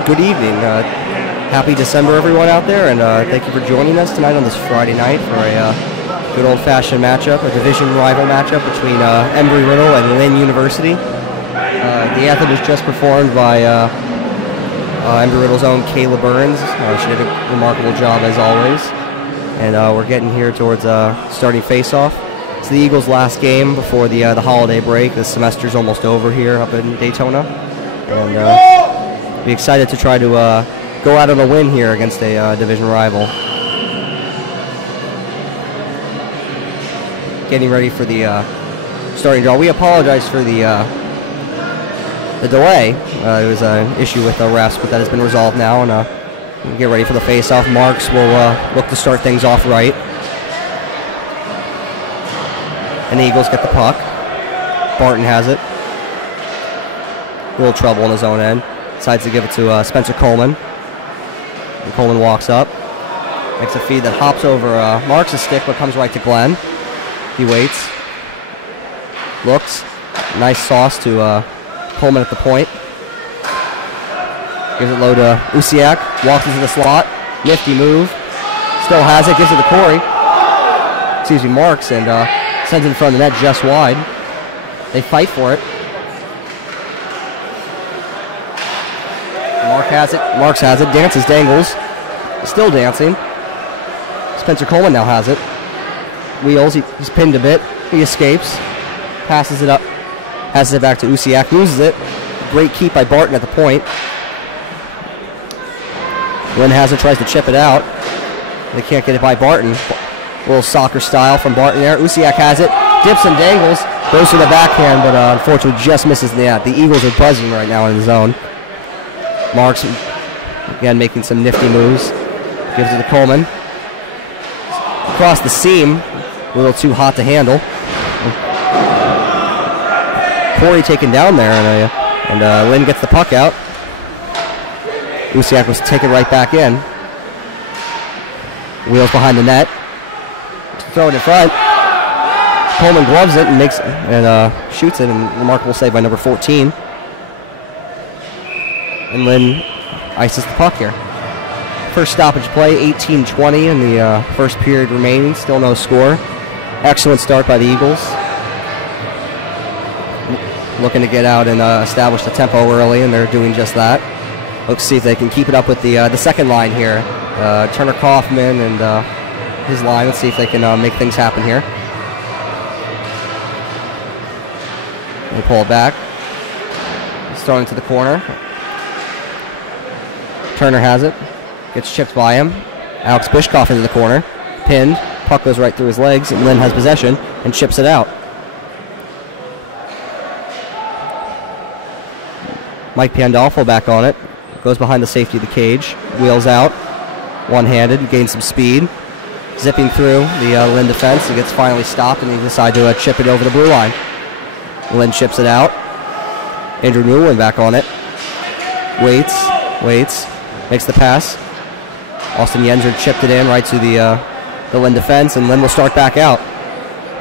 good evening. Happy December, everyone out there, and thank you for joining us tonight on this Friday night for a good old-fashioned matchup, a division rival matchup between Embry-Riddle and Lynn University. The anthem was just performed by Embry-Riddle's own Kayla Burns. She did a remarkable job as always, and we're getting here towards starting face-off. It's the Eagles' last game before the holiday break. The semester's almost over here up in Daytona, and be excited to try to go out on a win here against a division rival. Getting ready for the starting draw. We apologize for the delay. There was an issue with the refs, but that has been resolved now, and we'll get ready for the face-off. Marks will look to start things off right. And the Eagles get the puck. Barton has it. A little trouble on his own end. Decides to give it to Spencer Coleman. And Coleman walks up. Makes a feed that hops over Marks' stick, but comes right to Glenn. He waits. Looks. Nice sauce to Coleman at the point. Gives it low to Usiak. Walks into the slot. Nifty move. Still has it. Gives it to Corey. Excuse me, Marks, and sends it in front of the net just wide. They fight for it. Marks has it. Dances, dangles. Still dancing. Spencer Coleman now has it. Wheels. He's pinned a bit. He escapes. Passes it up. Passes it back to Usiak. Loses it. Great keep by Barton at the point. Lynn has it. Tries to chip it out. They can't get it by Barton. A little soccer style from Barton there. Usiak has it. Dips and dangles. Goes for the backhand, but unfortunately just misses the net. The Eagles are buzzing right now in the zone. Marks, again, making some nifty moves. Gives it to Coleman. Across the seam. A little too hot to handle. Corey taken down there, and Lynn gets the puck out. Usiak was taken right back in. Wheels behind the net. Throw it in front. Coleman gloves it and shoots it, and remarkable save by number 14. And Lynn ices the puck here. First stoppage play, 18-20 in the first period remaining. Still no score. Excellent start by the Eagles. Looking to get out and establish the tempo early, and they're doing just that. Let's see if they can keep it up with the second line here. Turner Kaufman and his line. Let's see if they can make things happen here. They pull it back. He's throwing to the corner. Turner has it. Gets chipped by him. Alex Bishkoff into the corner. Pinned. Puck goes right through his legs, and Lynn has possession and chips it out. Mike Pandolfo back on it. Goes behind the safety of the cage. Wheels out. One-handed. Gains some speed. Zipping through the Lynn defense. He gets finally stopped, and he decides to chip it over the blue line. Lynn chips it out. Andrew Newland back on it. Waits. Makes the pass. Austin Yenser chipped it in right to the Lynn defense, and Lynn will start back out.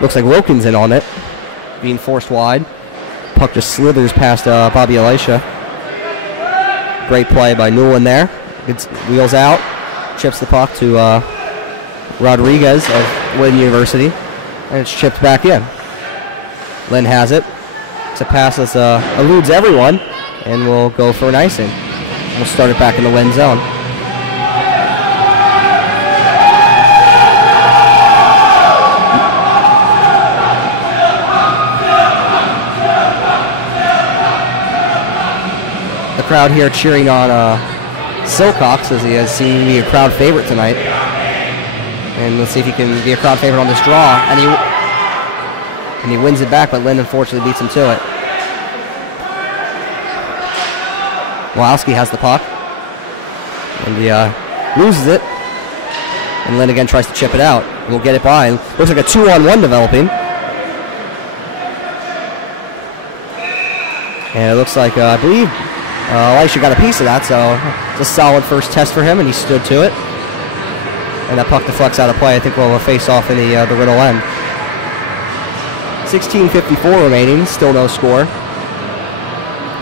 Looks like Wilkins in on it. Being forced wide. Puck just slithers past Bobby Elisha. Great play by Newland there. Gets wheels out. Chips the puck to Rodriguez of Lynn University. And it's chipped back in. Lynn has it. It's a pass that eludes everyone, and we'll go for an icing. We'll start it back in the Lynn zone. The crowd here cheering on Silcox, as he has seemed to be a crowd favorite tonight. And let's see if he can be a crowd favorite on this draw. And he wins it back, but Lynn unfortunately beats him to it. Wowski has the puck. And he loses it. And Lynn again tries to chip it out. And we'll get it by. And looks like a 2-on-1 developing. And it looks like, I believe, Elisha got a piece of that, so it's a solid first test for him, and he stood to it. And that puck deflects out of play. I think we'll have a face-off in the Riddle end. 16:54 remaining, still no score.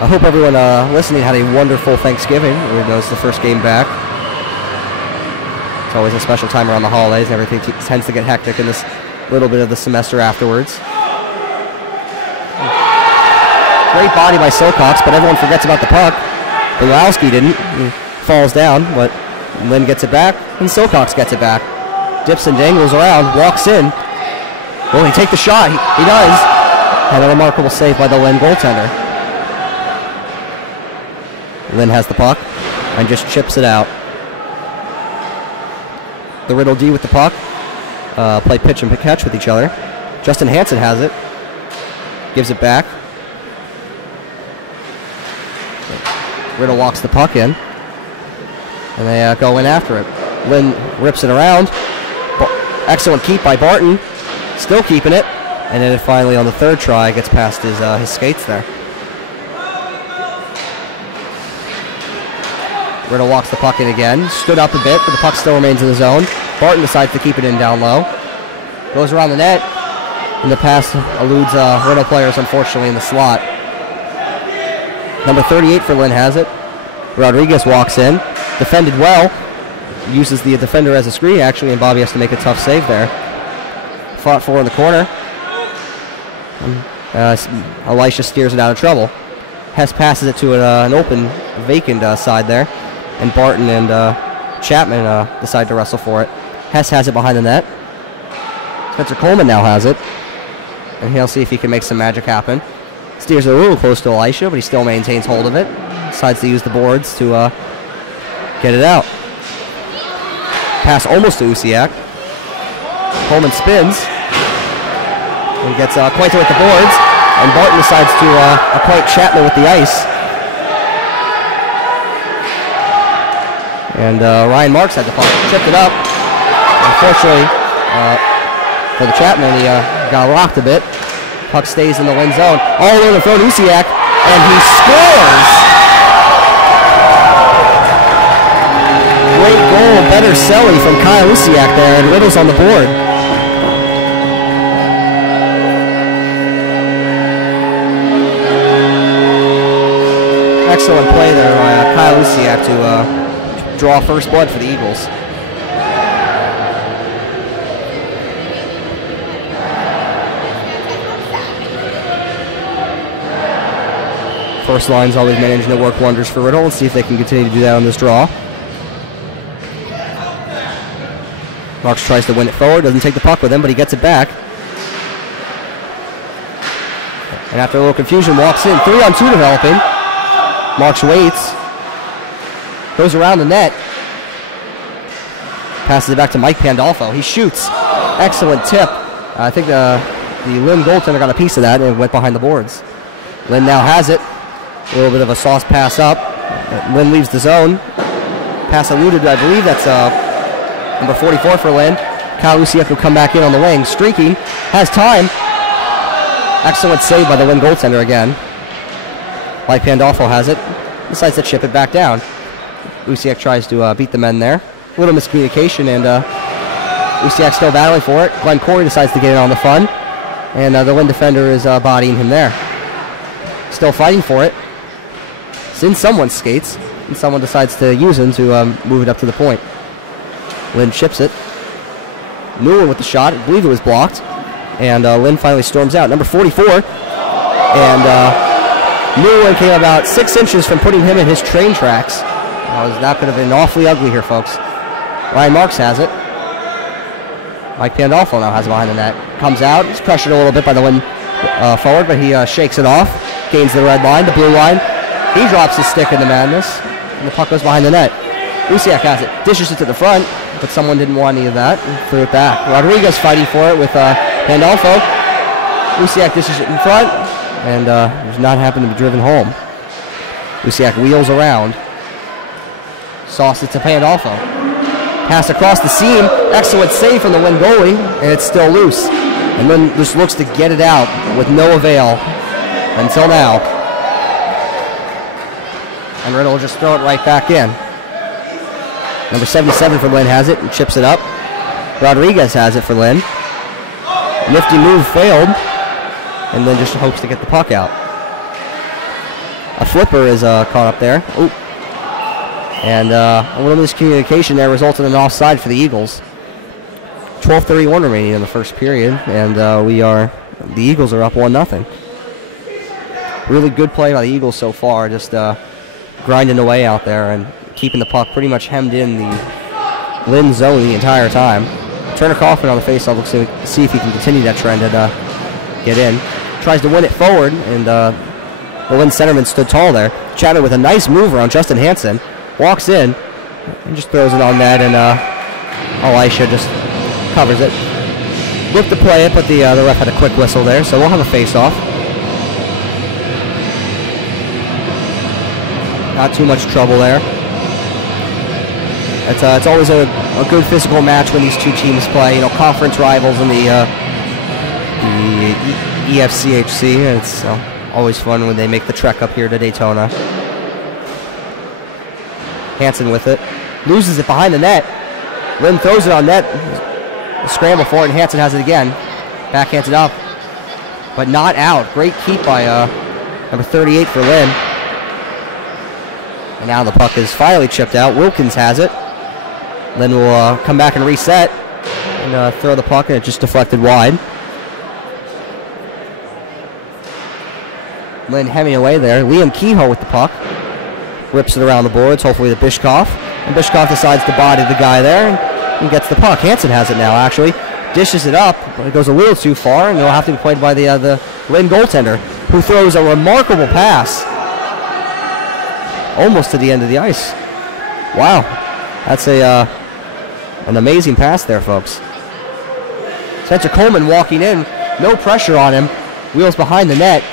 I hope everyone listening had a wonderful Thanksgiving. It was the first game back. It's always a special time around the holidays, and everything tends to get hectic in this little bit of the semester afterwards. Great body by Silcox, but everyone forgets about the puck. Bilowski didn't. He falls down, but Lynn gets it back, and Silcox gets it back. Dips and dangles around, walks in. Will he take the shot? He does. And a remarkable save by the Lynn goaltender. Lynn has the puck and just chips it out. The Riddle D with the puck. Play pitch and catch with each other. Justin Hansen has it. Gives it back. Riddle walks the puck in. And they go in after it. Lynn rips it around. Excellent keep by Barton. Still keeping it. And then finally on the third try gets past his skates there. Riddle walks the puck in again. Stood up a bit, but the puck still remains in the zone. Barton decides to keep it in down low. Goes around the net. And the pass eludes Riddle players, unfortunately, in the slot. Number 38 for Lynn has it. Rodriguez walks in. Defended well. Uses the defender as a screen, actually, and Bobby has to make a tough save there. Fought for in the corner. Elisha steers it out of trouble. Hess passes it to an open, vacant side there. And Barton and Chapman decide to wrestle for it. Hess has it behind the net. Spencer Coleman now has it. And he'll see if he can make some magic happen. Steers it a little close to Elisha, but he still maintains hold of it. Decides to use the boards to get it out. Pass almost to Usiak. Coleman spins. And gets Quaito with the boards. And Barton decides to acquaint Chapman with the ice. And Ryan Marks had the puck. Chipped it up. Unfortunately, for the Chapman, he got rocked a bit. Puck stays in the Lynn zone. All over the throw to Usiak. And he scores! Great goal, better Selly from Kyle Usiak there. And Riddle's on the board. Excellent play there by Kyle Usiak to draw first blood for the Eagles. First line's always managing to work wonders for Riddle. Let's see if they can continue to do that on this draw. Marks tries to win it forward, doesn't take the puck with him, but he gets it back. And after a little confusion, walks in. 3-on-2 developing. Marks waits. Goes around the net. Passes it back to Mike Pandolfo. He shoots. Excellent tip. I think the Lynn goaltender got a piece of that and it went behind the boards. Lynn now has it. A little bit of a sauce pass up. Lynn leaves the zone. Pass eluded, I believe that's number 44 for Lynn. Kyle Usiak will come back in on the wing. Streaking. Has time. Excellent save by the Lynn goaltender again. Mike Pandolfo has it. Decides to chip it back down. Usiak tries to beat the men there. A little miscommunication, and Usiak still battling for it. Glenn Corey decides to get in on the fun. And the Lynn defender is bodying him there. Still fighting for it. It's in someone's skates. And someone decides to use him to move it up to the point. Lynn chips it. Newell with the shot. I believe it was blocked. And Lynn finally storms out. Number 44. And Newell came about 6 inches from putting him in his train tracks. That could have been awfully ugly here, folks. Ryan Marks has it. Mike Pandolfo now has it behind the net. Comes out. He's pressured a little bit by the Lynn forward, but he shakes it off. Gains the red line, the blue line. He drops his stick into madness. And the puck goes behind the net. Usiak has it. Dishes it to the front, but someone didn't want any of that and threw it back. Rodriguez fighting for it with Pandolfo. Usiak dishes it in front, and does not happen to be driven home. Usiak wheels around. Sauce it to Pandolfo. Pass across the seam. Excellent save from the Lynn goalie, and it's still loose. And Lynn just looks to get it out with no avail until now. And Riddle will just throw it right back in. Number 77 for Lynn has it and chips it up. Rodriguez has it for Lynn. Nifty move failed, and Lynn just hopes to get the puck out. A flipper is caught up there. Ooh. And a little miscommunication there resulted in an offside for the Eagles. 12:31 remaining in the first period, and the Eagles are up 1-0. Really good play by the Eagles so far, just grinding away out there and keeping the puck pretty much hemmed in the Lynn zone the entire time. Turner Kaufman on the faceoff looks to see if he can continue that trend and get in. Tries to win it forward, and the Lynn centerman stood tall there. Chatted with a nice move around Justin Hansen. Walks in and just throws it on net, and Elisha just covers it. Looked to play it, but the ref had a quick whistle there, so we'll have a face-off. Not too much trouble there. It's always a good physical match when these two teams play. You know, conference rivals in the EFCHC. It's always fun when they make the trek up here to Daytona. Hansen with it. Loses it behind the net. Lynn throws it on net. A scramble for it, and Hansen has it again. Backhands it up. But not out. Great keep by number 38 for Lynn. And now the puck is finally chipped out. Wilkins has it. Lynn will come back and reset and throw the puck, and it just deflected wide. Lynn hemming away there. Liam Kehoe with the puck. Rips it around the boards, hopefully to Bishkoff. And Bishkoff decides to body the guy there and gets the puck. Hansen has it now, actually. Dishes it up, but it goes a little too far, and it'll have to be played by the Lynn goaltender, who throws a remarkable pass almost to the end of the ice. Wow. That's an amazing pass there, folks. Spencer Coleman walking in. No pressure on him. Wheels behind the net.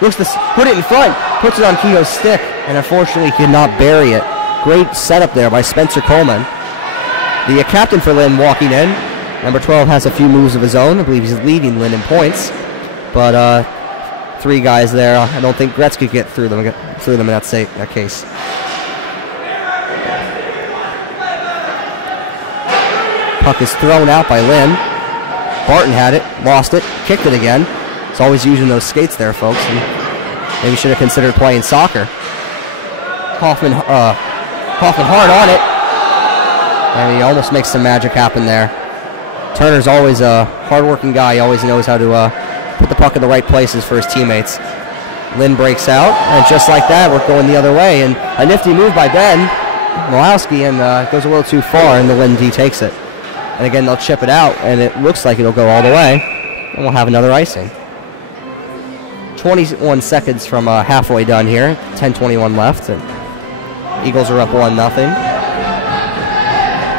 Looks to put it in front. Puts it on Kehoe's stick, and unfortunately cannot bury it. Great setup there by Spencer Coleman. The captain for Lynn walking in. Number 12 has a few moves of his own. I believe he's leading Lynn in points. But three guys there. I don't think Gretzky could get through them in that case. Puck is thrown out by Lynn. Barton had it, lost it, kicked it again. He's always using those skates there, folks. And maybe should have considered playing soccer. Kaufman hard on it. And he almost makes some magic happen there. Turner's always a hard-working guy. He always knows how to put the puck in the right places for his teammates. Lynn breaks out, and just like that, we're going the other way. And a nifty move by Ben Milowski, and it goes a little too far, and the Lynn D takes it. And again, they'll chip it out, and it looks like it'll go all the way. And we'll have another icing. 21 seconds from halfway done here. 10:21 left, and Eagles are up 1-0.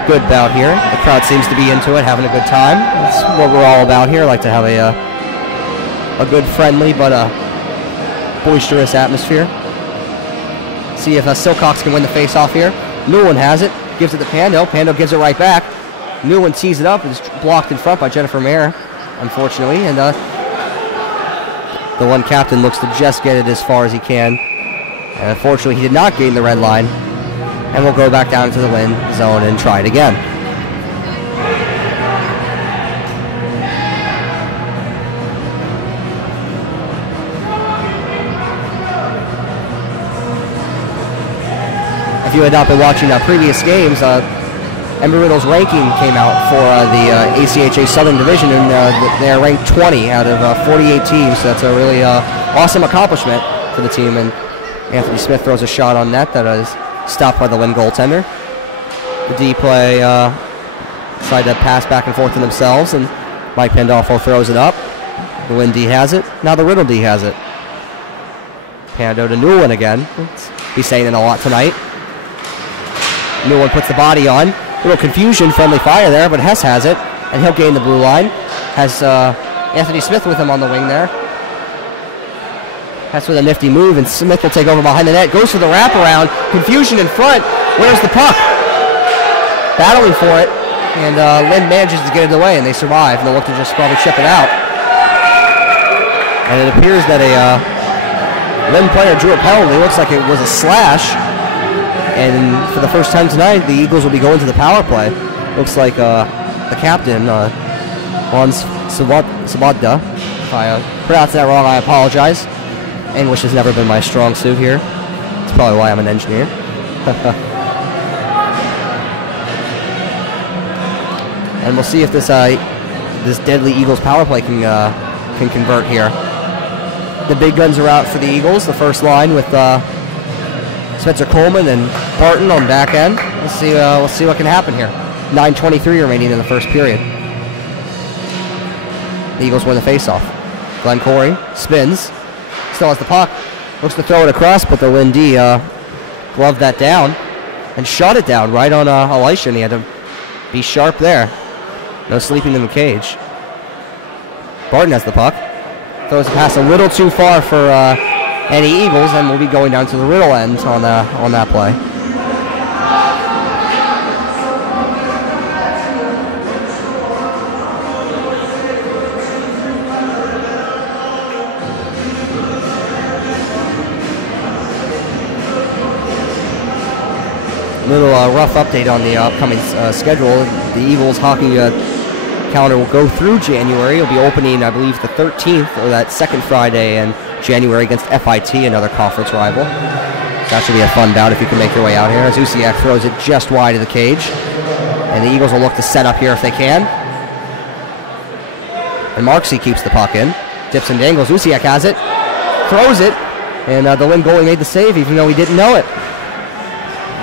Good bout here. The crowd seems to be into it, having a good time. That's what we're all about here. Like to have a good, friendly, but boisterous atmosphere. See if Silcox can win the face-off here. Newland has it. Gives it to Pando. Pando gives it right back. Newland tees it up. It's blocked in front by Jennifer Mayer, unfortunately. And the one captain looks to just get it as far as he can. And unfortunately, he did not gain the red line. And we'll go back down into the Lynn zone and try it again. If you had not been watching previous games, Embry-Riddle's ranking came out for the ACHA Southern Division, and they're ranked 20 out of 48 teams. So that's a really awesome accomplishment for the team. And Anthony Smith throws a shot on net that is stopped by the Lynn goaltender. The D play decide to pass back and forth to themselves, and Mike Pandolfo throws it up. The Lynn D has it. Now the Riddle D has it. Pando to Newland again. He's saying it a lot tonight. Newland puts the body on. A little confusion, friendly fire there, but Hess has it, and he'll gain the blue line. Has Anthony Smith with him on the wing there. Hess with a nifty move, and Smith will take over behind the net. Goes for the wraparound. Confusion in front. Where's the puck? Battling for it, and Lynn manages to get it away, and they survive. And they'll look to just probably chip it out. And it appears that a Lynn player drew a penalty. It looks like it was a slash. And for the first time tonight, the Eagles will be going to the power play. Looks like the captain, Juan Sabodda. If I pronounced that wrong, I apologize. English has never been my strong suit here. That's probably why I'm an engineer. And we'll see if this this deadly Eagles power play can convert here. The big guns are out for the Eagles. The first line with Spencer Coleman and Barton on back end. We'll see what can happen here. 9:23 remaining in the first period. The Eagles win the faceoff. Glenn Corey spins, still has the puck, looks to throw it across, but the Lynn D gloved that down and shot it down right on Elisha, and he had to be sharp there. No sleeping in the cage. Barton has the puck, throws the pass a little too far for any Eagles, and we'll be going down to the Riddle end on that play. Little rough update on the upcoming schedule. The Eagles hockey calendar will go through January. It'll be opening, I believe, the 13th, or that second Friday in January against FIT, another conference rival. So that should be a fun bout if you can make your way out here. As Usiak throws it just wide of the cage. And the Eagles will look to set up here if they can. And Marksy keeps the puck in. Dips and dangles. Usiak has it. Throws it. And the Lynn goalie made the save even though he didn't know it.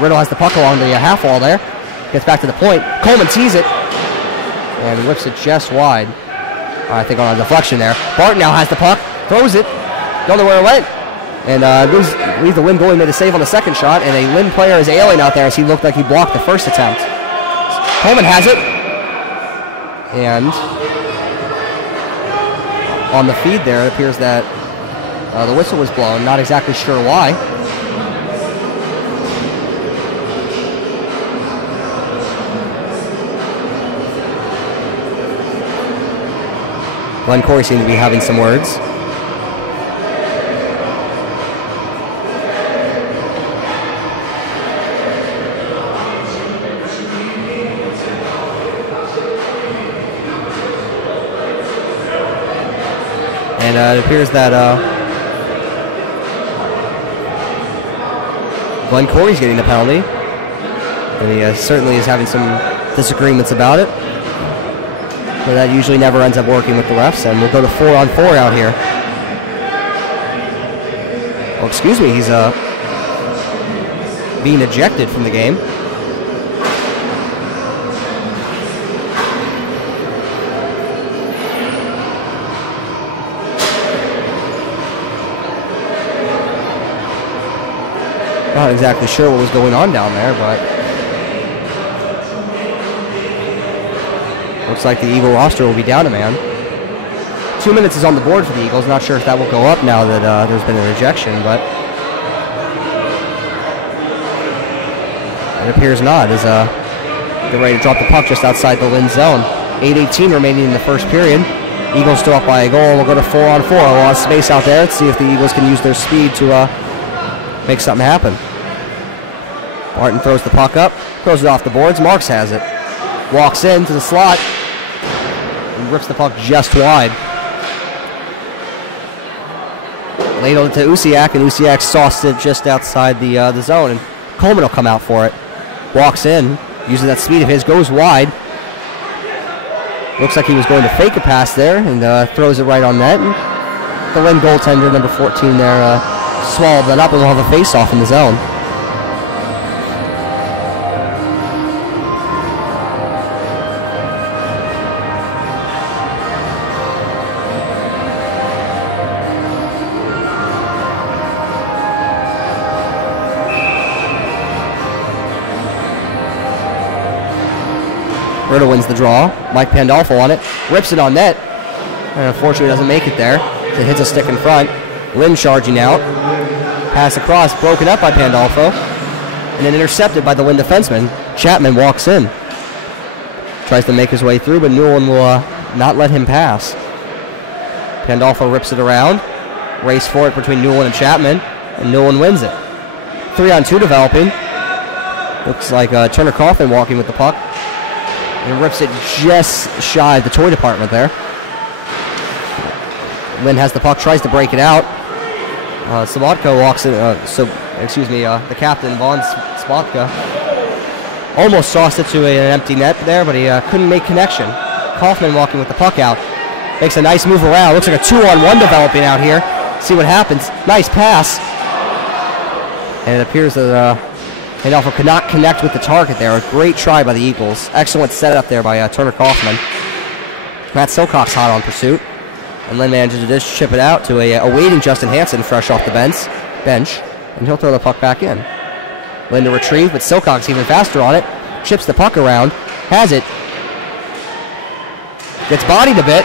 Riddle has the puck along the half wall there. Gets back to the point. Coleman sees it. And whips it just wide. I think on a deflection there. Barton now has the puck. Throws it. Don't know where it went. And leaves the Lynn goalie made a save on the second shot. And a Lynn player is ailing out there as he looked like he blocked the first attempt. Coleman has it. And on the feed there, it appears that the whistle was blown. Not exactly sure why. Glenn Corey seemed to be having some words. And it appears that Glenn Corey's getting the penalty. And he certainly is having some disagreements about it. But that usually never ends up working with the refs, and we'll go to 4-on-4 out here. Oh, excuse me, he's being ejected from the game. Not exactly sure what was going on down there, but looks like the Eagle roster will be down a man. 2 minutes is on the board for the Eagles. Not sure if that will go up now that there's been a rejection, but it appears not, as they're ready to drop the puck just outside the Lynn zone. 8:18 remaining in the first period. Eagles still up by a goal. We'll go to 4-on-4. A lot of space out there. Let's see if the Eagles can use their speed to make something happen. Barton throws the puck up, throws it off the boards. Marks has it. Walks into the slot and rips the puck just wide. Ladled it to Usiak, and Usiak sauced it just outside the zone, and Coleman will come out for it. Walks in, uses that speed of his, goes wide. Looks like he was going to fake a pass there, and throws it right on net. And the Lynn goaltender, number 14 there, swallowed that up, and we'll have a face-off in the zone. Riddle wins the draw. Mike Pandolfo on it. Rips it on net. And unfortunately doesn't make it there. It hits a stick in front. Lynn charging out. Pass across. Broken up by Pandolfo. And then intercepted by the Lynn defenseman. Chapman walks in. Tries to make his way through, but Newland will not let him pass. Pandolfo rips it around. Race for it between Newland and Chapman. And Newland wins it. 3-on-2 developing. Looks like Turner Coffin walking with the puck. And rips it just shy of the toy department there. Lynn has the puck, tries to break it out. Sobotka walks in. The captain, Vaughn Sobotka, almost tossed it to an empty net there, but he couldn't make connection. Kaufman walking with the puck out. Makes a nice move around. Looks like a 2-on-1 developing out here. See what happens. Nice pass. And it appears that Hindolfer could not connect with the target there. A great try by the Eagles. Excellent setup there by Turner Kaufman. Matt Silcock's hot on pursuit. And Lynn manages to just chip it out to a waiting Justin Hansen fresh off the bench. And he'll throw the puck back in. Lynn to retrieve, but Silcock's even faster on it. Chips the puck around. Has it. Gets bodied a bit.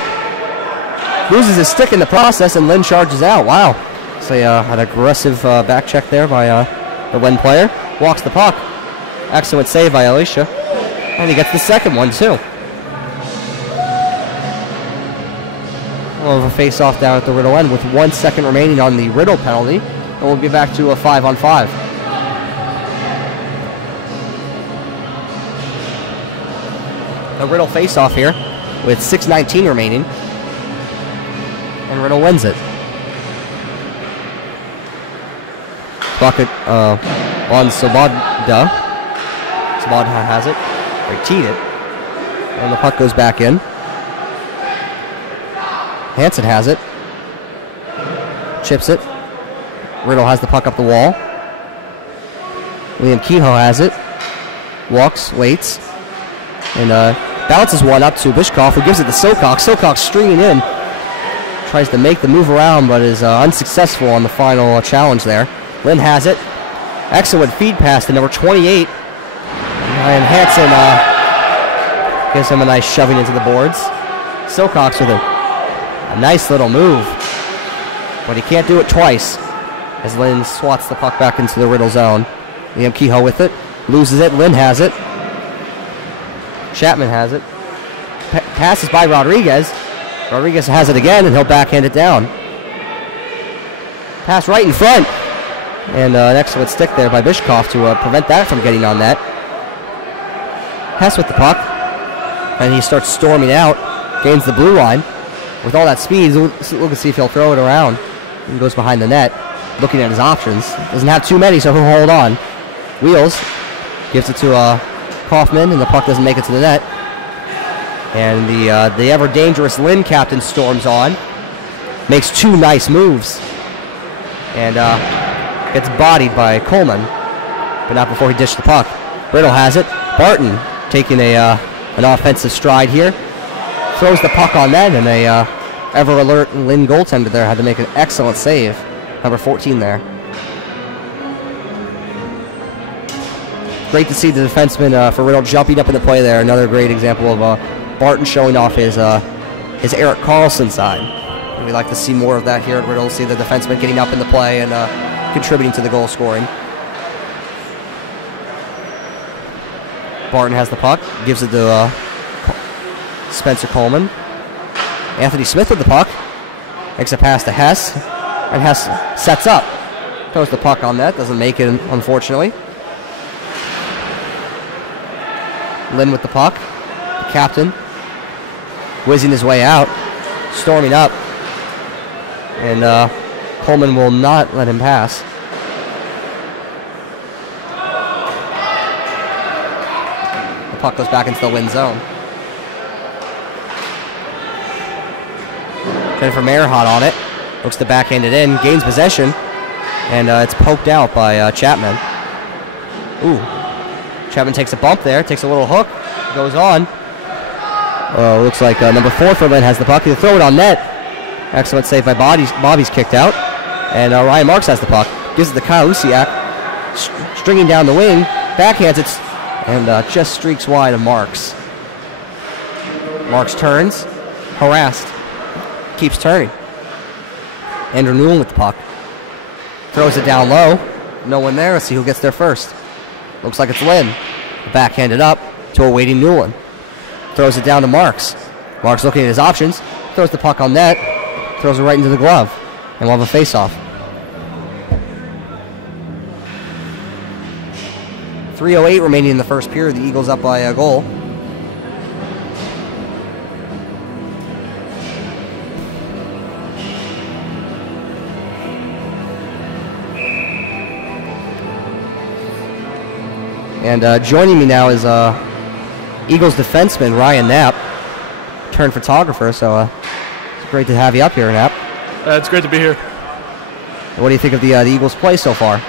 Loses his stick in the process, and Lynn charges out. Wow. It's an aggressive back check there by the Lynn player. Walks the puck. Excellent save by Alicia. And he gets the second one, too. Of a face-off down at the Riddle end with 1 second remaining on the Riddle penalty. And we'll be back to a 5-on-5. The Riddle face-off here with 6:19 remaining. And Riddle wins it. Bucket on Sobotka. Sobotka has it. They teed it. And the puck goes back in. Hansen has it. Chips it. Riddle has the puck up the wall. Liam Kehoe has it. Walks, waits. And bounces one up to Bishkoff, who gives it to Silcock. Silcock stringing in. Tries to make the move around, but is unsuccessful on the final challenge there. Lynn has it. Excellent feed pass to number 28. And Hansen gives him a nice shoving into the boards. Silcock's with a nice little move, but he can't do it twice as Lynn swats the puck back into the Riddle zone. Liam Kehoe with it. Loses it. Lynn has it. Chapman has it. Passes by Rodriguez. Rodriguez has it again, and he'll backhand it down. Pass right in front. And an excellent stick there by Bishkoff to prevent that from getting on net. Hess with the puck. And he starts storming out. Gains the blue line. With all that speed, look and see if he'll throw it around. He goes behind the net, looking at his options. Doesn't have too many, so he'll hold on. Wheels. Gives it to Kaufman, and the puck doesn't make it to the net. And the ever-dangerous Lynn captain storms on. Makes 2 nice moves. And gets bodied by Coleman, but not before he dished the puck. Riddle has it. Barton taking an offensive stride here. Throws the puck on net, and a ever-alert Lynn goaltender there had to make an excellent save. Number 14 there. Great to see the defenseman for Riddle jumping up in the play there. Another great example of Barton showing off his Erik Karlsson side. And we like to see more of that here at Riddle. See the defenseman getting up in the play and contributing to the goal scoring. Barton has the puck, gives it to Spencer Coleman. Anthony Smith with the puck, makes a pass to Hess, and Hess sets up. Throws the puck on net, doesn't make it, unfortunately. Lynn with the puck, the captain, whizzing his way out, storming up, and Coleman will not let him pass. The puck goes back into the Lynn zone. Jennifer Mayer hot on it. Looks to backhand it in. Gains possession. And it's poked out by Chapman. Ooh. Chapman takes a bump there. Takes a little hook. Goes on. Looks like number 4 for Lynn has the puck. He'll throw it on net. Excellent save by Bobby's kicked out. And Ryan Marks has the puck. Gives it to Kyle Luciak. Stringing down the wing. Backhands it. And just streaks wide of Marks. Marks turns. Harassed. Keeps turning. Andrew Newell with the puck. Throws it down low. No one there. Let's see who gets there first. Looks like it's Lynn. Backhanded up to a waiting Newell. Throws it down to Marks. Marks looking at his options. Throws the puck on net. Throws it right into the glove. And we'll have a face-off. 3:08 remaining in the first period. The Eagles up by a goal. And joining me now is Eagles defenseman Ryan Knapp, turn photographer. So it's great to have you up here, Knapp. It's great to be here. What do you think of the Eagles' play so far?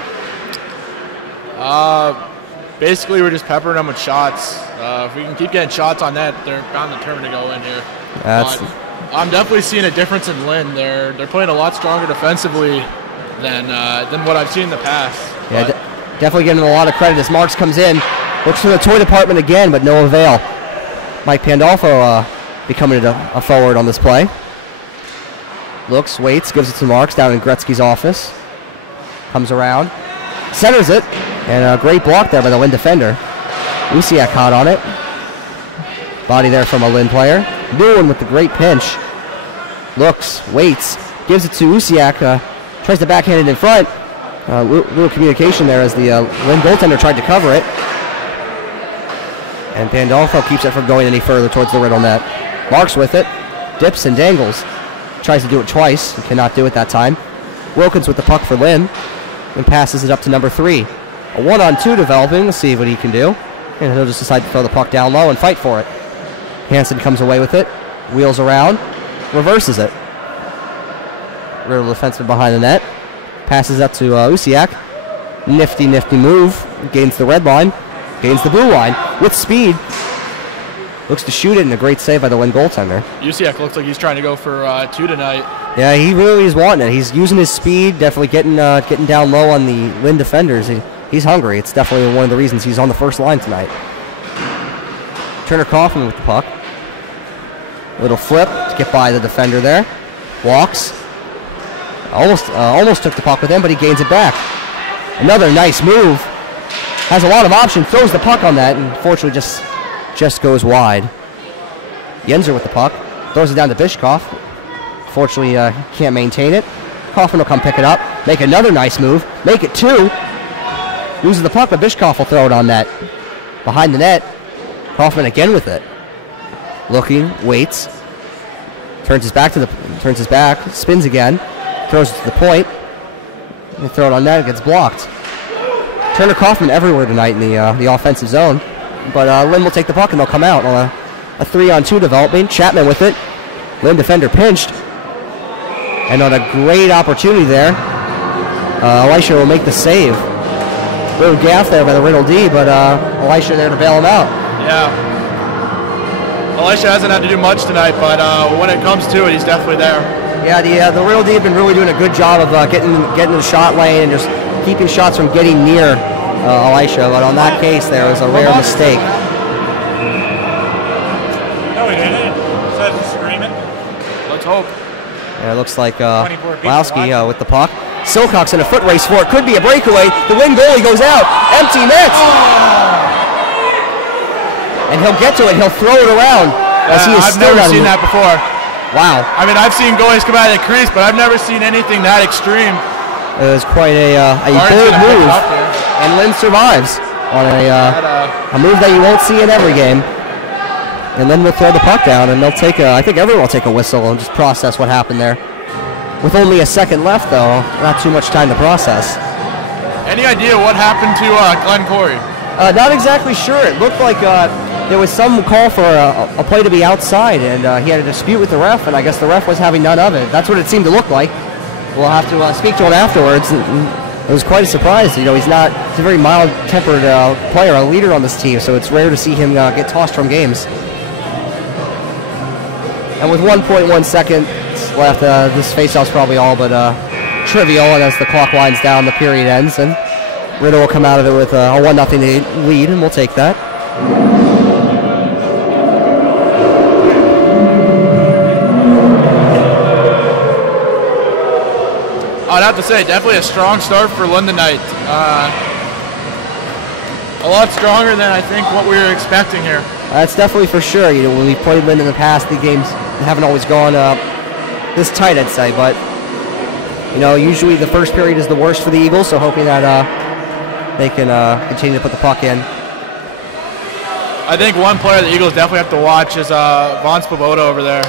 Basically, we're just peppering them with shots. If we can keep getting shots on net, they're bound to turn to go in here. I'm definitely seeing a difference in Lynn. They're playing a lot stronger defensively than what I've seen in the past. Yeah, definitely getting a lot of credit as Marks comes in. Looks for the toy department again, but no avail. Mike Pandolfo becoming a forward on this play. Looks, waits, gives it to Marks down in Gretzky's office. Comes around, centers it, and a great block there by the Lynn defender. Usiak caught on it. Body there from a Lynn player. Lewin with the great pinch. Looks, waits, gives it to Usiak. Tries to backhand it in front. Little communication there as the Lynn goaltender tried to cover it. And Pandolfo keeps it from going any further towards the Riddle net. Marks with it. Dips and dangles. Tries to do it twice. Cannot do it that time. Wilkins with the puck for Lynn. And passes it up to number 3. A 1-on-2 developing. Let's see what he can do. And he'll just decide to throw the puck down low and fight for it. Hansen comes away with it. Wheels around. Reverses it. Riddle defenseman behind the net. Passes up to Usiak. Nifty move. Gains the red line. Gains the blue line. With speed. Looks to shoot it, and a great save by the Lynn goaltender. Usiak looks like he's trying to go for 2 tonight. Yeah, he really is wanting it. He's using his speed, definitely getting down low on the Lynn defenders. He's hungry. It's definitely one of the reasons he's on the first line tonight. Turner Kaufman with the puck. Little flip to get by the defender there. Walks. Almost took the puck with him, but he gains it back. Another nice move. Has a lot of options. Throws the puck on that, and unfortunately just goes wide. Yenzer with the puck. Throws it down to Bishkoff. Fortunately, can't maintain it. Kaufman will come pick it up. Make another nice move. Make it 2. Loses the puck, but Bishkoff will throw it on net. Behind the net. Kaufman again with it. Looking, waits. Turns his back, spins again. Throws it to the point. And throw it on net, it gets blocked. Turner Kaufman everywhere tonight in the offensive zone. But Lynn will take the puck and they'll come out on a 3-on-2 development. Chapman with it. Lynn defender pinched. And on a great opportunity there, Elisha will make the save. Little gaff there by the Riddle D, but Elisha there to bail him out. Yeah. Elisha hasn't had to do much tonight, but when it comes to it, he's definitely there. Yeah, the Riddle D have been really doing a good job of getting to the shot lane and just keeping shots from getting near Elisha, but on that case there was a rare mistake. No, we didn't. Instead of screaming. Let's hope. Yeah, it looks like Lowski with the puck. Silcox in a foot race for it. Could be a breakaway. The Lynn goalie goes out. Empty net. And he'll get to it. He'll throw it around. I've never seen that before. Wow. I mean, I've seen goalies come out of the crease, but I've never seen anything that extreme. It was quite a bold move. And Lynn survives on a move that you won't see in every game. And then we'll throw the puck down, and they'll take I think everyone will take a whistle and just process what happened there. With only a second left, though, not too much time to process. Any idea what happened to Glenn Corey? Not exactly sure. It looked like there was some call for a play to be outside, and he had a dispute with the ref, and I guess the ref was having none of it. That's what it seemed to look like. We'll have to speak to him afterwards. It was quite a surprise. He's a very mild-tempered player, a leader on this team, so it's rare to see him get tossed from games. And with 1.1 seconds left, this faceoff's probably all but trivial, and as the clock winds down, the period ends, and Riddle will come out of it with a 1-0 lead, and we'll take that. I'd have to say, definitely a strong start for Lynn tonight. A lot stronger than I think what we were expecting here. That's definitely for sure. When we've played Lynn in the past, the games haven't always gone this tight, I'd say. But usually the first period is the worst for the Eagles. So hoping that they can continue to put the puck in. I think one player the Eagles definitely have to watch is Von Svoboda over there.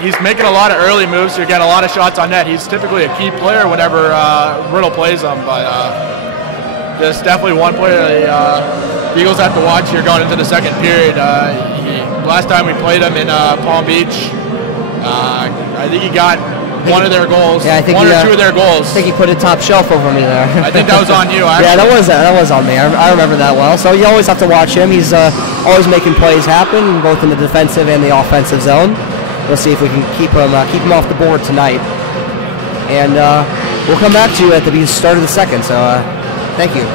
He's making a lot of early moves. You're getting a lot of shots on net. He's typically a key player whenever Riddle plays him, but just definitely one player the Eagles have to watch here going into the second period. Last time we played him in Palm Beach, I think he got one of their goals, yeah, I think one or two of their goals. I think he put a top shelf over me there. I think that was on you. Yeah, that was on me. I remember that well. So you always have to watch him. He's always making plays happen, both in the defensive and the offensive zone. We'll see if we can keep him off the board tonight. And we'll come back to you at the start of the second. So thank you.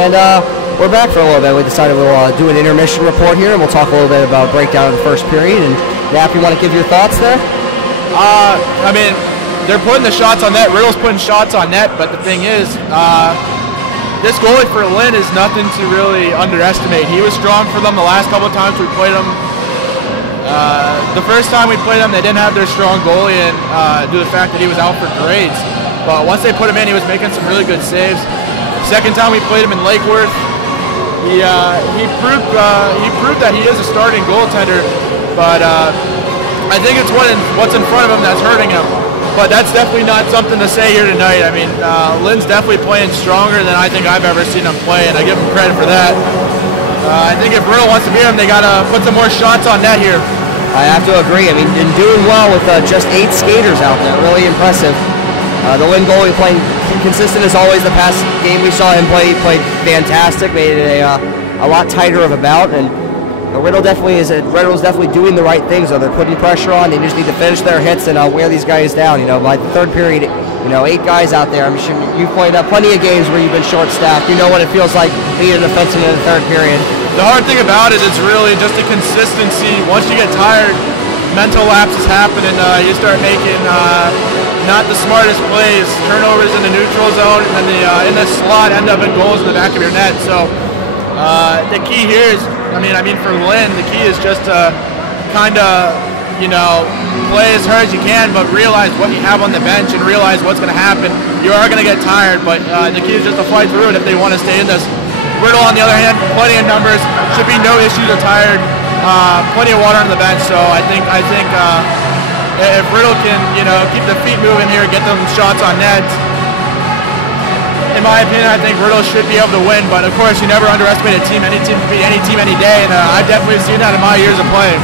And we're back for a little bit. We decided we'll do an intermission report here, and we'll talk a little bit about breakdown of the first period. And Nap, you want to give your thoughts there? I mean, they're putting the shots on net. Riddle's putting shots on net, but the thing is, this goalie for Lynn is nothing to really underestimate. He was strong for them the last couple of times we played them. The first time we played them, they didn't have their strong goalie, and due to the fact that he was out for grades. But once they put him in, he was making some really good saves. Second time we played him in Lake Worth, he proved that he is a starting goaltender, but I think it's what's in front of him that's hurting him. But that's definitely not something to say here tonight. I mean, Lynn's definitely playing stronger than I think I've ever seen him play, and I give him credit for that. I think if Riddle wants to beat him, they got to put some more shots on net here. I have to agree. I mean, been doing well with just 8 skaters out there. Really impressive. The Lynn goalie playing consistent as always. The past game we saw him play, he played fantastic, made it a lot tighter of a bout, and Riddle's definitely doing the right things. They're putting pressure on. They just need to finish their hits and wear these guys down. By the third period, 8 guys out there. I'm sure you've played plenty of games where you've been short-staffed. You know what it feels like being a defenseman in the third period. The hard thing about it is really just the consistency. Once you get tired, mental lapses happen, and you start making not the smartest plays. Turnovers in the neutral zone, and then in the slot end up in goals in the back of your net. So the key here is, I mean, for Lynn, the key is just to kind of, play as hard as you can, but realize what you have on the bench and realize what's going to happen. You are going to get tired, but the key is just to fight through it if they want to stay in this. Riddle, on the other hand, plenty of numbers, should be no issue to tired, plenty of water on the bench. So I think if Riddle can, keep the feet moving here, get them shots on net, in my opinion, I think Riddle should be able to win. But of course, you never underestimate a team. Any team can beat any team any day, and I've definitely seen that in my years of playing.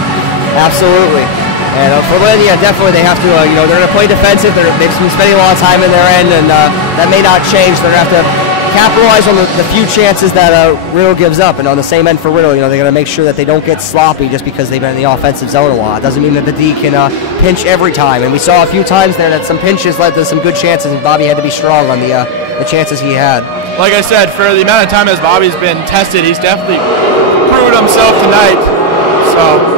Absolutely. And for Lynn, yeah, definitely they have to, they're going to play defensive. They've been spending a lot of time in their end, and that may not change. They're going to have to capitalize on the few chances that Riddle gives up. And on the same end for Riddle, they're going to make sure that they don't get sloppy just because they've been in the offensive zone a lot. It doesn't mean that the D can pinch every time. And we saw a few times there that some pinches led to some good chances, and Bobby had to be strong on the chances he had. Like I said, for the amount of time as Bobby's been tested, he's definitely proved himself tonight. So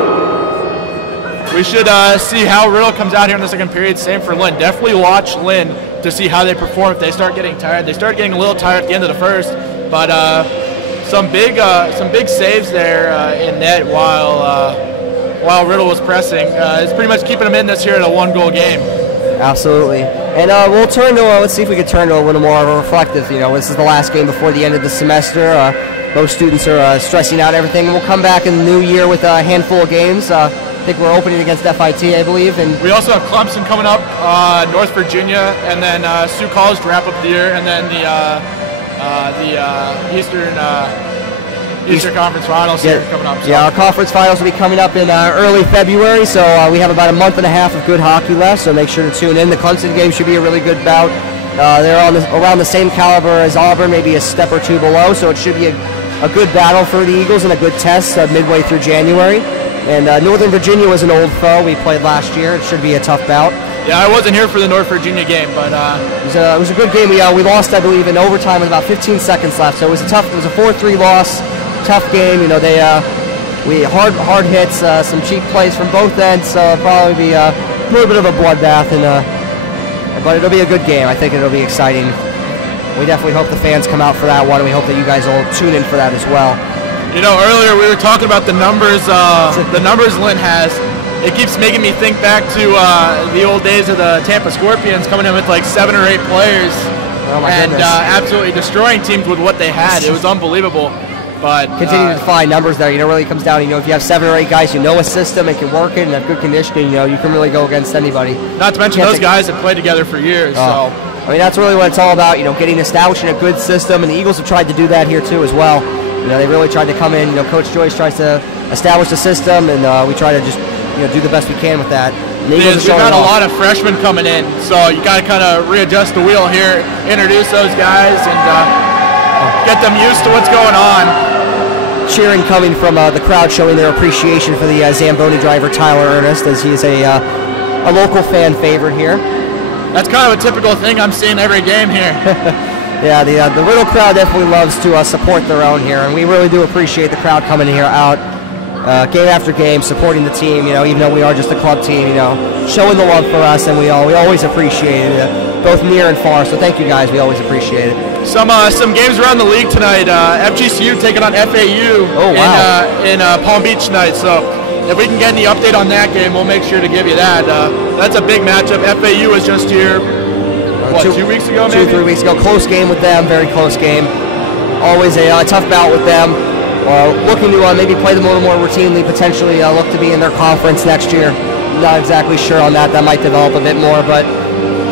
we should see how Riddle comes out here in the second period. Same for Lynn. Definitely watch Lynn to see how they perform. If they start getting tired, they started getting a little tired at the end of the first, but some big saves there in net while Riddle was pressing. It's pretty much keeping them in this here at a 1-goal game. Absolutely. And we'll turn to let's see if we can turn to a little more reflective. This is the last game before the end of the semester. most students are stressing out everything. We'll come back in the new year with a handful of games. I think we're opening against FIT, I believe. And we also have Clemson coming up, North Virginia, and then Sioux College to wrap up the year, and then the Eastern Conference Finals coming up. So. Yeah, our conference finals will be coming up in early February, so we have about a month and a half of good hockey left, so make sure to tune in. The Clemson game should be a really good bout. They're around the same caliber as Auburn, maybe a step or two below, so it should be a good battle for the Eagles and a good test midway through January. And Northern Virginia was an old foe we played last year. It should be a tough bout. Yeah, I wasn't here for the North Virginia game, but it was a good game. We lost, I believe, in overtime with about 15 seconds left. So it was a 4-3 loss, tough game. You know, we hard hits, some cheap plays from both ends. So it'll probably be a little bit of a bloodbath, but it'll be a good game. I think it'll be exciting. We definitely hope the fans come out for that one. We hope that you guys will tune in for that as well. You know, earlier we were talking about the numbers Lynn has. It keeps making me think back to the old days of the Tampa Scorpions coming in with like 7 or 8 players and absolutely destroying teams with what they had. It was unbelievable. But continue to find numbers there. You know, really comes down. You know, if you have 7 or 8 guys who know a system and can work it and have good conditioning, you know, you can really go against anybody. Not to mention those guys have played together for years. So I mean, that's really what it's all about. You know, getting established in a good system, and the Eagles have tried to do that here too as well. You know, they really tried to come in. You know, Coach Joyce tries to establish the system, and we try to just do the best we can with that. We've got a lot of freshmen coming in, so you got to kind of readjust the wheel here, introduce those guys, and get them used to what's going on. Cheering coming from the crowd, showing their appreciation for the Zamboni driver Tyler Ernest, as he is a local fan favorite here. That's kind of a typical thing I'm seeing every game here. Yeah, the Riddle crowd definitely loves to support their own here, and we really do appreciate the crowd coming here out game after game, supporting the team. You know, even though we are just a club team, you know, showing the love for us, and we always appreciate it, both near and far. So thank you guys, we always appreciate it. Some games around the league tonight. FGCU taking on FAU in Palm Beach tonight. So if we can get any update on that game, we'll make sure to give you that. That's a big matchup. FAU was just here. What, 2 weeks ago, maybe? 2 or 3 weeks ago. Close game with them, very close game. Always a tough bout with them. Looking to maybe play them a little more routinely, potentially look to be in their conference next year. Not exactly sure on that. That might develop a bit more, but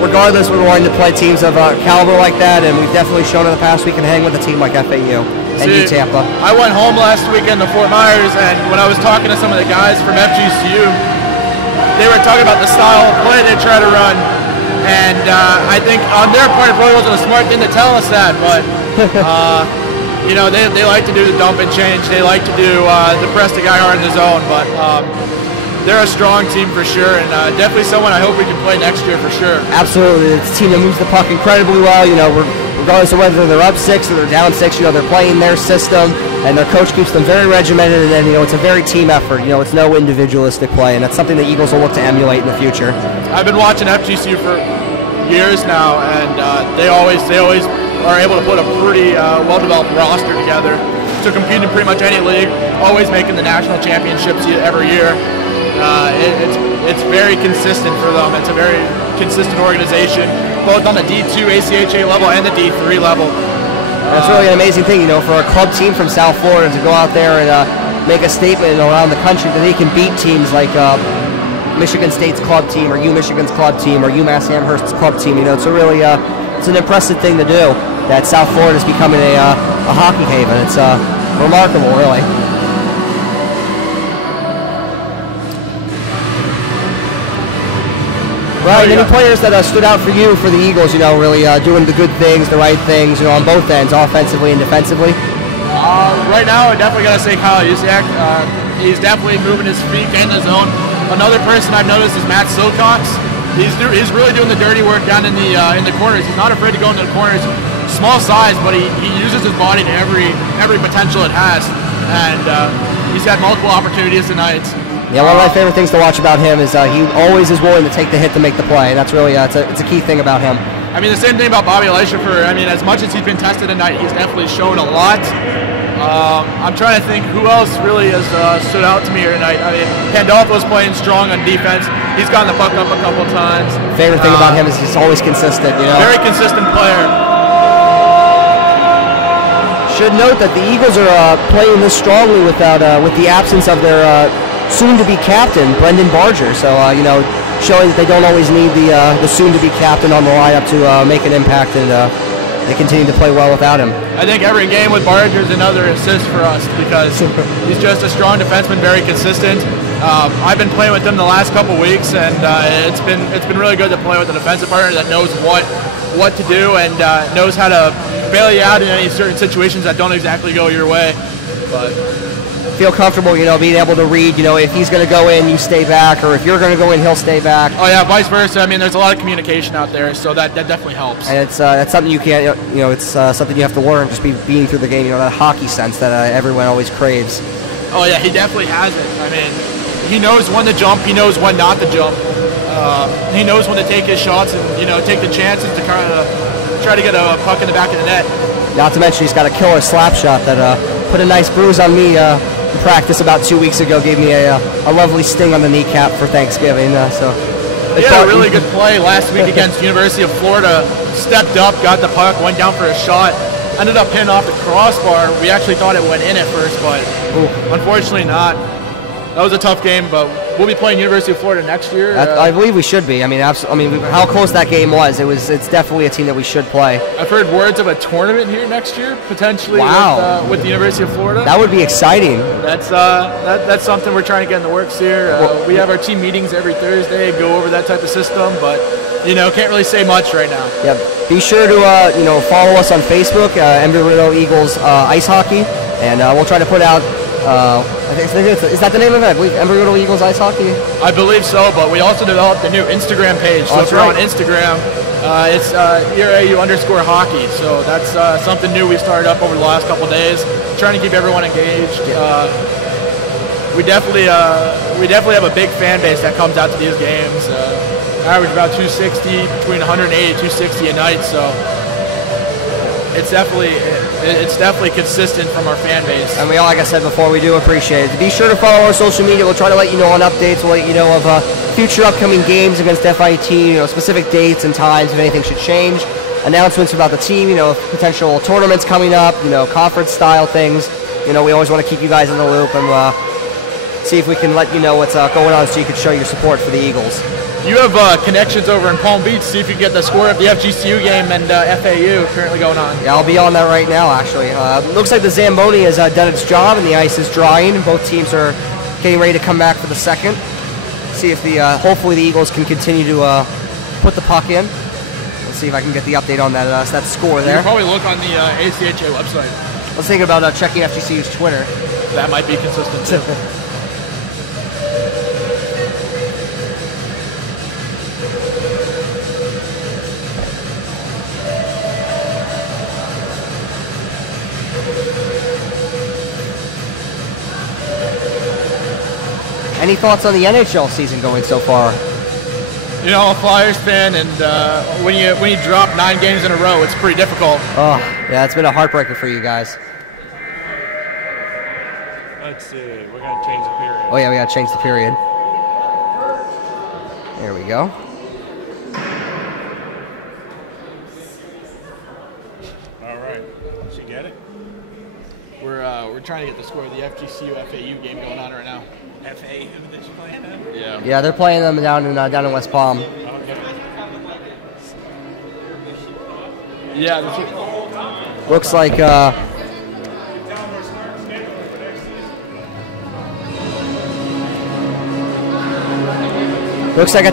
regardless, we're wanting to play teams of caliber like that, and we've definitely shown in the past we can hang with a team like FAU and Tampa. I went home last weekend to Fort Myers, and when I was talking to some of the guys from FGCU, they were talking about the style of play they try to run. And I think on their part, it probably wasn't a smart thing to tell us that, but you know, they like to do the dump and change. They like to do the press the guy hard in the zone, but they're a strong team for sure, and definitely someone I hope we can play next year for sure. Absolutely, it's a team that moves the puck incredibly well. You know, regardless of whether they're up 6 or they're down 6, you know, they're playing their system, and their coach keeps them very regimented, and then, you know, it's a very team effort. You know, it's no individualistic play, and that's something the Eagles will look to emulate in the future. I've been watching FGCU for years now, and they always are able to put a pretty well-developed roster together to compete in pretty much any league, always making the national championships every year. It's very consistent for them. It's a very consistent organization, both on the D2 ACHA level and the D3 level. That's really an amazing thing, you know, for a club team from South Florida to go out there and make a statement around the country that they can beat teams like Michigan State's club team, or UMichigan's club team, or UMass Amherst's club team. You know, it's a really it's an impressive thing to do. That South Florida is becoming a hockey haven. It's remarkable, really. Right, any players that stood out for you for the Eagles, you know, really doing the good things, the right things, you know, on both ends, offensively and defensively? Right now, I definitely got to say Kyle Yusiak. He's definitely moving his feet, getting his own. Another person I've noticed is Matt Silcox. He's really doing the dirty work down in the corners. He's not afraid to go into the corners. Small size, but he uses his body to every potential it has, and he's had multiple opportunities tonight. Yeah, one of my favorite things to watch about him is he always is willing to take the hit to make the play. That's really it's a key thing about him. I mean, the same thing about Bobby Leishafer. I mean, as much as he's been tested tonight, he's definitely shown a lot. I'm trying to think who else really has stood out to me here tonight. I mean, Pandolfo's playing strong on defense. He's gotten the puck up a couple times. Favorite thing about him is he's always consistent. You know, very consistent player. Should note that the Eagles are playing this strongly without with the absence of their soon-to-be captain, Brendan Barger. So showing that they don't always need the soon-to-be captain on the lineup to make an impact, and they continue to play well without him. I think every game with Barger is another assist for us because he's just a strong defenseman, very consistent. I've been playing with him the last couple weeks, and it's been really good to play with a defensive partner that knows what to do and knows how to bail you out in any certain situations that don't exactly go your way. But feel comfortable, being able to read, if he's going to go in, you stay back, or if you're going to go in, he'll stay back. Oh yeah, vice versa. I mean, there's a lot of communication out there, so that definitely helps. And it's something you can't, it's something you have to learn, just being through the game, that hockey sense that everyone always craves. Oh yeah, he definitely has it. I mean, he knows when to jump, he knows when not to jump. He knows when to take his shots and, take the chances to kind of try to get a puck in the back of the net. Not to mention he's got a killer slap shot that put a nice bruise on me in practice about 2 weeks ago. Gave me a lovely sting on the kneecap for Thanksgiving. He had a really good play last week against University of Florida. Stepped up, got the puck, went down for a shot, ended up pinning off the crossbar. We actually thought it went in at first, but unfortunately not. That was a tough game, but we'll be playing University of Florida next year. I believe we should be. I mean, how close that game was. It's definitely a team that we should play. I've heard words of a tournament here next year, potentially. Wow. With the University of Florida. That would be exciting. That's something we're trying to get in the works here. We have our team meetings every Thursday, go over that type of system, but can't really say much right now. Yeah. Be sure to follow us on Facebook, Embry-Riddle Eagles Ice Hockey, and we'll try to put out. Is that the name of it? I believe Embry-Riddle Eagles Ice Hockey? I believe so, but we also developed a new Instagram page. So if you're on Instagram, it's ERAU_hockey. So that's something new we started up over the last couple days, trying to keep everyone engaged. Yeah. We definitely have a big fan base that comes out to these games. Average about 260, between 180 and 260 a night. So it's definitely consistent from our fan base. And we, like I said before, we do appreciate it. Be sure to follow our social media. We'll try to let you know on updates. We'll let you know of future upcoming games against FIT, specific dates and times if anything should change. Announcements about the team, potential tournaments coming up, conference style things. We always want to keep you guys in the loop and see if we can let you know what's going on so you can show your support for the Eagles. You have connections over in Palm Beach. See if you can get the score of the FGCU game and FAU currently going on. Yeah, I'll be on that right now, actually. Looks like the Zamboni has done its job, and the ice is drying, and both teams are getting ready to come back for the second. See if hopefully the Eagles can continue to put the puck in. Let's see if I can get the update on that score there. You can probably look on the ACHA website. I was thinking about checking FGCU's Twitter. That might be consistent too. Any thoughts on the NHL season going so far? A Flyers fan, and when you drop 9 games in a row, it's pretty difficult. Oh, yeah, it's been a heartbreaker for you guys. Let's see, we're going to change the period. Oh yeah, we got to change the period. There we go. All right, did you get it? We're trying to get the score of the FGCU FAU game going on right now. FAU that you playing them? Yeah. Yeah, they're playing them down in West Palm. Okay. Yeah. Looks like at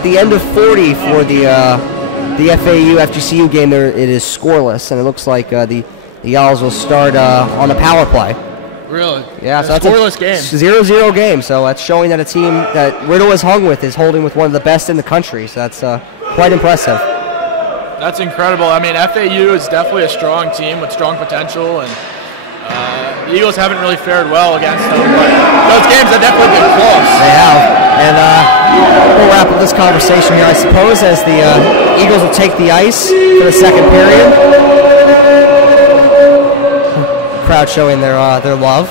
the end of 40 for the FAU FGCU game, there it is scoreless, and it looks like the Owls will start on a power play. Really? Yeah, so that's scoreless game. 0-0 game. So that's showing that a team that Riddle is hung with is holding with one of the best in the country. So that's quite impressive. That's incredible. I mean, FAU is definitely a strong team with strong potential, and the Eagles haven't really fared well against them. But those games have definitely been close. They have. And we'll wrap up this conversation here, I suppose, as the Eagles will take the ice for the second period. Crowd showing their love.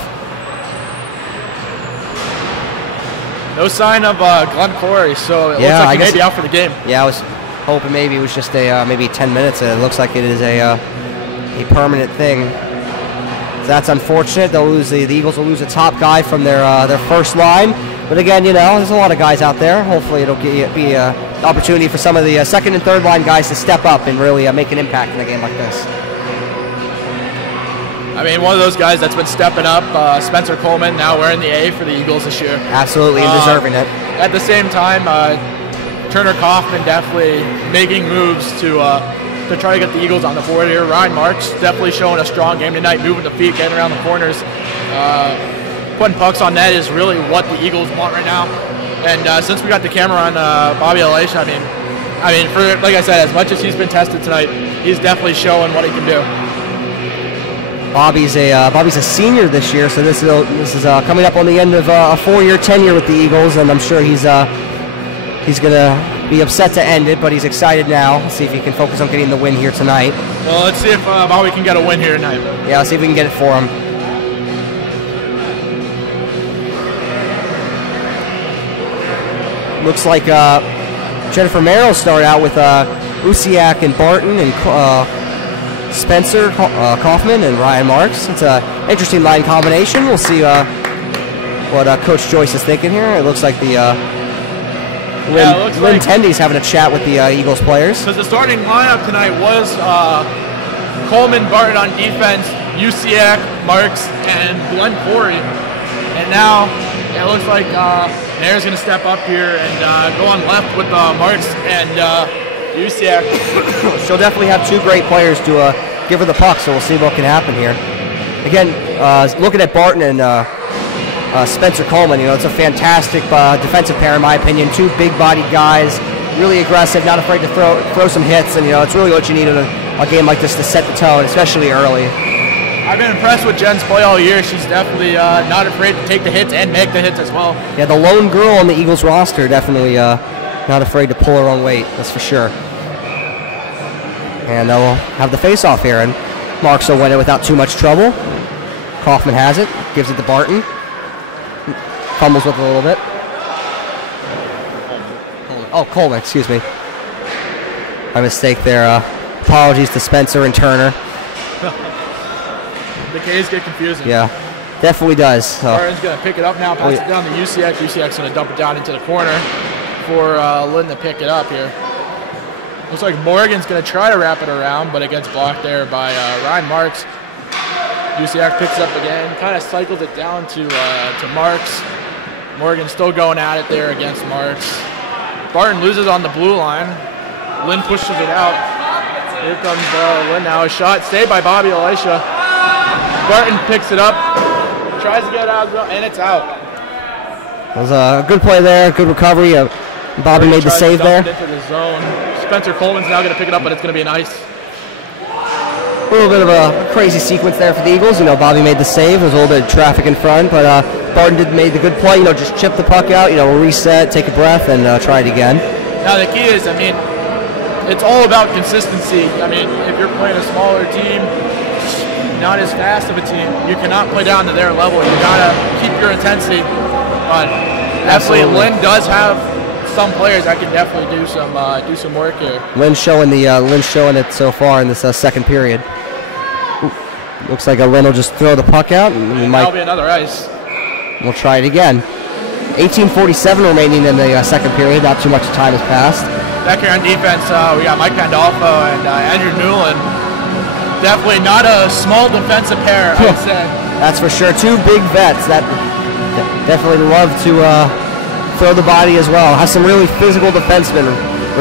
No sign of Glenn Corey, so it looks like he may be out for the game. Yeah, I was hoping maybe it was just maybe 10 minutes. It looks like it is a permanent thing. So that's unfortunate. They'll lose the Eagles will lose a top guy from their first line. But again, there's a lot of guys out there. Hopefully it'll be an opportunity for some of the second and third line guys to step up and really make an impact in a game like this. I mean, one of those guys that's been stepping up, Spencer Coleman, now wearing the A for the Eagles this year. Absolutely, and deserving it. At the same time, Turner Kaufman definitely making moves to try to get the Eagles on the board here. Ryan Marks definitely showing a strong game tonight, moving the feet, getting around the corners. Putting pucks on net is really what the Eagles want right now. And since we got the camera on Bobby Elisha, I mean, for like I said, as much as he's been tested tonight, he's definitely showing what he can do. Bobby's a senior this year, so this is coming up on the end of a 4-year tenure with the Eagles, and I'm sure he's gonna be upset to end it, but he's excited now. Let's see if he can focus on getting the win here tonight. Well, let's see if Bobby can get a win here tonight. Yeah, let's see if we can get it for him. Looks like Jennifer Merrill started out with Usiak and Barton and Spencer Kaufman and Ryan Marks. It's an interesting line combination. We'll see what Coach Joyce is thinking here. It looks like the Lynn Tendy's having a chat with the Eagles players. Because the starting lineup tonight was Coleman, Barton on defense, Usiak, Marks, and Glenn Corey. And now it looks like Nair's going to step up here and go on left with Marks and Usiak. She'll definitely have two great players to give her the puck, so we'll see what can happen here. Again, looking at Barton and Spencer Coleman, it's a fantastic defensive pair in my opinion. Two big-bodied guys, really aggressive, not afraid to throw some hits, and it's really what you need in a game like this to set the tone, especially early. I've been impressed with Jen's play all year. She's definitely not afraid to take the hits and make the hits as well. Yeah, the lone girl on the Eagles roster, definitely not afraid to pull her own weight, that's for sure. And they'll have the face-off here, and Marks will win it without too much trouble. Kaufman has it, gives it to Barton. Fumbles with it a little bit. Coleman, excuse me. My mistake there. Apologies to Spencer and Turner. The K's get confusing. Yeah, definitely does. So. Barton's going to pick it up now, pass it down to Usiak. Usiak's going to dump it down into the corner for Lynn to pick it up here. Looks like Morgan's going to try to wrap it around, but it gets blocked there by Ryan Marks. Usiak picks it up again, kind of cycles it down to Marks. Morgan still going at it there against Marks. Barton loses on the blue line. Lynn pushes it out. Here comes Lynn now. A shot saved by Bobby Elisha. Barton picks it up, tries to get it out, and it's out. It was a good play there, good recovery. Bobby made the save there. Into the zone. Spencer Coleman's now going to pick it up, but it's going to be nice. A little bit of a crazy sequence there for the Eagles. Bobby made the save. There was a little bit of traffic in front, but Barton made the good play. Just chip the puck out. Reset, take a breath, and try it again. Now the key is, it's all about consistency. If you're playing a smaller team, not as fast of a team, you cannot play down to their level. You gotta keep your intensity. But definitely, Lynn does have some players that can definitely do some work here. Lynn's showing it so far in this second period. Looks like Lynn will just throw the puck out, and that'll be another ice. We'll try it again. 18:47 remaining in the second period. Not too much time has passed. Back here on defense, we got Mike Pandolfo and Andrew Newland. Definitely not a small defensive pair, I'd say. That's for sure. Two big vets that definitely love to throw the body as well. Has some really physical defensemen.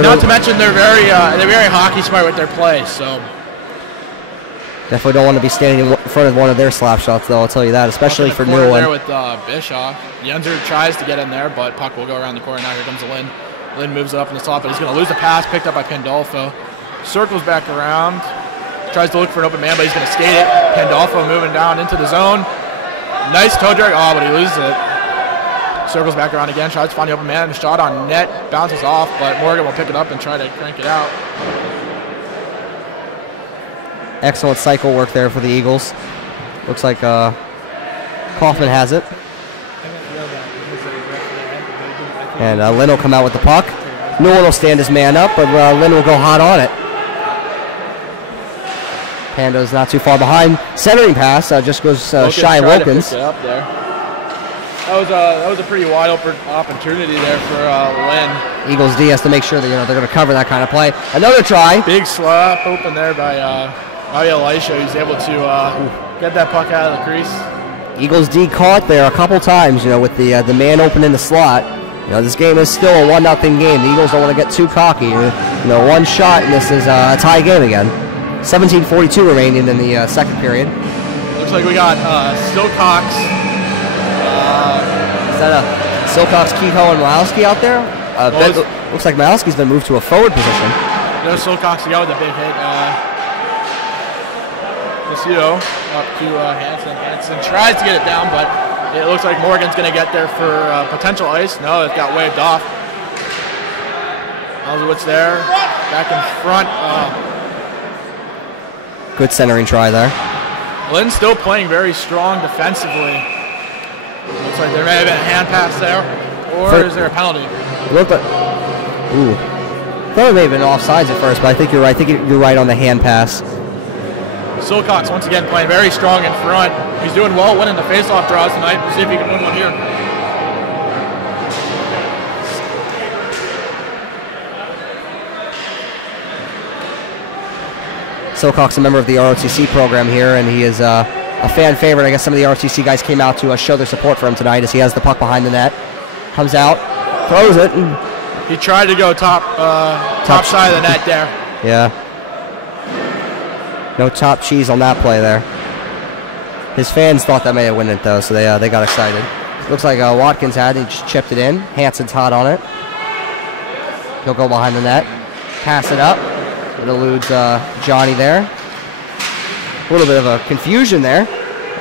Not to mention they're very hockey smart with their play. So definitely don't want to be standing in front of one of their slap shots, though. I'll tell you that, especially for Newland. There with Bischoff. Yenzer tries to get in there, but puck will go around the corner. Now here comes Lynn. Lynn moves it up in the slot, but he's going to lose the pass. Picked up by Pandolfo. Circles back around. Tries to look for an open man, but he's going to skate it. Pandolfo moving down into the zone. Nice toe drag. Oh, but he loses it. Circles back around again. Tries to find the open man. Shot on net. Bounces off, but Morgan will pick it up and try to crank it out. Excellent cycle work there for the Eagles. Looks like Kaufman has it. And Lynn will come out with the puck. Newland will stand his man up, but Lynn will go hot on it. Pando's not too far behind. Centering pass just goes shy of Wilkins. To pick it up there. That was a pretty wide open opportunity there for Lynn. Eagles D has to make sure that they're going to cover that kind of play. Another try. Big slap open there by Elisha. He's able to get that puck out of the crease. Eagles D caught there a couple times, with the man open in the slot. This game is still a 1-0 game. The Eagles don't want to get too cocky. One shot, and this is a tie game again. 17:42 remaining in the second period. Looks like we got Silcox. Is that a Silcox, Kehoe, and Malowski out there? Looks like Malowski's been moved to a forward position. There's Silcox again with a big hit. Lucido up to Hansen. Hansen tries to get it down, but it looks like Morgan's going to get there for potential ice. No, it got waved off. Alzowitz there, back in front. Good centering try there. Lynn's still playing very strong defensively. Looks like there may have been a hand pass there, or is there a penalty? It looked like, I thought it may have been offsides at first, but I think you're right. I think you're right on the hand pass. Silcox once again playing very strong in front. He's doing well winning the faceoff draws tonight. We'll see if he can win one here. Silcox, a member of the ROTC program here, and he is a fan favorite. I guess some of the ROTC guys came out to show their support for him tonight as he has the puck behind the net. Comes out, throws it. He tried to go top side of the net there. Yeah. No top cheese on that play there. His fans thought that may have won it though, so they got excited. Looks like Watkins had it, he just chipped it in. Hansen's hot on it. He'll go behind the net, pass it up. It eludes Johnny there. A little bit of a confusion there,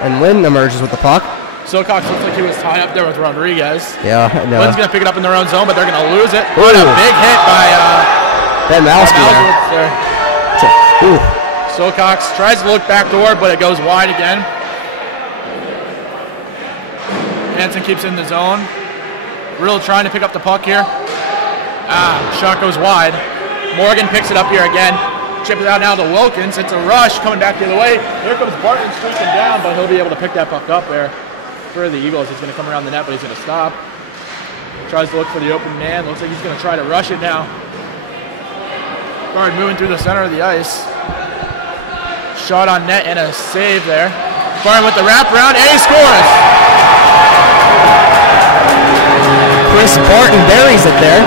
and Lynn emerges with the puck. Silcox looks like he was tied up there with Rodriguez. Yeah, no. Lynn's going to pick it up in their own zone, but they're going to lose it. What a big hit by Ben Malowski there. Silcox tries to look backdoor, but it goes wide again. Hansen keeps in the zone. Riddle trying to pick up the puck here. Shot goes wide. Morgan picks it up here again. Chip it out now to Wilkins. It's a rush coming back the other way. Here comes Barton streaking down, but he'll be able to pick that puck up there for the Eagles. He's going to come around the net, but he's going to stop. Tries to look for the open man. Looks like he's going to try to rush it now. Guard moving through the center of the ice. Shot on net and a save there. Barton with the wraparound, and he scores! Chris Barton buries it there.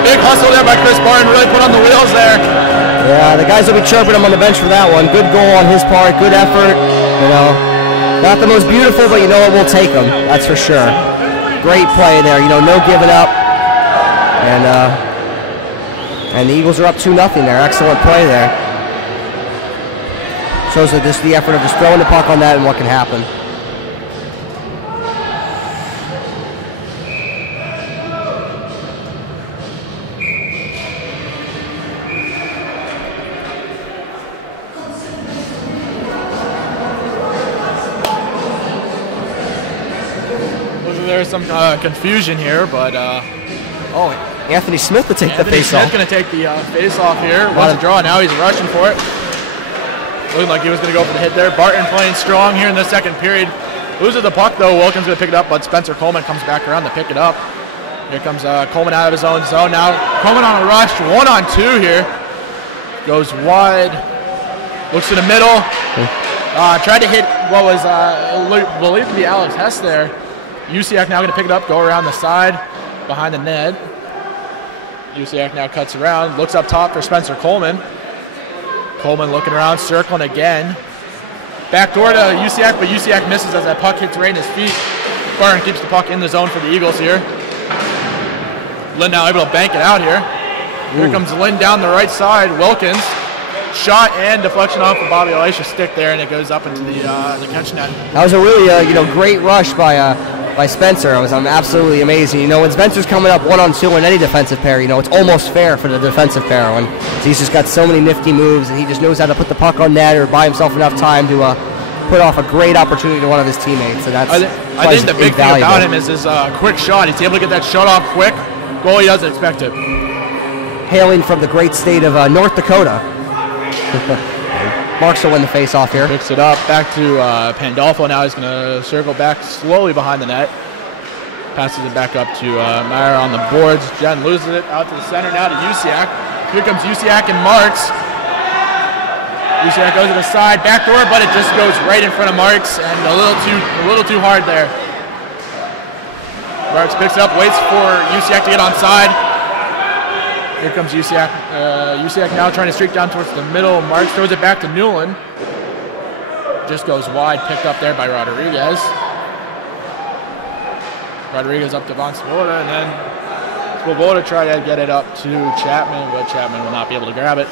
Big hustle there by Chris Barton, really put on the wheels there. Yeah, the guys will be chirping him on the bench for that one. Good goal on his part, good effort. Not the most beautiful, but it will take him. That's for sure. Great play there. No giving up. And the Eagles are up 2-0 there. Excellent play there. Shows that the effort of just throwing the puck on that and what can happen. There's some confusion here, but Anthony Smith to take the face off. Smith going to take the face off here. Wants to draw. Now he's rushing for it. Looking like he was going to go for the hit there. Barton playing strong here in the second period. Loses the puck though. Wilkins going to pick it up, but Spencer Coleman comes back around to pick it up. Here comes Coleman out of his own zone now. Coleman on a rush, 1-on-2 here. Goes wide. Looks to the middle. Tried to hit what was believed to be Alex Hess there. Usiak now going to pick it up, go around the side, behind the net. Usiak now cuts around, looks up top for Spencer Coleman. Coleman looking around, circling again. Back door to Usiak, but Usiak misses as that puck hits right in his feet. Barton keeps the puck in the zone for the Eagles here. Lynn now able to bank it out here. Here comes Lynn down the right side. Wilkins. Shot and deflection off of Bobby Elisha's stick there, and it goes up into the catch net. That was a really great rush by Spencer. It was absolutely amazing. When Spencer's coming up 1-on-2 in any defensive pair, it's almost fair for the defensive pair. He's just got so many nifty moves, and he just knows how to put the puck on net or buy himself enough time to put off a great opportunity to one of his teammates. So that's I think the big thing about him is his quick shot. He's able to get that shot off quick. Goalie doesn't expect it. Hailing from the great state of North Dakota. Marks will win the face-off here. Picks it up, back to Pandolfo now. He's going to circle back slowly behind the net. Passes it back up to Meyer on the boards. Jen loses it out to the center now to Usiak. Here comes Usiak and Marks. Usiak goes to the side, back door, but it just goes right in front of Marks and a little too hard there. Marks picks it up, waits for Usiak to get onside. Here comes Usiak. Usiak now trying to streak down towards the middle. Marks throws it back to Newland. Just goes wide, picked up there by Rodriguez. Rodriguez up to Von Svoboda, and then Svoboda tried to get it up to Chapman, but Chapman will not be able to grab it.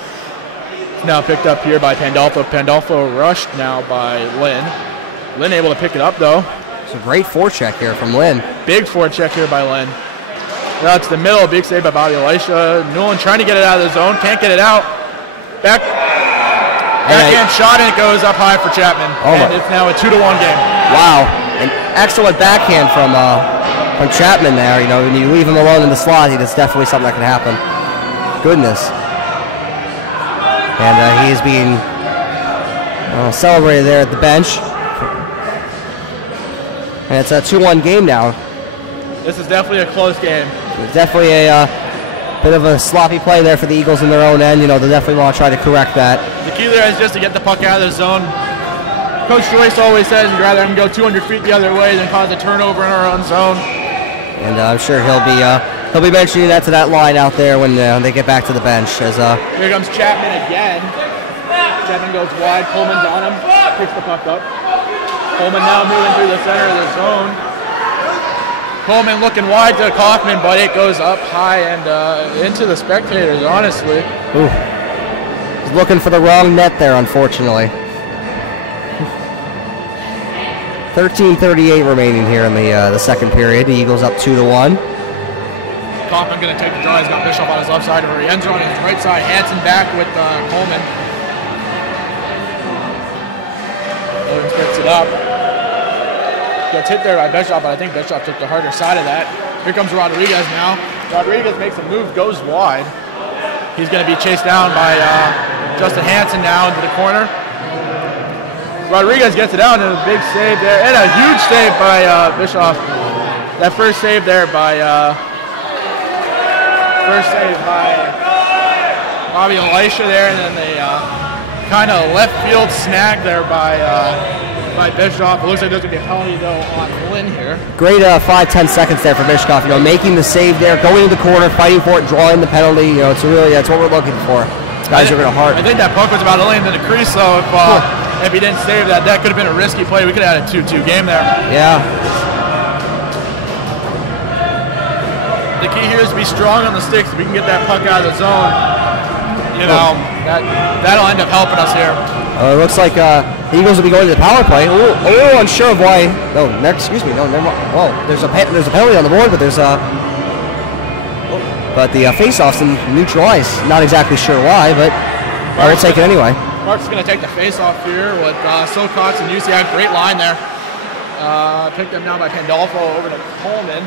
It's now picked up here by Pandolfo. Pandolfo rushed now by Lynn. Lynn able to pick it up, though. It's a great forecheck here from Lynn. Big forecheck here by Lynn. Now it's the middle, big save by Bobby Elisha. Newland trying to get it out of the zone, can't get it out. Backhand shot, and it goes up high for Chapman. And it's now a 2-1 game. Wow, an excellent backhand from Chapman there. You know, when you leave him alone in the slot, that's definitely something that can happen. Goodness. And he is being celebrated there at the bench. And it's a 2-1 game now. This is definitely a close game. It's definitely a bit of a sloppy play there for the Eagles in their own end. You know, they definitely want to try to correct that. The key there is just to get the puck out of the zone. Coach Joyce always says you'd rather him go 200 feet the other way than cause a turnover in our own zone. And I'm sure he'll be mentioning that to that line out there when they get back to the bench. As here comes Chapman again. Chapman goes wide. Coleman's on him. Picks the puck up. Coleman now moving through the center of the zone. Coleman looking wide to Kaufman, but it goes up high and into the spectators, honestly. Ooh. He's looking for the wrong net there, unfortunately. 13:38 remaining here in the second period. The Eagles up 2-1. Kaufman going to take the draw. He's got Bishop on his left side, or Enzo on his right side. Hansen back with Coleman. Evans picks it up. Gets hit there by Bishop, but I think Bishop took the harder side of that. Here comes Rodriguez now. Rodriguez makes a move, goes wide. He's going to be chased down by Justin Hansen now into the corner. Rodriguez gets it out, and a big save there, and a huge save by Bischoff. That first save there by Bobby Elisha there, and then the kind of left field snag there by Bischoff. It looks like there's going to be a penalty, though, on Lynn here. Great 5-10 seconds there for Bischoff. You know, making the save there, going to the corner, fighting for it, drawing the penalty. You know, that's what we're looking for. These guys are going to hard. I think that puck was about only into the crease, though. If he didn't save that, that could have been a risky play. We could have had a 2-2 game there. Yeah. The key here is to be strong on the sticks. If we can get that puck out of the zone, you know, that'll end up helping us here. It looks like the Eagles will be going to the power play. A little unsure of why. No, excuse me. No, never mind. Well, there's a penalty on the board, but there's a. But the face-off's neutralized. Not exactly sure why, but I will take it anyway. Mark's going to take the face-off here with Silcox and Usiak. Great line there. Picked up now by Pandolfo over to Coleman.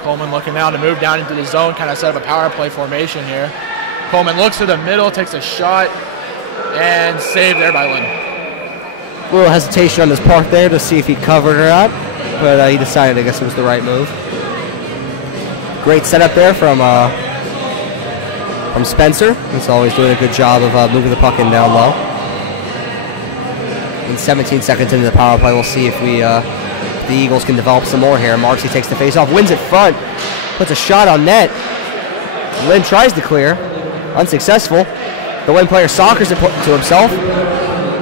Coleman looking now to move down into the zone, kind of set up a power play formation here. Coleman looks to the middle, takes a shot, and saved there by Lynn. A little hesitation on his part there to see if he covered or not, but he decided, I guess, it was the right move. Great setup there from Spencer. He's always doing a good job of moving the puck in down low. In 17 seconds into the power play, we'll see if the Eagles can develop some more here. Marksy takes the face off, wins it front, puts a shot on net. Lynn tries to clear, unsuccessful. The Lynn player soccers it to himself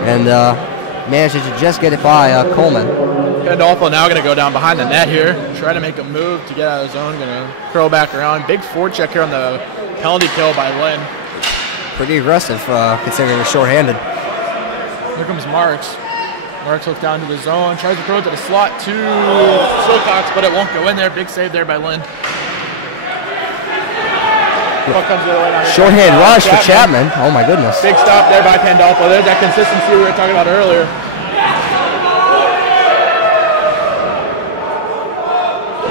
and manages to just get it by Coleman. Pandolfo now going to go down behind the net here, try to make a move to get out of the zone, going to curl back around. Big forecheck here on the penalty kill by Lynn. Pretty aggressive considering he's shorthanded. Here comes Marks. Marks looks down to the zone, tries to throw it to the slot to Silcox, but it won't go in there. Big save there by Lynn. Shorthand rush for Chapman. Oh my goodness. Big stop there by Pandolfo. There's that consistency we were talking about earlier.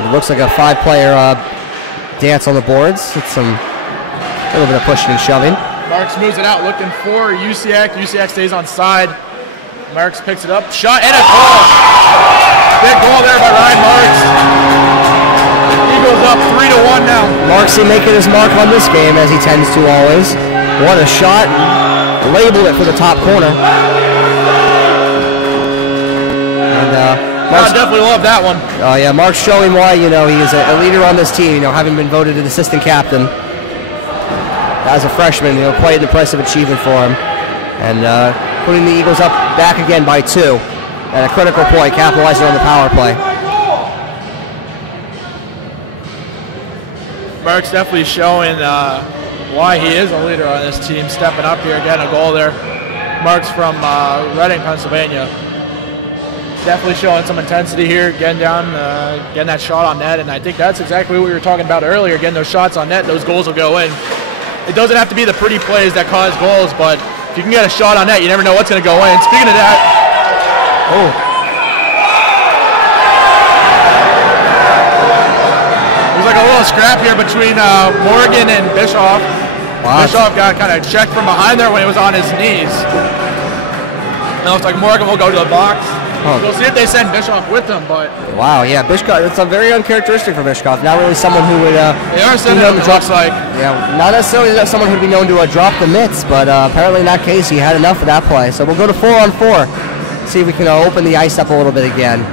It looks like a 5-player dance on the boards. It's a little bit of pushing and shoving. Marks moves it out, looking for Usiak. Usiak stays on side. Marks picks it up, shot, and a goal. Big goal there by Ryan Marks. Eagles up 3-1 now. Marksy making his mark on this game, as he tends to always. What a shot. Labeled it for the top corner. And I definitely love that one. Oh yeah, Mark's showing why, he is a leader on this team, having been voted an assistant captain. As a freshman, quite an impressive achievement for him. And putting the Eagles up back again by 2 at a critical point, capitalizing on the power play. Mark's definitely showing why he is a leader on this team, stepping up here, getting a goal there. Mark's from Reading, Pennsylvania. Definitely showing some intensity here, getting down, getting that shot on net, and I think that's exactly what we were talking about earlier, getting those shots on net, those goals will go in. It doesn't have to be the pretty plays that cause goals, but if you can get a shot on net, you never know what's going to go in. Speaking of that, there's like a little scrap here between Morgan and Bischoff. Wow. Bischoff got kind of checked from behind there when he was on his knees. It looks like Morgan will go to the box. We'll see if they send Bischoff with them, but... Wow, yeah, Bischoff, it's a very uncharacteristic for Bischoff. Not really someone who would... they are sending him, it looks like. Yeah, not necessarily someone who would be known to drop the mitts, but apparently in that case he had enough of that play. So we'll go to 4-on-4, see if we can open the ice up a little bit again.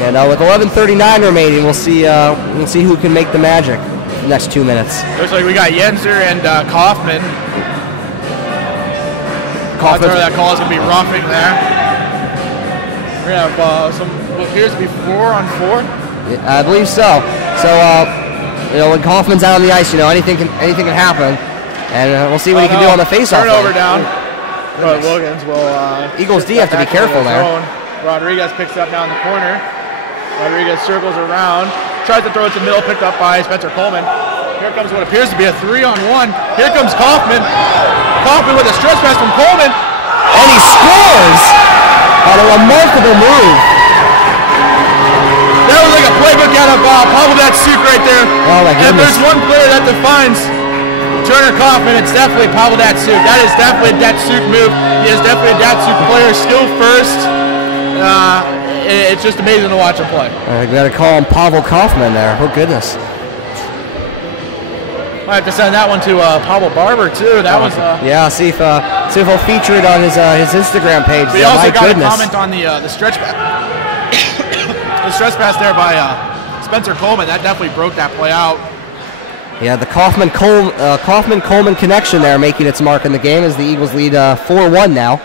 And with 11:39 remaining, we'll see who can make the magic in the next 2 minutes. Looks like we got Yenser and Kaufman. Odds are that call is going to be roughing there. We're going to have what appears to be 4-on-4. Yeah, I believe so. So, when Kaufman's out on the ice, anything can happen. And we'll see what he can do on the faceoff. Turnover down. But Wilkins will... Eagles D have to be careful there. Rodriguez picks it up now in the corner. Rodriguez circles around. Tries to throw it to the middle, picked up by Spencer Coleman. Here comes what appears to be a 3-on-1. Here comes Kaufman. Kaufman with a stretch pass from Coleman. And he scores on a remarkable move. That was like a playbook out of Pavel Datsuk right there. Oh my goodness. If there's one player that defines Turner Kaufman, it's definitely Pavel Datsuk. That is definitely a Datsuk move. He is definitely a Datsuk player. Skill first. It's just amazing to watch him play. We got to call him Pavel Kaufman there. Oh goodness. I have to send that one to Pavel Barber too. That was yeah. See if he'll feature it on his Instagram page. We also got a comment on the stretch pass. The stretch pass there by Spencer Coleman. That definitely broke that play out. Yeah, the Kaufman-Coleman connection there making its mark in the game as the Eagles lead 4-1 now.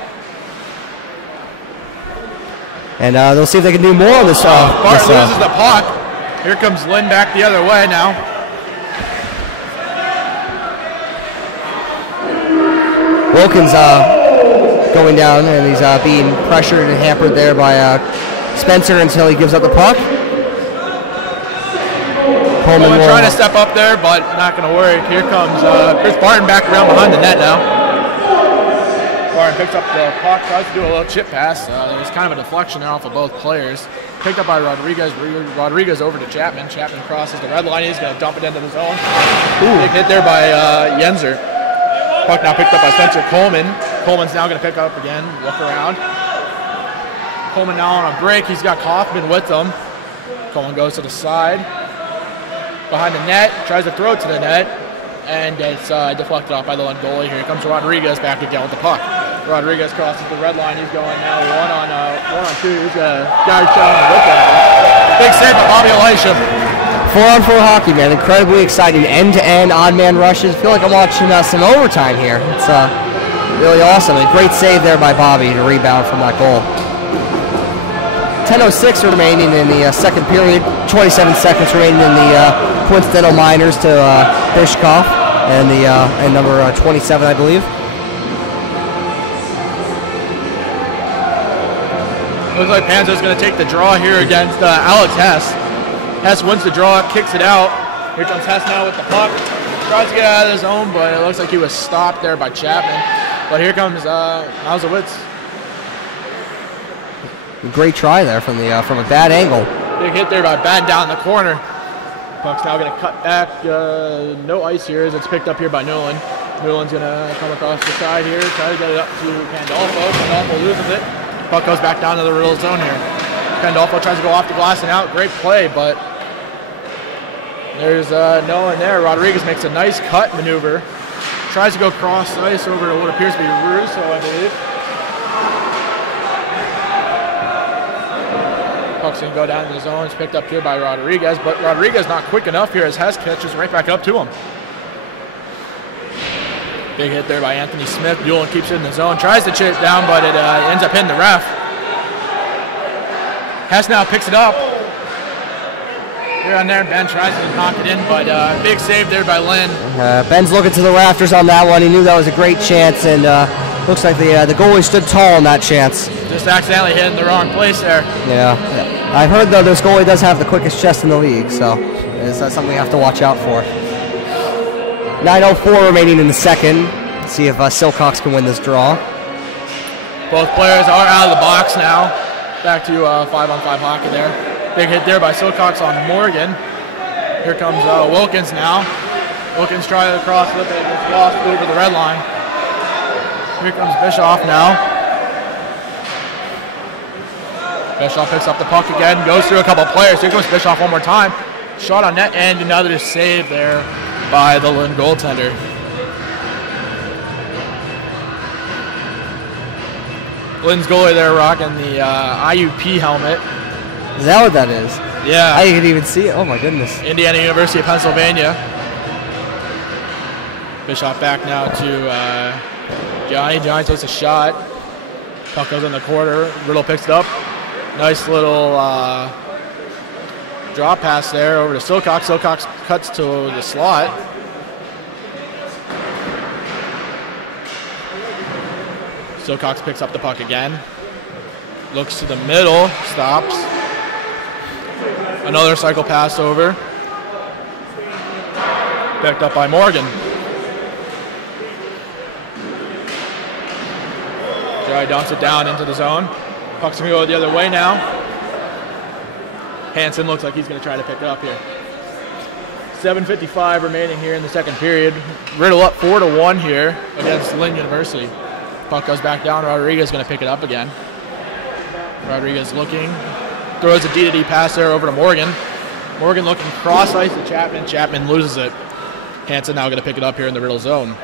And they'll see if they can do more on this. Bart loses the puck. Here comes Lynn back the other way now. Wilkins going down, and he's being pressured and hampered there by Spencer until he gives up the puck. Coleman trying to step up there, but not going to work. Here comes Chris Barton back around behind the net now. Barton picks up the puck, tries to do a little chip pass. There was kind of a deflection there off of both players. Picked up by Rodriguez. Rodriguez over to Chapman. Chapman crosses the red line. He's going to dump it into the zone. Big hit there by Yenser. Puck now picked up by Spencer Coleman. Coleman's now going to pick up again. Look around. Coleman now on a break. He's got Kaufman with him. Coleman goes to the side. Behind the net. Tries to throw it to the net. And it's deflected off by the Lynn goalie. Here comes Rodriguez back again with the puck. Rodriguez crosses the red line. He's going now one on two. He's got a guy showing the whip. Big save by Bobby Elisha. 4-on-4 hockey, man. Incredibly exciting. End-to-end odd-man rushes. I feel like I'm watching some overtime here. It's really awesome. A great save there by Bobby to rebound from that goal. 10:06 remaining in the second period. 27 seconds remaining in the coincidental minors to Bishkov and number 27, I believe. Looks like Panzer's going to take the draw here against Alex Hess. Hess wins the draw, kicks it out. Here comes Hess now with the puck. Tries to get out of the zone, but it looks like he was stopped there by Chapman. But here comes Mausewitz. Great try there from a bad angle. Big hit there by Batten down in the corner. Puck's now going to cut back. No ice here as it's picked up here by Nolan. Nolan's going to come across the side here, try to get it up to Pandolfo. Pandolfo loses it. Puck goes back down to the riddle zone here. Pandolfo tries to go off the glass and out. Great play, but there's no one there. Rodriguez makes a nice cut maneuver. Tries to go cross ice over to what appears to be Russo, I believe. Puck's going to go down to the zone. It's picked up here by Rodriguez, but Rodriguez not quick enough here as Hess catches right back up to him. Big hit there by Anthony Smith. Buellin keeps it in the zone. Tries to chase it down, but it ends up hitting the ref. Hess now picks it up. Here on there, Ben tries to knock it in, but big save there by Lynn. Ben's looking to the rafters on that one. He knew that was a great chance, and looks like the goalie stood tall on that chance. Just accidentally hit in the wrong place there. Yeah. I've heard, though, this goalie does have the quickest chest in the league, so it's something we have to watch out for. 9:04 remaining in the second. Let's see if Silcox can win this draw. Both players are out of the box now. Back to 5-on-5 hockey there. Big hit there by Silcox on Morgan. Here comes Wilkins now. Wilkins trying to cross with it. Gets lost over the red line. Here comes Bischoff now. Bischoff picks up the puck again. Goes through a couple players. Here goes Bischoff one more time. Shot on net and another save there by the Lynn goaltender. Lynn's goalie there rocking the IUP helmet. Is that what that is? Yeah. I didn't even see it. Oh my goodness. Indiana University of Pennsylvania. Bischoff back now to Johnny. Johnny takes a shot. Puck goes in the corner. Riddle picks it up. Nice little drop pass there over to Silcox. Silcox cuts to the slot. Silcox picks up the puck again. Looks to the middle. Stops. Another cycle pass over. Picked up by Morgan. Dry dunks it down into the zone. Puck's going to go the other way now. Hansen looks like he's going to try to pick it up here. 7:55 remaining here in the second period. Riddle up 4-1 here against Lynn University. Puck goes back down. Rodriguez is going to pick it up again. Rodriguez looking. Throws a D-to-D pass there over to Morgan. Morgan looking cross ice to Chapman. Chapman loses it. Hansen now going to pick it up here in the Riddle zone.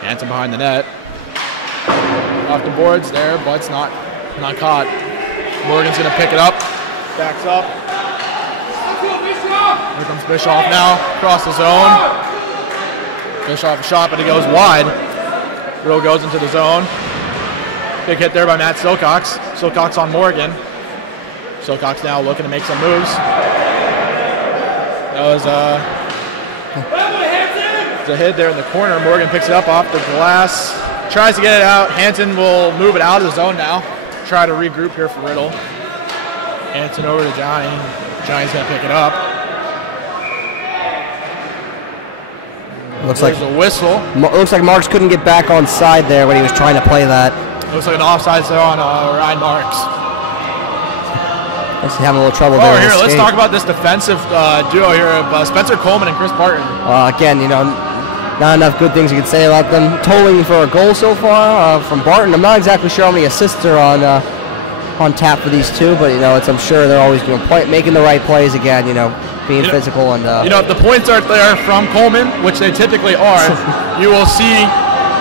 Hansen behind the net. Off the boards there, but it's not caught. Morgan's going to pick it up. Backs up. Here comes Bischoff now. Across the zone. Bischoff a shot, but he goes wide. Riddle goes into the zone. Big hit there by Matt Silcox. Silcox on Morgan. Silcox now looking to make some moves. That was a hit there in the corner. Morgan picks it up off the glass. Tries to get it out. Hansen will move it out of the zone now. Try to regroup here for Riddle. Hansen over to Johnny. Johnny's going to pick it up. Looks There's like a whistle. Looks like Marks couldn't get back on side there when he was trying to play that. Looks like an offside there on Ryan Marks. He's having a little trouble there. Here, let's talk about this defensive duo here of Spencer Coleman and Chris Barton. Again, not enough good things you can say about them. Totaling for a goal so far from Barton. I'm not exactly sure how many assists are on tap for these two, but I'm sure they're always making the right plays again. Being physical and. If the points aren't there from Coleman, which they typically are, you will see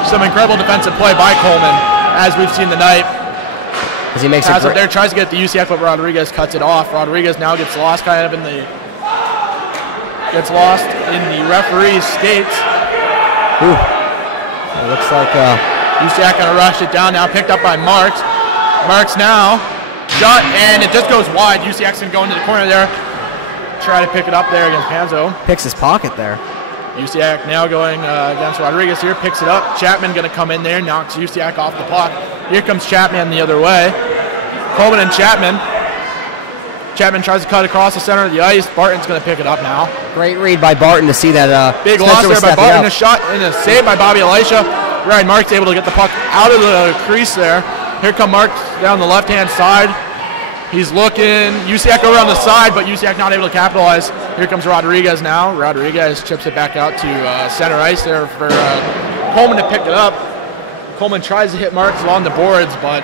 some incredible defensive play by Coleman, as we've seen tonight. As he makes it up there, tries to get the UCF, but Rodriguez cuts it off. Rodriguez now gets lost in the referee's skates. Ooh. It looks like UCF gonna rush it down now, picked up by Marks. Marks now shot, and it just goes wide. UCF's gonna go into the corner there. Try to pick it up there against Panzo. Picks his pocket there. UCF now going against Rodriguez here, picks it up. Chapman going to come in there, knocks UCF off the puck. Here comes Chapman the other way. Coleman and Chapman. Chapman tries to cut across the center of the ice. Barton's going to pick it up now. Great read by Barton to see that. Big loss there by Barton. A shot and a save by Bobby Elisha. Ryan Marks able to get the puck out of the crease there. Here come Marks down the left-hand side. He's looking. Usiak over on the side, but Usiak not able to capitalize. Here comes Rodriguez now. Rodriguez chips it back out to center ice there for Coleman to pick it up. Coleman tries to hit Marks along the boards, but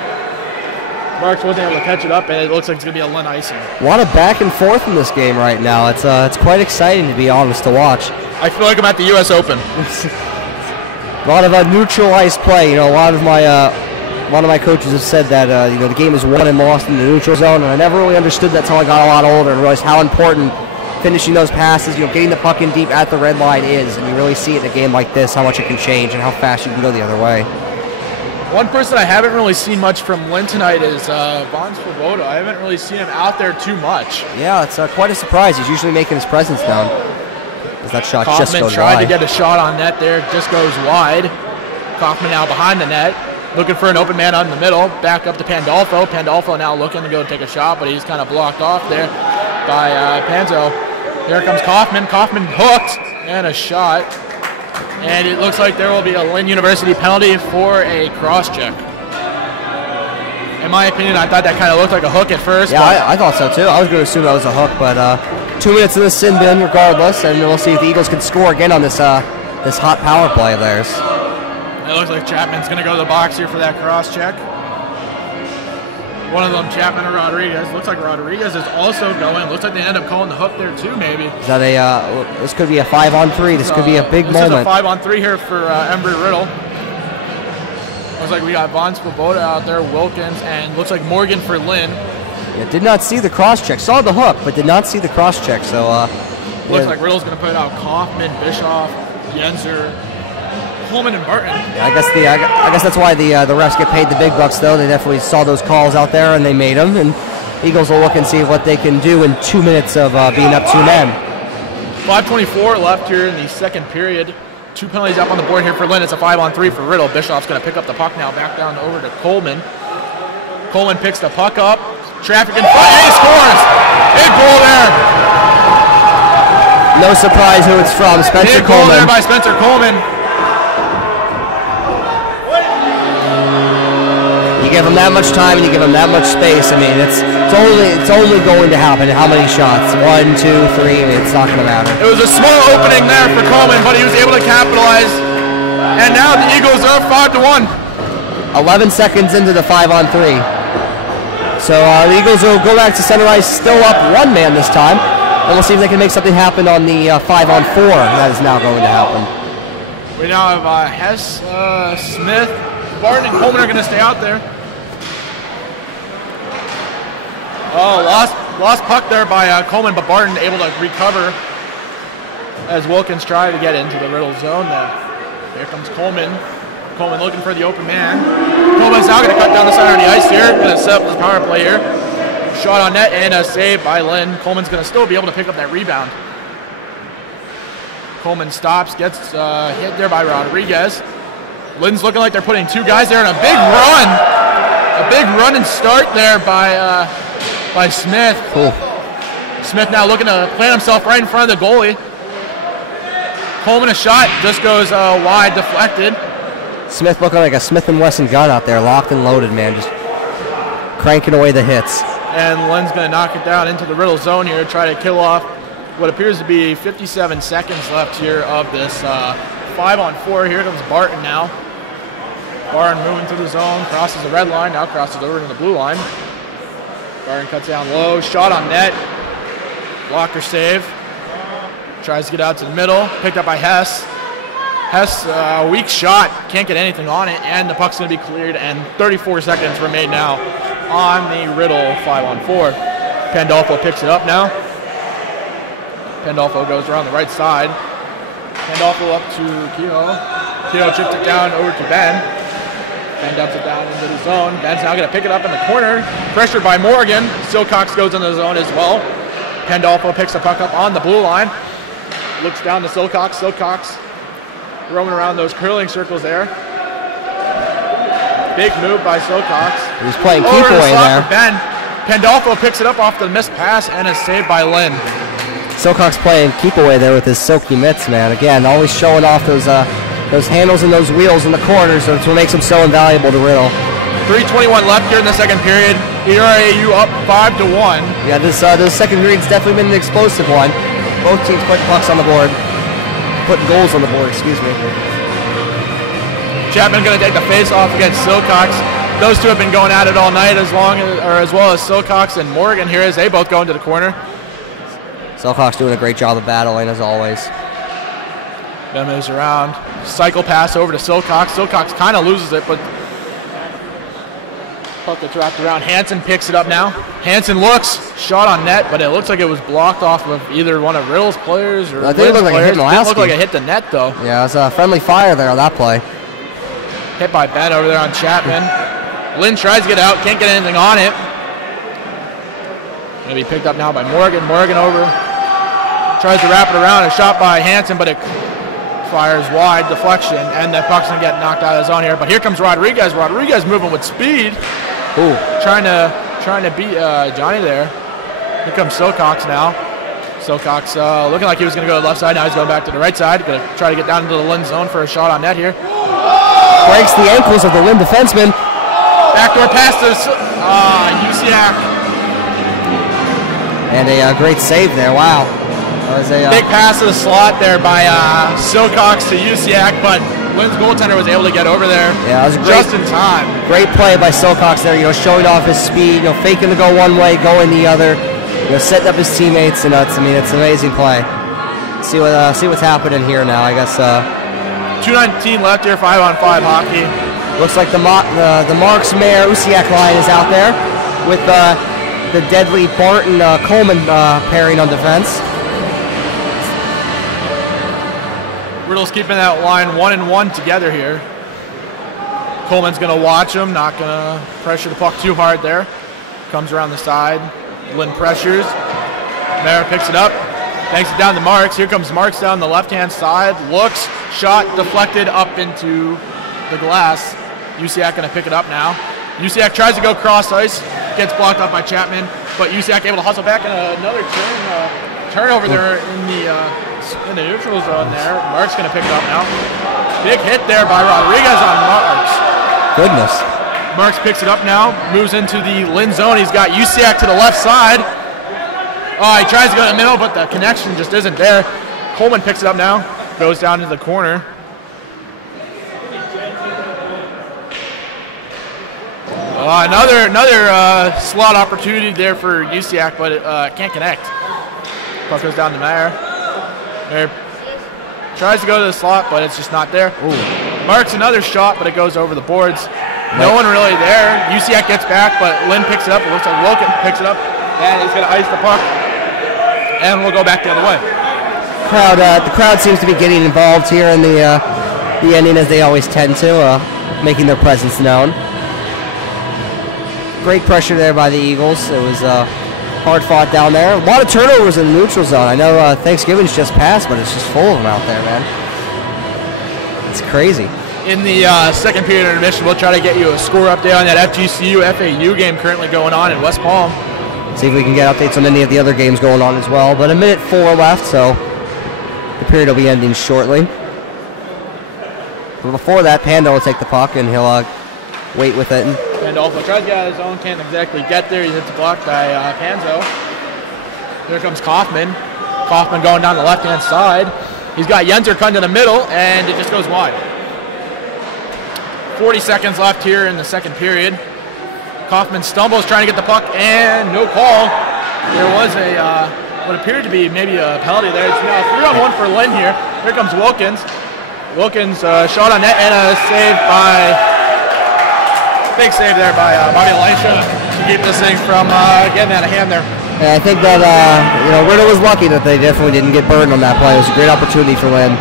Marks wasn't able to catch it up, and it looks like it's going to be a Lynn icing. A lot of back and forth in this game right now. It's quite exciting, to be honest, to watch. I feel like I'm at the U.S. Open. A lot of neutral ice play. You know, a lot of my coaches have said that you know, the game is won and lost in the neutral zone, and I never really understood that until I got a lot older and realized how important finishing those passes, you know, getting the puck in deep at the red line is, and you really see it in a game like this how much it can change and how fast you can go the other way. One person I haven't really seen much from Lynn tonight is Von Svoboda. I haven't really seen him out there too much. Yeah, it's quite a surprise. He's usually making his presence known. As that shot just goes wide. Kaufman tried to get a shot on net there, just goes wide. Kaufman now behind the net, looking for an open man out in the middle. Back up to Pandolfo. Pandolfo now looking to go take a shot, but he's kind of blocked off there by Panzo. Here comes Kaufman. Kaufman hooked and a shot. And it looks like there will be a Lynn University penalty for a cross-check. In my opinion, I thought that kind of looked like a hook at first. Yeah, I thought so too. I was going to assume that was a hook, but 2 minutes in the sin bin regardless, and we'll see if the Eagles can score again on this this hot power play of theirs. It looks like Chapman's going to go to the box here for that cross-check. One of them, Chapman or Rodriguez. Looks like Rodriguez is also going. Looks like they end up calling the hook there too, maybe. Is that this could be a 5-on-3. This could be a big moment. This is a 5-on-3 here for Embry-Riddle. Looks like we got Von Svoboda out there, Wilkins, and looks like Morgan for Lynn. Yeah, did not see the cross-check. Saw the hook, but did not see the cross-check. So looks like Riddle's going to put it out. Kaufman, Bischoff, Yenser, Coleman, and Barton. Yeah, I guess that's why the refs get paid the big bucks, though. They definitely saw those calls out there, and they made them. And Eagles will look and see what they can do in 2 minutes of being up 2 men. 5:24 left here in the second period. 2 penalties up on the board here for Lynn. It's a 5-on-3 for Riddle. Bischoff's going to pick up the puck now, back down over to Coleman. Coleman picks the puck up. Traffic in front, and he scores! Big goal there. No surprise who it's from, Spencer Big Coleman. Goal there by Spencer Coleman. You give him that much time and you give him that much space. I mean, it's only going to happen. How many shots? 1, 2, 3. I mean, it's not going to matter. It was a small opening there for Coleman, but he was able to capitalize. And now the Eagles are 5-1. 11 seconds into the 5-on-3. So the Eagles will go back to center ice, still up 1 man this time. And we'll see if they can make something happen on the 5-on-4. That is now going to happen. We now have Hess, Smith, Barton, and Coleman are going to stay out there. Oh, lost puck there by Coleman, but Barton able to recover as Wilkins tried to get into the Riddle zone there. Here comes Coleman. Coleman looking for the open man. Coleman's now going to cut down the center of the ice here. Going to set up his power play here. Shot on net and a save by Lynn. Coleman's going to still be able to pick up that rebound. Coleman stops, gets hit there by Rodriguez. Lynn's looking like they're putting 2 guys there, and a big run and start there by Smith. Cool. Smith now looking to plant himself right in front of the goalie. Coleman a shot, just goes wide, deflected. Smith looking like a Smith & Wesson gun out there, locked and loaded, man, just cranking away the hits. And Lynn's going to knock it down into the Riddle zone here, try to kill off what appears to be 57 seconds left here of this 5-on-4. Here comes Barton now. Barton moving through the zone, crosses the red line, now crosses over to the blue line. Barton cuts down low, shot on net. Blocker save. Tries to get out to the middle, picked up by Hess. Hess, weak shot, can't get anything on it, and the puck's going to be cleared, and 34 seconds remain now on the Riddle 5-on-4. Pandolfo picks it up now. Pandolfo goes around the right side. Pandolfo up to Kehoe. Kehoe chips it down over to Ben. Ben dumps it down into the zone. Ben's now going to pick it up in the corner. Pressured by Morgan. Silcox goes in the zone as well. Pandolfo picks the puck up on the blue line. Looks down to Silcox. Silcox roaming around those curling circles there. Big move by Silcox. He's playing keep away there. Ben. Pandolfo picks it up off the missed pass and is saved by Lynn. Silcox playing keep away there with his silky mitts, man. Again, always showing off those handles and those wheels in the corners. That's what makes him so invaluable to Riddle. 3:21 left here in the second period. ERAU up 5-1. Yeah, this second period's definitely been an explosive one. Both teams put pucks on the board. Put goals on the board, excuse me. Chapman going to take the face-off against Silcox. Those two have been going at it all night, as well as Silcox and Morgan here as they both go into the corner. Silcox doing a great job of battling as always. Then moves around, cycle pass over to Silcox. Silcox kind of loses it, but puck gets wrapped around. Hansen picks it up now. Hansen looks, shot on net, but it looks like it was blocked off of either one of Riddle's players or I think it looked like it hit It didn't look like it hit the net though. Yeah, it was a friendly fire there on that play. Hit by Ben over there on Chapman. Lynn tries to get out, can't get anything on it. Gonna be picked up now by Morgan. Morgan over, tries to wrap it around. A shot by Hansen, but it fires wide, deflection, and the puck's gonna get knocked out of the zone here. But here comes Rodriguez. Rodriguez moving with speed. Ooh. Trying to beat Johnny there. Here comes Silcox now. Silcox looking like he was gonna go to the left side. Now he's going back to the right side. Gonna try to get down into the Lynn zone for a shot on net here. Breaks the ankles of the Lynn defenseman. Backdoor pass to Usiak. And a great save there. Wow. That was a big pass to the slot there by Silcox to Usiak, but Lynn's goaltender was able to get over there. Yeah, it was great, just in time. Great play by Silcox there. Showing off his speed. Faking to go one way, going the other. Setting up his teammates, and it's an amazing play. See what's happening here now. I guess 2:19 left here, 5-on-5 hockey. Looks like the Marks Mayer Usiak line is out there with the deadly Barton Coleman pairing on defense. Riddle's keeping that line 1-1 together here. Coleman's going to watch him, not going to pressure the puck too hard there. Comes around the side. Lynn pressures. Mayer picks it up. Banks it down to Marks. Here comes Marks down the left-hand side. Looks, shot, deflected up into the glass. Usiak going to pick it up now. Usiak tries to go cross ice. Gets blocked up by Chapman. But Usiak able to hustle back, and another turnover there in the neutral zone there. Marks going to pick it up now. Big hit there by Rodriguez on Marks. Goodness. Marks picks it up now, moves into the Lynn zone. He's got Usiak to the left side. He tries to go to the middle, but the connection just isn't there. Coleman picks it up now, goes down to the corner. Another slot opportunity there for Usiak, but it can't connect. Puck goes down to Mayer. Mayer tries to go to the slot, but it's just not there. Ooh. Marks another shot, but it goes over the boards. No one really there. Usiak gets back, but Lynn picks it up. It looks like Wilkin picks it up, and he's going to ice the puck, and we'll go back the other way. The crowd seems to be getting involved here in the ending, as they always tend to, making their presence known. Great pressure there by the Eagles. It was hard fought down there. A lot of turnovers in the neutral zone. I know Thanksgiving's just passed, but it's just full of them out there, man. It's crazy. In the second period of intermission, we'll try to get you a score update on that FGCU-FAU game currently going on in West Palm. See if we can get updates on any of the other games going on as well. But 1:04 left, so the period will be ending shortly. But before that, Pando will take the puck, and he'll wait with it. Pandolfo tries to get out of his own, can't exactly get there. He hits the block by Panzo. Here comes Kaufman. Kaufman going down the left-hand side. He's got Yenser cut to the middle, and it just goes wide. 40 seconds left here in the second period. Kaufman stumbles trying to get the puck, and no call. There was what appeared to be maybe a penalty there. It's now 3-on-1 for Lynn here. Here comes Wilkins. Wilkins shot on net, and a big save there by Bobby Elisha to keep this thing from getting out of hand there. Yeah, I think that Riddle was lucky that they definitely didn't get burned on that play. It was a great opportunity for Lynn.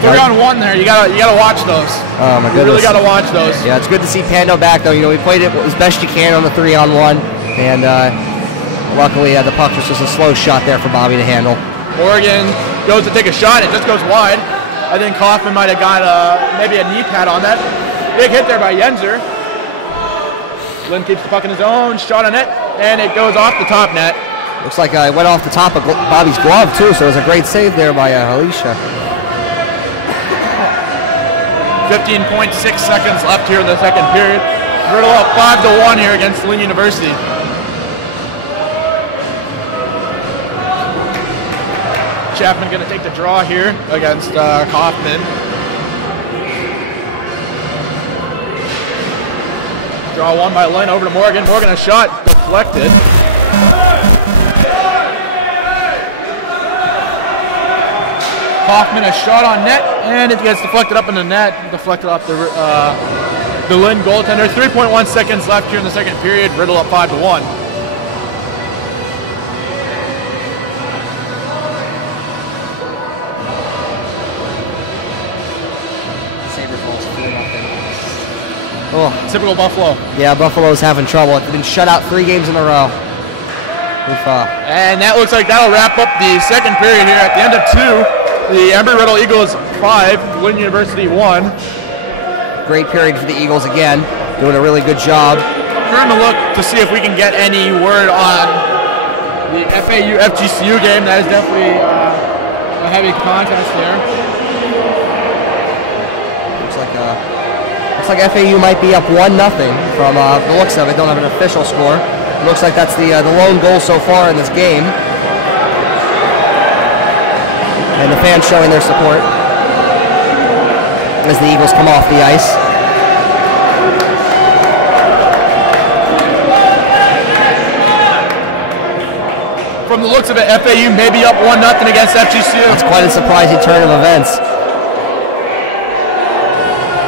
3-on-1 there. You gotta watch those. Oh my goodness. You really gotta watch those. Yeah, it's good to see Pando back though. He played it as best you can on the 3-on-1, and luckily the puck was just a slow shot there for Bobby to handle. Morgan goes to take a shot. It just goes wide. I think Kaufman might have got maybe a knee pad on that. Big hit there by Yenser. Lynn keeps the puck in his own, shot on net, and it goes off the top net. Looks like it went off the top of Bobby's glove too, so it was a great save there by Alicia. 15.6 seconds left here in the second period. Riddle up 5-1 here against Lynn University. Chapman going to take the draw here against Kaufman. Draw one by Lynn over to Morgan. Morgan, a shot deflected. Kaufman, a shot on net, and it gets deflected up in the net, deflected off the Lynn goaltender. 3.1 seconds left here in the second period. Riddle up 5-1. Oh. Typical Buffalo. Yeah, Buffalo's having trouble. They've been shut out 3 games in a row. And that looks like that'll wrap up the second period here. At the end of 2, the Embry-Riddle Eagles 5, Lynn University 1. Great period for the Eagles again. Doing a really good job. We're going to look to see if we can get any word on the FAU FGCU game. That is definitely a heavy contest there. Looks like FAU might be up 1-0 from the looks of it. Don't have an official score. It looks like that's the lone goal so far in this game. And the fans showing their support as the Eagles come off the ice. From the looks of it, FAU may be up 1-0 against FGCU. That's quite a surprising turn of events.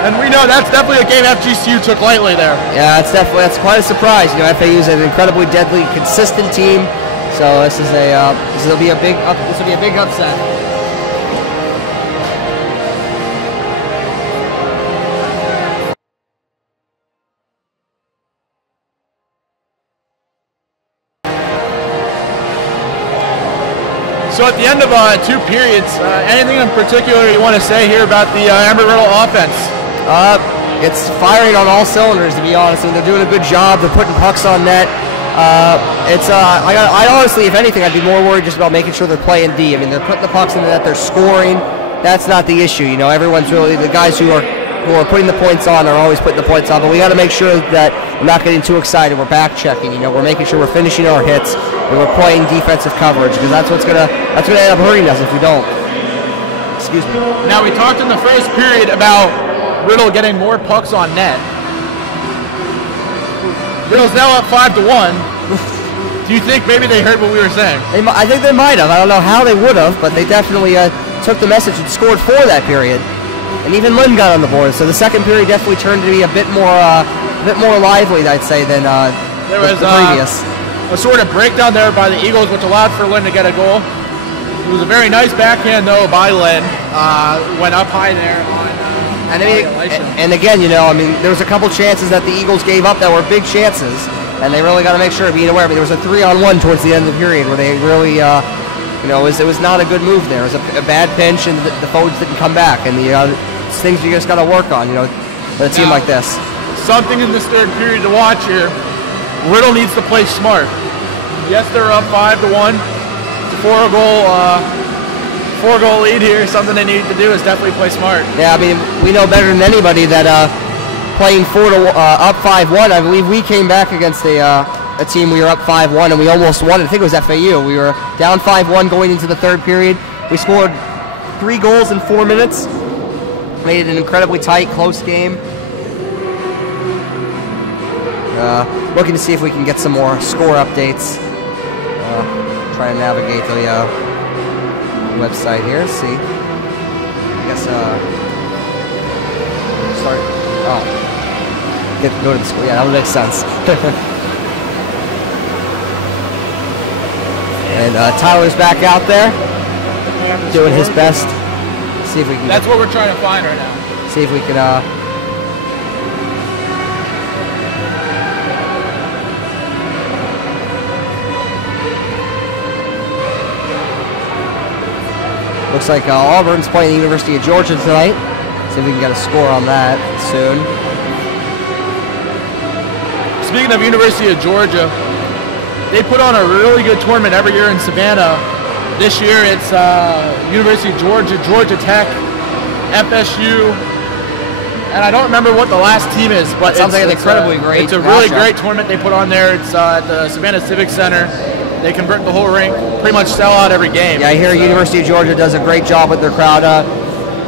And we know that's definitely a game FGCU took lightly there. Yeah, that's quite a surprise. You know, FAU is an incredibly deadly, consistent team. So this will be a big upset. So at the end of 2 periods, anything in particular you want to say here about the Embry-Riddle offense? It's firing on all cylinders, to be honest. I mean, they're doing a good job. They're putting pucks on net. I honestly, if anything, I'd be more worried just about making sure they're playing D. I mean, they're putting the pucks in the net. They're scoring. That's not the issue. You know, everyone's really, the guys who are putting the points on are always putting the points on. But we got to make sure that we're not getting too excited. We're back checking. You know, we're making sure we're finishing our hits and we're playing defensive coverage, because that's gonna end up hurting us if we don't. Excuse me. Now, we talked in the first period about Riddle getting more pucks on net. Riddle's now up 5-1. Do you think maybe they heard what we were saying? I think they might have. I don't know how they would have, but they definitely took the message and scored for that period. And even Lynn got on the board, so the second period definitely turned to be a bit more lively, I'd say, than there was the previous. A sort of breakdown there by the Eagles, which allowed for Lynn to get a goal. It was a very nice backhand, though, by Lynn. Went up high there on and again, you know, I mean, there was a couple chances that the Eagles gave up that were big chances, and they really got to make sure of being aware. I mean, there was a 3-on-1 towards the end of the period where they really, you know, it was not a good move there. It was a bad pinch, and the forwards didn't come back, and it's things you just got to work on, you know, with a team like this. Something in this third period to watch here. Riddle needs to play smart. Yes, they're up 5-1. It's a 4-goal lead here. Something they need to do is definitely play smart. Yeah, I mean, we know better than anybody that playing up 5-1. I believe we came back against a team. We were up 5-1 and we almost won. I think it was FAU. We were down 5-1 going into the third period. We scored 3 goals in 4 minutes. Made it an incredibly tight, close game. Looking to see if we can get some more score updates. Try to navigate the website here. See. I guess start. Go to the score. Yeah, that would make sense. And Tyler's back out there, doing his best. See if we can. That's what we're trying to find right now. See if we can. Looks like Auburn's playing the University of Georgia tonight. See if we can get a score on that soon. Speaking of University of Georgia, they put on a really good tournament every year in Savannah. This year it's University of Georgia, Georgia Tech, FSU, and I don't remember what the last team is, but it's incredibly great. It's a really great tournament they put on there. It's at the Savannah Civic Center. They convert the whole rink, pretty much sell out every game. Yeah, I hear University of Georgia does a great job with their crowd.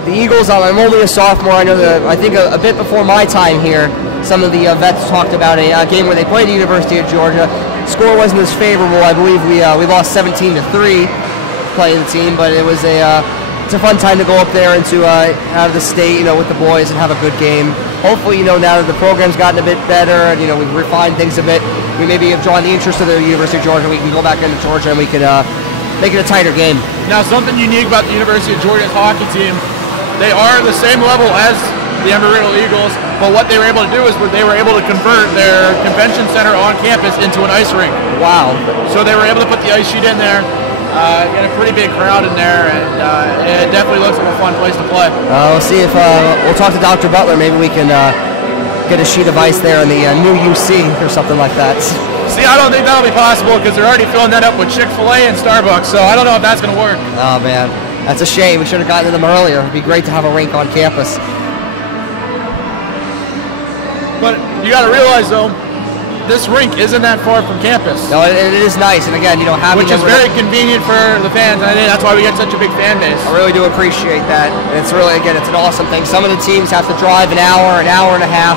The Eagles, I'm only a sophomore. I know that I think a bit before my time here, some of the vets talked about a game where they played the University of Georgia. Score wasn't as favorable. I believe we lost 17-3 playing the team, but it was it's a fun time to go up there and to have the state, with the boys and have a good game. Hopefully, now that the program's gotten a bit better and we've refined things a bit, we maybe have drawn the interest of the University of Georgia. We can go back into Georgia and we can make it a tighter game. Now, something unique about the University of Georgia's hockey team, they are the same level as the Amarillo Eagles, but what they were able to do is they were able to convert their convention center on campus into an ice rink. Wow. So they were able to put the ice sheet in there, get a pretty big crowd in there, and it definitely looks like a fun place to play. We'll see if we'll talk to Dr. Butler. Maybe we can get a sheet of ice there in the new UC or something like that. See, I don't think that'll be possible because they're already filling that up with Chick-fil-A and Starbucks, so I don't know if that's going to work. Oh, man. That's a shame. We should have gotten to them earlier. It'd be great to have a rink on campus. But you got to realize, though, this rink isn't that far from campus. No, it is nice, and again, having which is very convenient for the fans. And I think that's why we get such a big fan base. I really do appreciate that. And it's really, again, it's an awesome thing. Some of the teams have to drive an hour and a half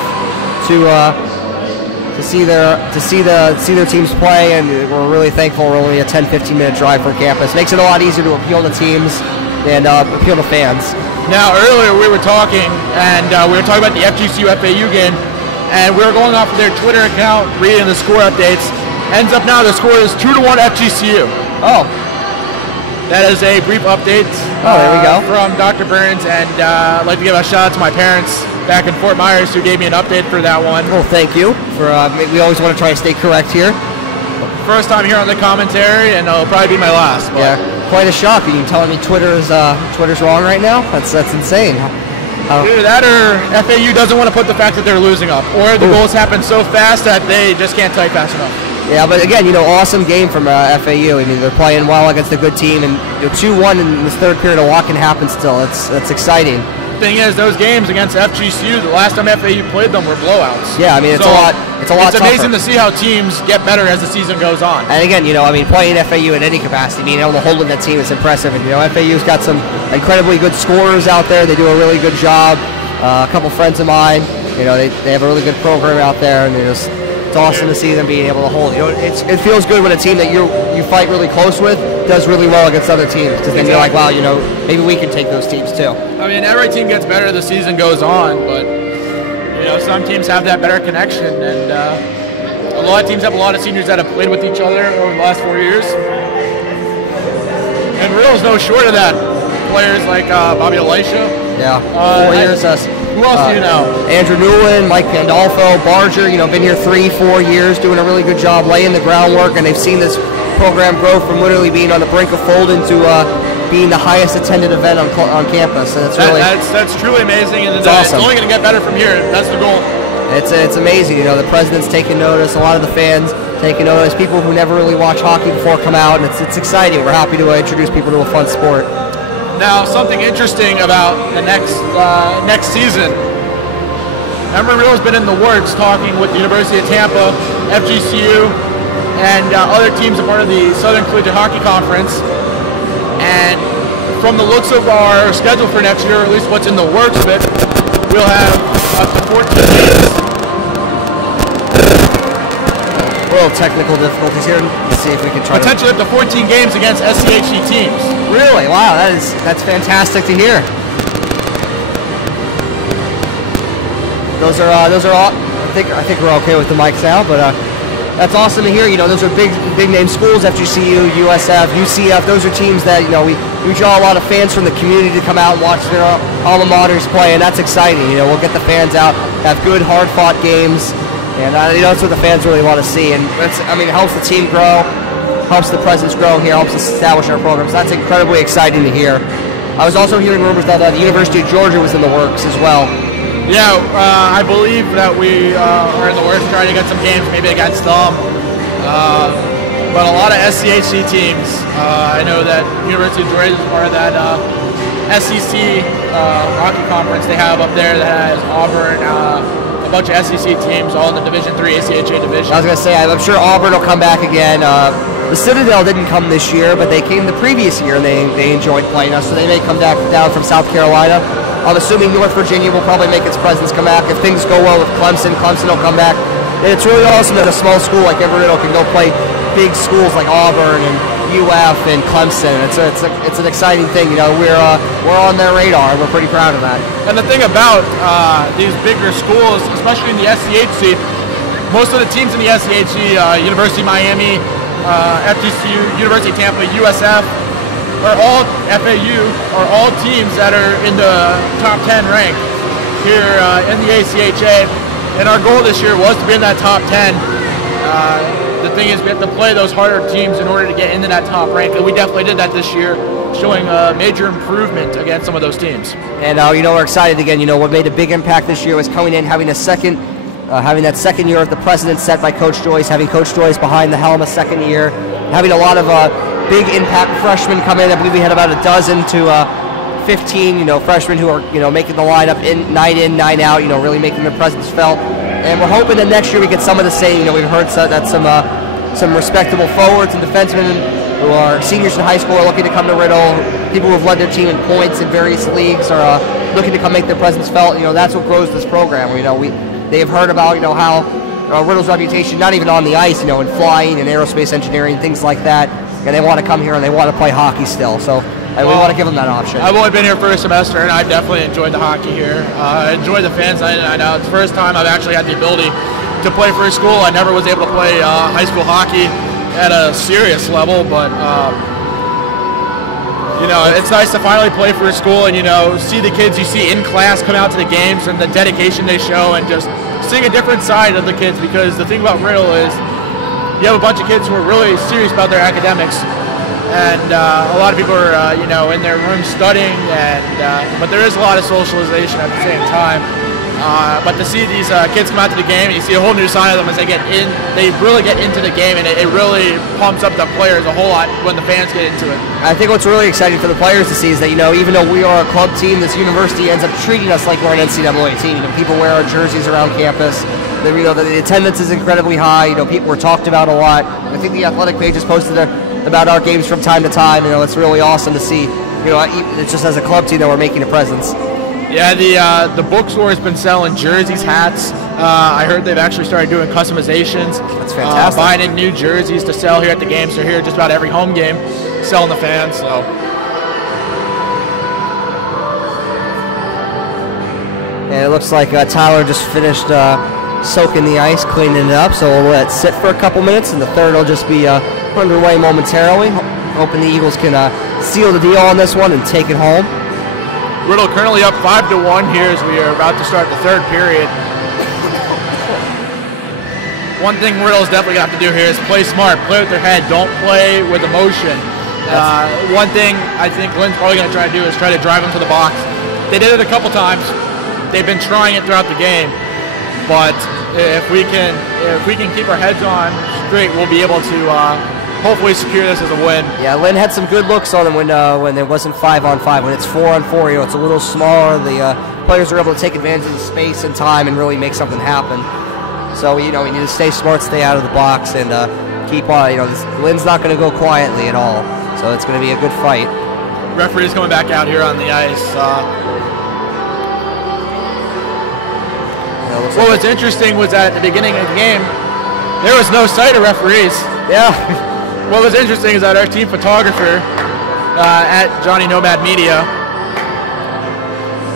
to see their teams play, and we're really thankful we're only a 10-15 minute drive from campus. Makes it a lot easier to appeal to teams and appeal to fans. Now, earlier we were talking, and we were talking about the FGCU FAU game, and we were going off of their Twitter account, reading the score updates. Ends up now the score is 2-1 FGCU. Oh. That is a brief update there we go. From Dr. Burns, and I'd like to give a shout out to my parents back in Fort Myers who gave me an update for that one. Well, thank you. We always want to try to stay correct here. First time here on the commentary, and it'll probably be my last. But. Yeah, quite a shock. Are you telling me Twitter's wrong right now? That's insane. Either that or FAU doesn't want to put the fact that they're losing up, or the goals happen so fast that they just can't type fast enough. Yeah, but again, awesome game from FAU. I mean, they're playing well against a good team, and 2-1 in this third period. A lot can happen still. That's exciting. Thing is, those games against FGCU, the last time FAU played them were blowouts. Yeah, I mean, it's a lot. It's amazing to see how teams get better as the season goes on. And again, playing FAU in any capacity, being able to hold in that team is impressive. And FAU's got some incredibly good scorers out there. They do a really good job. A couple friends of mine, they have a really good program out there, and it's awesome to see them being able to hold. It feels good when a team that you fight really close with does really well against other teams, because then you're like, wow, maybe we can take those teams too. I mean, every team gets better as the season goes on, but some teams have that better connection, and a lot of teams have a lot of seniors that have played with each other over the last 4 years. And Real's no short of that. Players like Bobby Elisha. Yeah, 4 years. Who else do you know? Andrew Newland, Mike Pandolfo, Barger, been here 3-4 years, doing a really good job laying the groundwork, and they've seen this program grow from literally being on the brink of folding to being the highest attended event on campus. And that's truly amazing, and it's awesome. It's only going to get better from here. That's the goal. It's amazing. The president's taking notice, a lot of the fans taking notice, people who never really watch hockey before come out, and it's exciting. We're happy to introduce people to a fun sport. Now, something interesting about the next season. Amarillo's been in the works talking with the University of Tampa, FGCU, and other teams are part of the Southern Collegiate Hockey Conference. And from the looks of our schedule for next year, or at least what's in the works of it, we'll have up to 14 games. A little technical difficulties here. Let's see if we can try. Potentially up to 14 games against SCHC teams. Really? Wow, that's fantastic to hear. Those are all. I think we're okay with the mics now, but that's awesome to hear. Those are big name schools: FGCU, USF, UCF. Those are teams that we draw a lot of fans from the community to come out and watch their alma maters play, and that's exciting. We'll get the fans out, have good, hard-fought games, and that's what the fans really want to see. And it helps the team grow, helps the presence grow here, helps us establish our programs. That's incredibly exciting to hear. I was also hearing rumors that the University of Georgia was in the works as well. Yeah, I believe that we are in the works trying to get some games maybe against them. But a lot of SCHC teams, I know that University of Georgia is part of that SEC hockey conference they have up there that has Auburn, a bunch of SEC teams, all in the Division III ACHA division. I was going to say, I'm sure Auburn will come back again. The Citadel didn't come this year, but they came the previous year, and they enjoyed playing us, so they may come back down from South Carolina. I'm assuming North Virginia will probably make its presence come back. If things go well with Clemson, Clemson will come back. And it's really awesome that a small school like Embry-Riddle can go play big schools like Auburn and UF and Clemson. It's an exciting thing. We're on their radar, and we're pretty proud of that. And the thing about these bigger schools, especially in the SCHC, most of the teams in the SCHC, University of Miami, FTCU, University of Tampa, USF, are all FAU, are all teams that are in the top 10 rank here in the ACHA. And our goal this year was to be in that top 10. The thing is, we have to play those harder teams in order to get into that top rank, and we definitely did that this year, showing a major improvement against some of those teams. And we're excited again. What made a big impact this year was coming in, having that second year of the precedent set by Coach Joyce, having Coach Joyce behind the helm a second year, having a lot of big impact freshmen come in. I believe we had about a dozen to 15, freshmen who are, making the lineup night in, night out, really making their presence felt. And we're hoping that next year we get some of the same. We've heard that some respectable forwards and defensemen who are seniors in high school are looking to come to Riddle. People who have led their team in points in various leagues are looking to come make their presence felt. That's what grows this program. They have heard about, how Riddle's reputation, not even on the ice, in flying and aerospace engineering, things like that. And they want to come here and they want to play hockey still. So we want to give them that option. I've only been here for a semester, and I've definitely enjoyed the hockey here. I enjoy the fans. I know it's the first time I've actually had the ability to play for a school. I never was able to play high school hockey at a serious level, but it's nice to finally play for a school and see the kids you see in class come out to the games and the dedication they show, and just seeing a different side of the kids. Because the thing about Riddle is you have a bunch of kids who are really serious about their academics, and a lot of people are in their room studying, but there is a lot of socialization at the same time. But to see these kids come out to the game, and you see a whole new side of them as they really get into the game, and it really pumps up the players a whole lot when the fans get into it. I think what's really exciting for the players to see is that, even though we are a club team, this university ends up treating us like we're an NCAA team. People wear our jerseys around campus. The attendance is incredibly high. People were talked about a lot. I think the athletic page has posted about our games from time to time. It's really awesome to see. It's just as a club team that we're making a presence. Yeah, the bookstore has been selling jerseys, hats. I heard they've actually started doing customizations. That's fantastic. Buying in new jerseys to sell here at the games. They're here just about every home game, selling the fans. So. And it looks like Tyler just finished soaking the ice, cleaning it up. So we'll let it sit for a couple minutes, and the third will just be underway momentarily. Hoping the Eagles can seal the deal on this one and take it home. Riddle currently up 5-1 here as we are about to start the third period. One thing Riddle's definitely going to have to do here is play smart, play with their head, don't play with emotion. One thing I think Lynn's probably going to try to do is try to drive them to the box. They did it a couple times. They've been trying it throughout the game, but if we can keep our heads on straight, we'll be able to hopefully secure this as a win. Yeah, Lynn had some good looks on him when there wasn't 5-on-5. When it's 4-on-4, it's a little smaller. The players are able to take advantage of the space and time and really make something happen. So we need to stay smart, stay out of the box, and keep on. Lynn's not going to go quietly at all. So it's going to be a good fight. Referee's coming back out here on the ice. What was interesting was at the beginning of the game, there was no sight of referees. Yeah. What was interesting is that our team photographer at Johnny Nomad Media,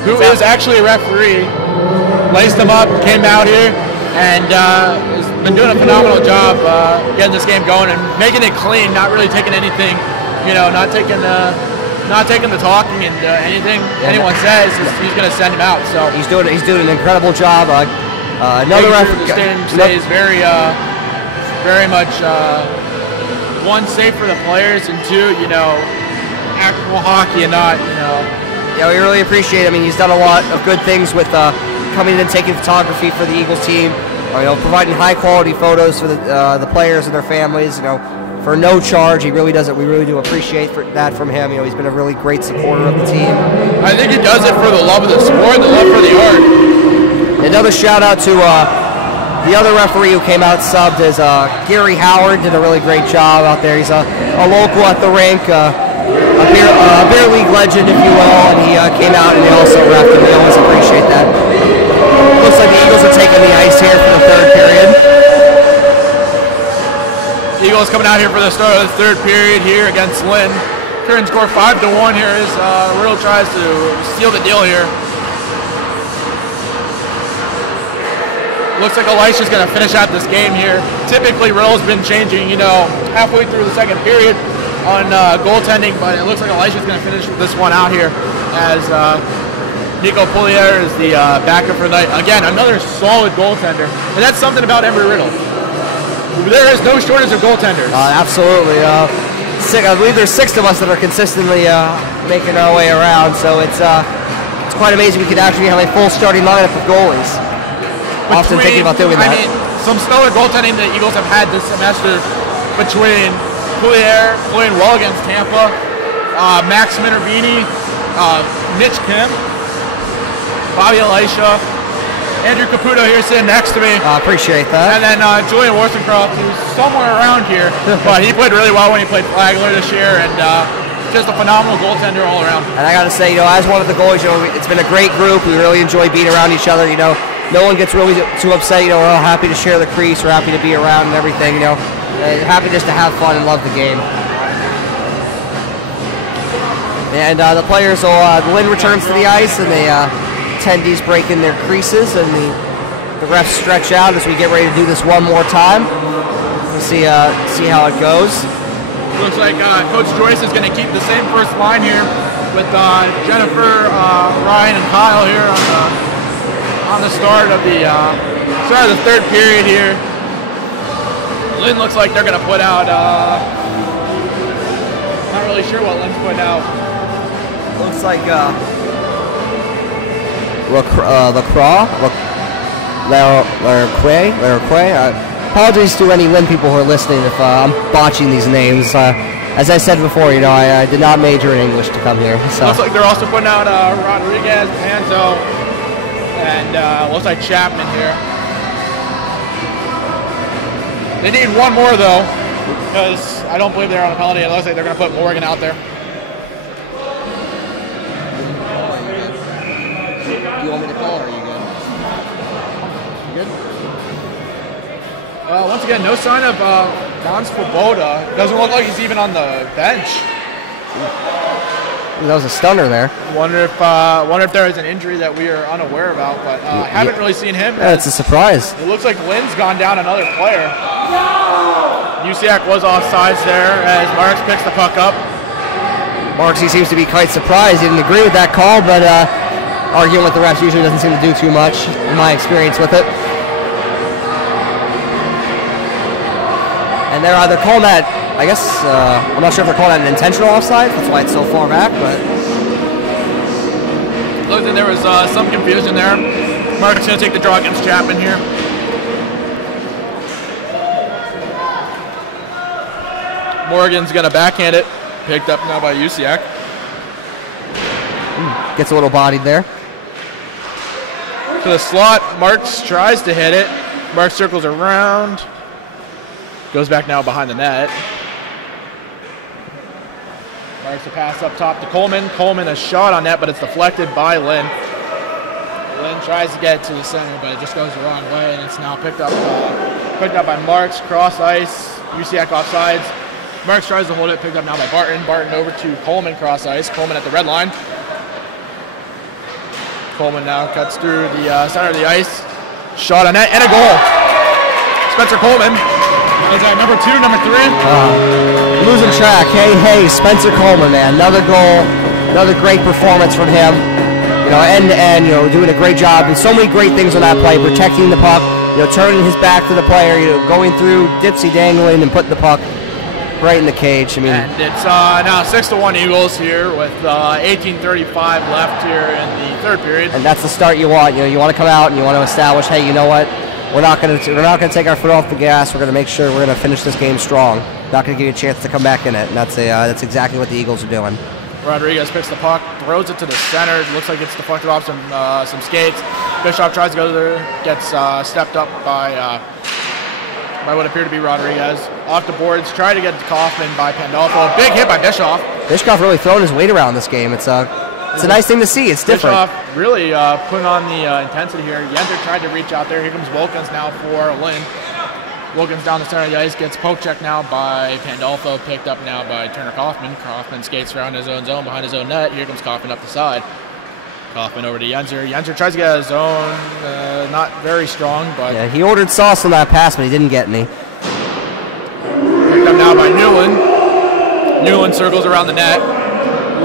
who is actually a referee, laced them up, came out here, and has been doing a phenomenal job getting this game going and making it clean, not really taking anything, not taking the talking and anything anyone says, he's going to send him out. So he's doing an incredible job. Another referee. The stadium stays very much. One, safe for the players, and two, actual hockey and not, Yeah, we really appreciate it. He's done a lot of good things with coming in and taking photography for the Eagles team, providing high-quality photos for the players and their families, for no charge. He really does it. We really do appreciate that from him. He's been a really great supporter of the team. I think he does it for the love of the sport, the love for the art. Another shout out to the other referee who came out subbed is Gary Howard. Did a really great job out there. He's a local at the rink, a beer league legend, if you will, and he came out and he also refed, and we always appreciate that. Looks like the Eagles are taking the ice here for the third period. Eagles coming out here for the start of the third period here against Lynn. Current score 5-1 here as Riddle tries to seal the deal here. Looks like Elisha's going to finish out this game here. Typically, Riddle's been changing, halfway through the second period on goaltending, but it looks like Elisha's going to finish this one out here as Nico Poulier is the backup for the night. Again, another solid goaltender, and that's something about Embry Riddle. There is no shortage of goaltenders. Absolutely. I believe there's 6 of us that are consistently making our way around, so it's quite amazing we could actually have a full starting lineup of goalies. Often thinking about doing that. I mean, some stellar goaltending the Eagles have had this semester between Poulier playing well against Tampa, Max Minervini, Mitch Kim, Bobby Elisha, Andrew Caputo here sitting next to me. Appreciate that. And then Julian Worstencroft, who's somewhere around here, but he played really well when he played Flagler this year, and just a phenomenal goaltender all around. And I got to say, as one of the goalies, it's been a great group. We really enjoy being around each other. No one gets really too upset. We're all happy to share the crease. We're happy to be around and everything. Happy just to have fun and love the game. And the players will. Lynn returns to the ice, and the attendees break in their creases, and the refs stretch out as we get ready to do this one more time. We'll see how it goes. Looks like Coach Joyce is going to keep the same first line here with Jennifer, Ryan, and Kyle here on the start of the third period here. Lynn looks like they're going to put out. Not really sure what Lynn's putting out. Looks like Lacroix. Apologies to any Lynn people who are listening if I'm botching these names. As I said before, I did not major in English to come here. So. Looks like they're also putting out Rodriguez, Panzo, and looks like Chapman here. They need one more though, because I don't believe they're on a penalty. It looks like they're going to put Morgan out there. Do you want me to call, or are you good? You good? Once again, no sign of Don Svoboda. Doesn't look like he's even on the bench. That was a stunner there. Wonder if there is an injury that we are unaware about, but haven't really seen him. Yeah, it's a surprise. It looks like Lynn's gone down another player. Usiak was offsides there as Marks picks the puck up. Marks, he seems to be quite surprised. He didn't agree with that call, but arguing with the refs usually doesn't seem to do too much, in my experience with it. And they're either calling that, I guess, I'm not sure if they're calling that an intentional offside. That's why it's so far back, but. Looks like there was some confusion there. Mark's going to take the draw against Chapman here. Morgan's going to backhand it. Picked up now by Usiak. Gets a little bodied there. To the slot, Marks tries to hit it. Marks circles around. Goes back now behind the net. Marks a pass up top to Coleman. Coleman a shot on net, but it's deflected by Lynn. Lynn tries to get it to the center, but it just goes the wrong way, and it's now picked up by Marks. Cross ice. Usiak offsides. Marks tries to hold it. Picked up now by Barton. Barton over to Coleman cross ice. Coleman at the red line. Coleman now cuts through the center of the ice. Shot on net and a goal. Spencer Coleman. Is that number 2, number 3? Losing track. Hey, Spencer Coleman, man. Another goal, another great performance from him. End to end, doing a great job. And so many great things on that play, protecting the puck, turning his back to the player, going through, dipsy dangling, and putting the puck right in the cage. And it's now 6-1 Eagles here with 18:35 left here in the third period. And that's the start you want. You want to come out and you want to establish, hey, you know what? We're not going to take our foot off the gas. We're going to make sure we're going to finish this game strong. Not going to give you a chance to come back in it. And that's exactly what the Eagles are doing. Rodriguez picks the puck, throws it to the center. It looks like it's deflected off some skates. Bischoff tries to go there, gets stepped up by what appeared to be Rodriguez. Off the boards, try to get to Kaufman by Pandolfo. Big hit by Bischoff. Bischoff really throwing his weight around this game. It's a nice thing to see. It's different. Bischoff really putting on the intensity here. Yenter tried to reach out there. Here comes Wilkins now for Lynn. Wilkins down the center of the ice, gets poke check now by Pandolfo, picked up now by Turner Kaufman. Kaufman skates around his own zone behind his own net. Here comes Kaufman up the side. Kaufman over to Yenser. Yenser tries to get his own, not very strong, but... Yeah, he ordered sauce on that pass, but he didn't get any. Picked up now by Newland. Newland circles around the net.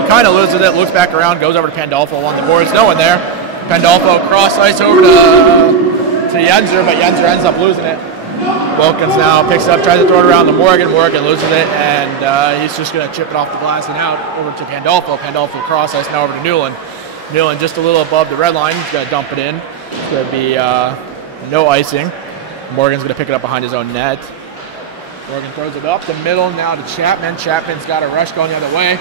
He kind of loses it, looks back around, goes over to Pandolfo along the boards. No one there. Pandolfo cross ice over to Yenser, but Yenser ends up losing it. Wilkins now picks it up, tries to throw it around to Morgan. Morgan loses it, and he's just going to chip it off the glass and out over to Pandolfo. Pandolfo cross ice now over to Newland. Newland just a little above the red line. He's going to dump it in. It's going to be no icing. Morgan's going to pick it up behind his own net. Morgan throws it up the middle now to Chapman. Chapman's got a rush going the other way.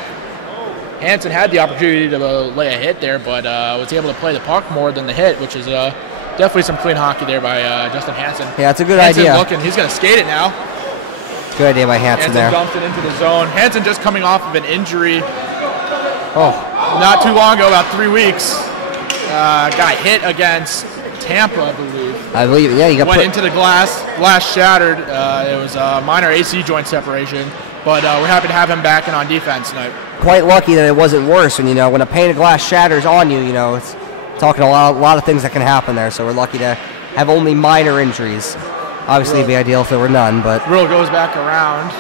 Hansen had the opportunity to lay a hit there, but was able to play the puck more than the hit, which is definitely some clean hockey there by Justin Hansen. Yeah, it's a good Hansen idea. Looking, he's going to skate it now. Good idea by Hansen there. Hansen dumped it into the zone. Hansen just coming off of an injury. Oh. Not too long ago, about 3 weeks. Got hit against Tampa, I believe. Yeah, he got went into the glass. Glass shattered. It was a minor AC joint separation, but we're happy to have him back and on defense tonight. Quite lucky that it wasn't worse. And when a pane of glass shatters on you, it's talking a lot of things that can happen there. So we're lucky to have only minor injuries. Obviously, it'd be ideal if there were none, but Rill goes back around.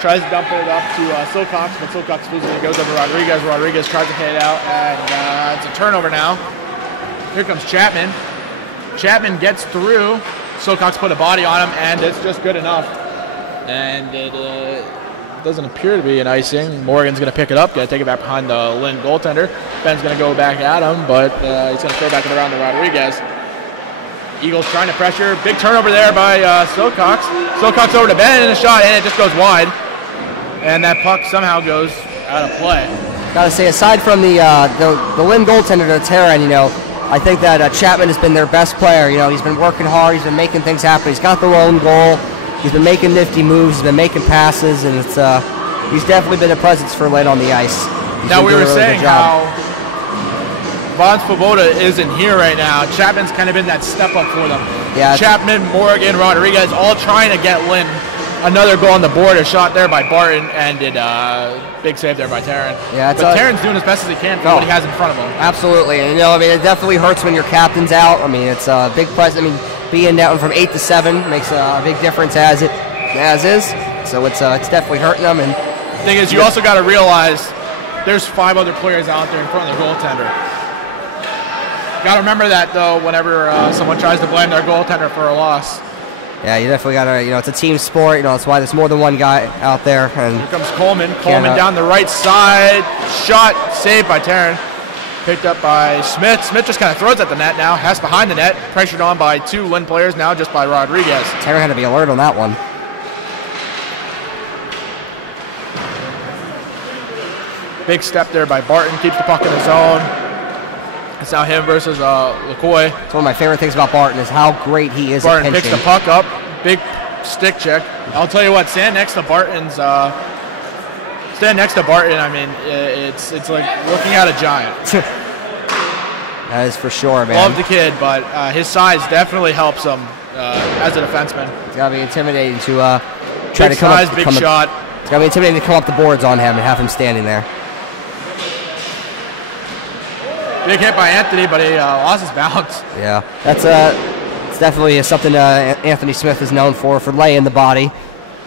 Tries to dump it up to Silcox, but Silcox loses it. Goes over to Rodriguez. Rodriguez tries to hit it out, and it's a turnover now. Here comes Chapman. Chapman gets through. Silcox put a body on him, and it's just good enough. And it doesn't appear to be an icing. Morgan's going to pick it up, going to take it back behind the Lynn goaltender. Ben's going to go back at him, but he's going to throw back it around to Rodriguez. Eagles trying to pressure. Big turnover there by Silcox. Silcox over to Ben, and a shot, and it just goes wide. And that puck somehow goes out of play. Gotta say, aside from the Lynn goaltender to Terran, I think that Chapman has been their best player. He's been working hard. He's been making things happen. He's got the lone goal. He's been making nifty moves. He's been making passes, and it's he's definitely been a presence for Lynn on the ice. Now we were saying how Von Svoboda isn't here right now. Chapman's kind of been that step up for them. Yeah. Chapman, Morgan, Rodriguez, all trying to get Lynn another goal on the board. A shot there by Barton, and big save there by Terran. Yeah, but Terran's doing as best as he can for what he has in front of him. Absolutely, and it definitely hurts when your captain's out. It's a big plus. Being down from 8 to 7 makes a big difference as is. So it's definitely hurting them. And the thing is, you also got to realize there's 5 other players out there in front of the goaltender. Got to remember that though. Whenever someone tries to blame their goaltender for a loss. Yeah, you definitely got to, it's a team sport. That's why there's more than one guy out there. And here comes Coleman. Coleman down the right side. Shot saved by Terran. Picked up by Smith. Smith just kind of throws at the net now. Has behind the net. Pressured on by 2 Lynn players now just by Rodriguez. Terran had to be alert on that one. Big step there by Barton. Keeps the puck in his zone. It's now him versus LaCoy. It's one of my favorite things about Barton is how great he is Barton at pinching. Picks the puck up. Big stick check. I'll tell you what, stand next to Barton's. It's like looking at a giant. That is for sure, man. Love the kid, but his size definitely helps him as a defenseman. It's got to be intimidating to try to come size, up. Big shot. It's got to be intimidating to come up the boards on him and have him standing there. Big hit by Anthony, but he lost his balance. Yeah, that's it's definitely something Anthony Smith is known for laying the body.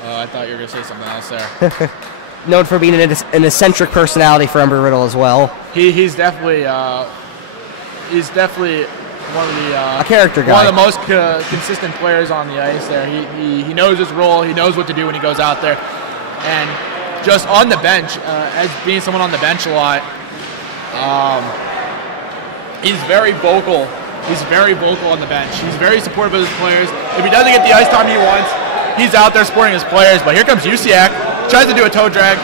I thought you were going to say something else there. Known for being an eccentric personality for Embry Riddle as well. He's definitely one of the a character guy. One of the most consistent players on the ice there. He knows his role. He knows what to do when he goes out there. And just on the bench, as being someone on the bench a lot, he's very vocal. He's very vocal on the bench. He's very supportive of his players. If he doesn't get the ice time he wants, he's out there supporting his players. But here comes Usiak. Tries to do a toe drag.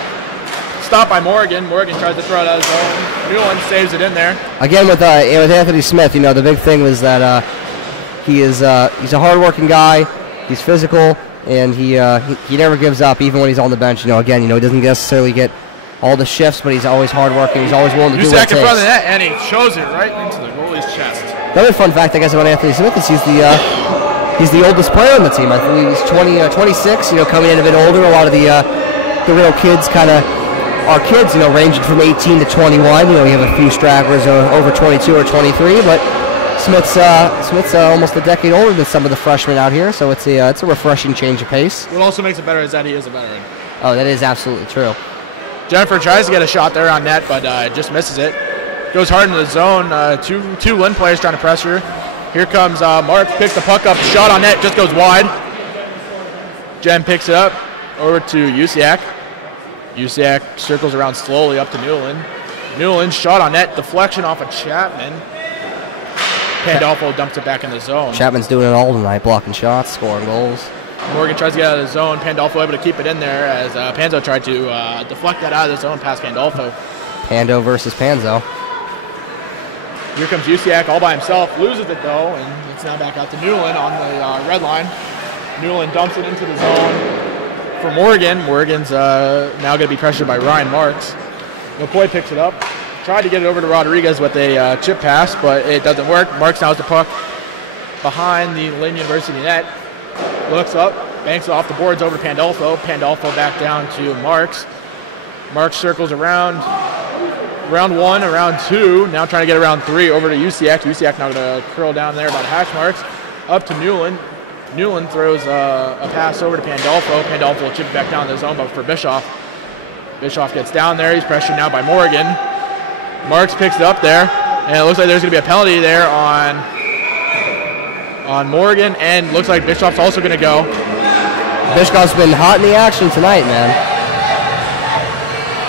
Stopped by Morgan. Morgan tries to throw it out of his own. Newland saves it in there. Again, with Anthony Smith, you know, the big thing was that he's a hard-working guy. He's physical, and he never gives up, even when he's on the bench. You know, again, you know, he doesn't necessarily get all the shifts, but he's always hardworking. He's always willing to do what it takes. In front of the net, and he shows it right into the goalie's chest. Another fun fact, I guess, about Anthony Smith is he's the oldest player on the team. I believe he's 26. You know, coming in a bit older. A lot of the real kids kind of are kids. You know, ranging from 18 to 21. You know, you have a few stragglers over 22 or 23, but Smith's almost a decade older than some of the freshmen out here. So it's a refreshing change of pace. What also makes it better is that he is a veteran. Oh, that is absolutely true. Jennifer tries to get a shot there on net, but just misses it. Goes hard into the zone. Two Lynn players trying to press her. Here comes Marks, picks the puck up. Shot on net, just goes wide. Jen picks it up over to Usiak. Usiak circles around slowly up to Newland. Newland shot on net, deflection off of Chapman. Pandolfo dumps it back in the zone. Chapman's doing it all tonight, blocking shots, scoring goals. Morgan tries to get out of the zone. Pandolfo able to keep it in there as Panzo tried to deflect that out of the zone past Pandolfo. Pando versus Panzo. Here comes Usiak all by himself. Loses it though, and it's now back out to Newland on the red line. Newland dumps it into the zone for Morgan. Morgan's now going to be pressured by Ryan Marks. McCoy picks it up. Tried to get it over to Rodriguez with a chip pass, but it doesn't work. Marks now has the puck behind the Lynn University net. Looks up, banks it off the boards over to Pandolfo. Pandolfo back down to Marks. Marks circles around. Round one, around two. Now trying to get around three over to Usiak. Usiak now going to curl down there about hash marks. Up to Newland. Newland throws a pass over to Pandolfo. Pandolfo will chip it back down in the zone, but for Bischoff. Bischoff gets down there. He's pressured now by Morgan. Marks picks it up there, and it looks like there's going to be a penalty there on Morgan, and looks like Bischoff's also going to go. Bischoff's been hot in the action tonight, man.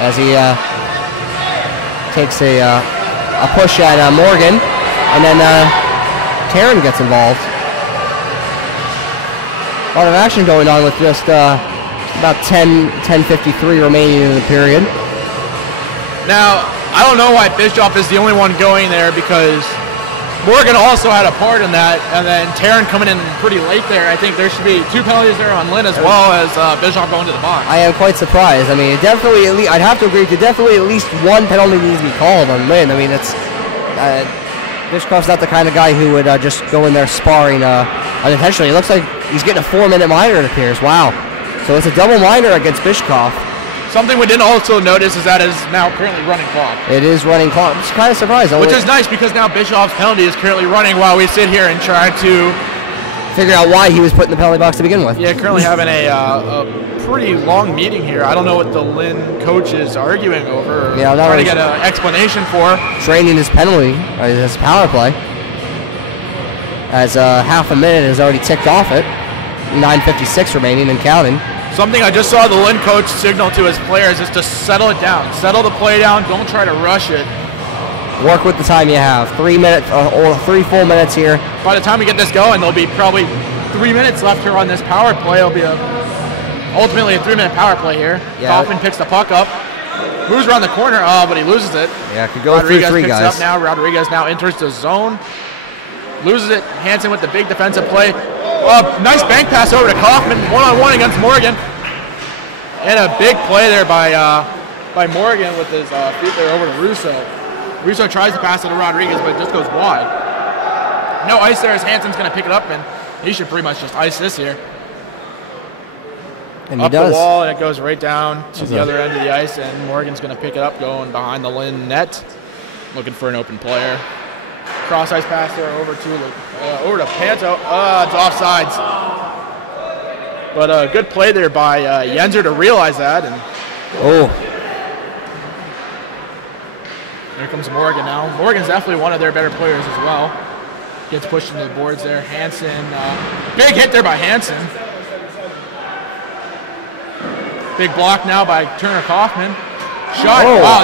As he takes a push at Morgan, and then Taryn gets involved. A lot of action going on with just about 10:53 remaining in the period. Now, I don't know why Bischoff is the only one going there, because Morgan also had a part in that, and then Taryn coming in pretty late there. I think there should be 2 penalties there on Lynn as well as Bischoff going to the box. I am quite surprised. I mean, definitely, I'd have to agree with you, definitely at least one penalty needs to be called on Lynn. I mean, it's Bischoff's not the kind of guy who would just go in there sparring unintentionally. It looks like he's getting a 4-minute minor, it appears. Wow. So it's a double minor against Bischoff. Something we didn't also notice is that it is now currently running clock. It is running clock. It's kind of surprising. Which is nice, because now Bischoff's penalty is currently running while we sit here and try to figure out why he was put in the penalty box to begin with. Yeah, currently having a pretty long meeting here. I don't know what the Lynn coach is arguing over. Yeah, trying to get an explanation for. Training his penalty, his power play. As half a minute has already ticked off it. 9:56 remaining and counting. Something I just saw the Lynn coach signal to his players is to settle it down. Settle the play down. Don't try to rush it. Work with the time you have. 3 minutes or 3 full minutes here. By the time we get this going, there'll be probably 3 minutes left here on this power play. It'll be ultimately a 3-minute power play here. Yeah. Kaufman picks the puck up. Moves around the corner, but he loses it. Yeah, could go through 3 guys. Picks it up now. Rodriguez now enters the zone. Loses it. Hansen with the big defensive play. Nice bank pass over to Kaufman, 1-on-1 against Morgan. And a big play there by Morgan with his feet there over to Russo. Russo tries to pass it to Rodriguez, but it just goes wide. No ice there as Hansen's going to pick it up, and he should pretty much just ice this here. And up he does. The wall, and it goes right down to the other end of the ice, and Morgan's going to pick it up going behind the Lynn net, looking for an open player. Cross ice pass there over to Panto. It's offsides. But a good play there by Yenzer to realize that. And here comes Morgan now. Morgan's definitely one of their better players as well. Gets pushed into the boards there. Hansen, big hit there by Hansen. Big block now by Turner Kaufman. Shot. Oh. Wow,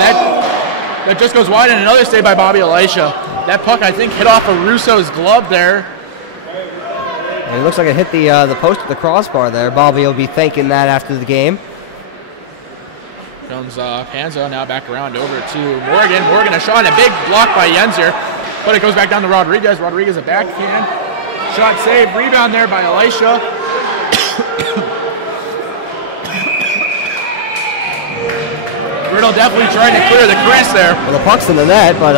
that just goes wide, and another save by Bobby Elisha. That puck, I think, hit off of Russo's glove there. It looks like it hit the post of the crossbar there. Bobby will be thanking that after the game. Comes Panzo now back around over to Morgan. Morgan a shot and a big block by Yenzer, but it goes back down to Rodriguez. Rodriguez a backhand. Shot saved. Rebound there by Elisha. Riddle definitely trying to clear the crease there. Well, the puck's in the net, but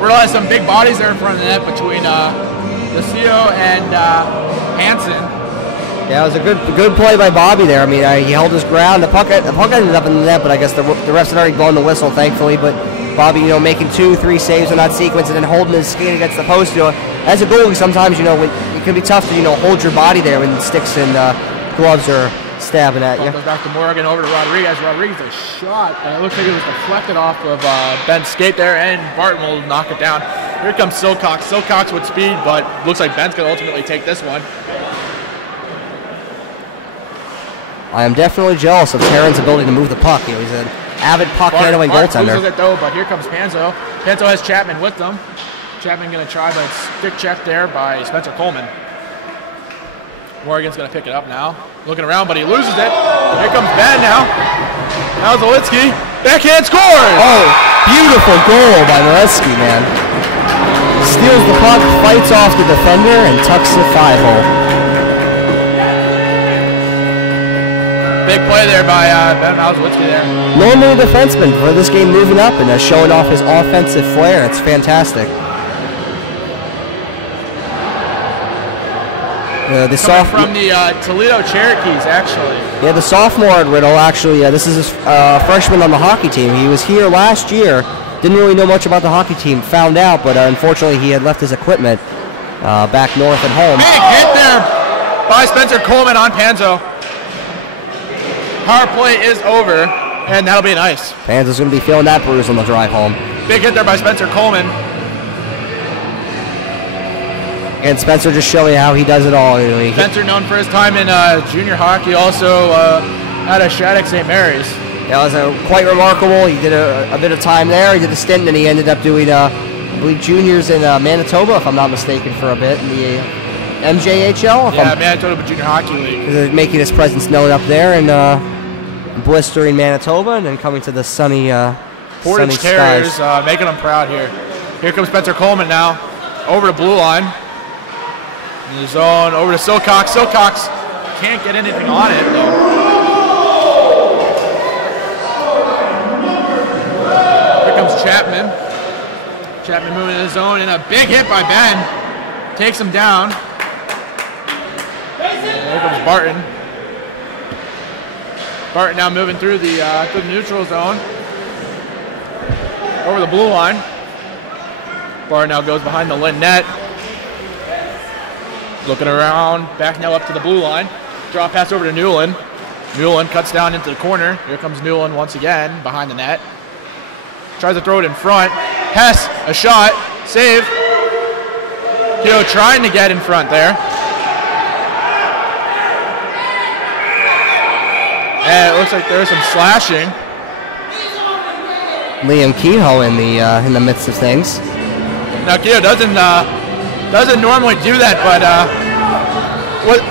Riddle has some big bodies there in front of the net between DeCio and Hansen. yeah, it was a good play by Bobby there. I mean, he held his ground. The puck ended up in the net, but I guess the refs had already blown the whistle, thankfully. But Bobby, making 2-3 saves on that sequence and then holding his skate against the post. As a goalie, sometimes when it can be tough to hold your body there when sticks and gloves are stabbing at you. Goes back to Morgan, over to Rodriguez. Rodriguez a shot, and it looks like it was deflected off of Ben's skate there, and Barton will knock it down. Here comes Silcox. Silcox with speed, but looks like Ben's going to ultimately take this one. I am definitely jealous of Terran's ability to move the puck. He's an avid puck-handling goaltender. Loses it though, but here comes Panzo. Panzo has Chapman with them. Chapman going to try, but stick check there by Spencer Coleman. Morgan's going to pick it up now. Looking around, but he loses it. Here comes Ben now. Now Zalitsky. Backhand scores! Oh, beautiful goal by Zalitsky, man. Steals the puck, fights off the defender, and tucks the 5-hole. Big play there by Ben Malzwitzki there. Normally a defenseman for this game, moving up and showing off his offensive flair. It's fantastic. From the Toledo Cherokees, actually. Yeah, the sophomore at Riddle, actually. This is his freshman on the hockey team. He was here last year. Didn't really know much about the hockey team. Found out, but unfortunately he had left his equipment back north at home. Big hit there by Spencer Coleman on Panzo. Power play is over, and that'll be nice. Panzo's going to be feeling that bruise on the drive home. Big hit there by Spencer Coleman. And Spencer just showing how he does it all. Spencer known for his time in junior hockey, also out of Shattuck St. Mary's. That was quite remarkable. He did a bit of time there. He did a stint, and then he ended up doing, I believe, juniors in Manitoba, if I'm not mistaken, for a bit in the MJHL. Manitoba Junior Hockey League. Making his presence known up there in blistering Manitoba, and then coming to the sunny Portage sunny Terriers, skies. making them proud here. Here comes Spencer Coleman now, over to blue line. In the zone, over to Silcox. Silcox can't get anything on it, though. Here comes Chapman. Chapman moving in the zone, and a big hit by Ben. Takes him down. And here comes Barton. Barton now moving through the neutral zone. Over the blue line. Barton now goes behind the Lynn net. Looking around, back now up to the blue line. Draw pass over to Newland. Newland cuts down into the corner. Here comes Newland once again behind the net. Tries to throw it in front. Hess, a shot, save. Keogh trying to get in front there. And it looks like there's some slashing. Liam Kehoe in the midst of things. Now Keogh doesn't normally do that, but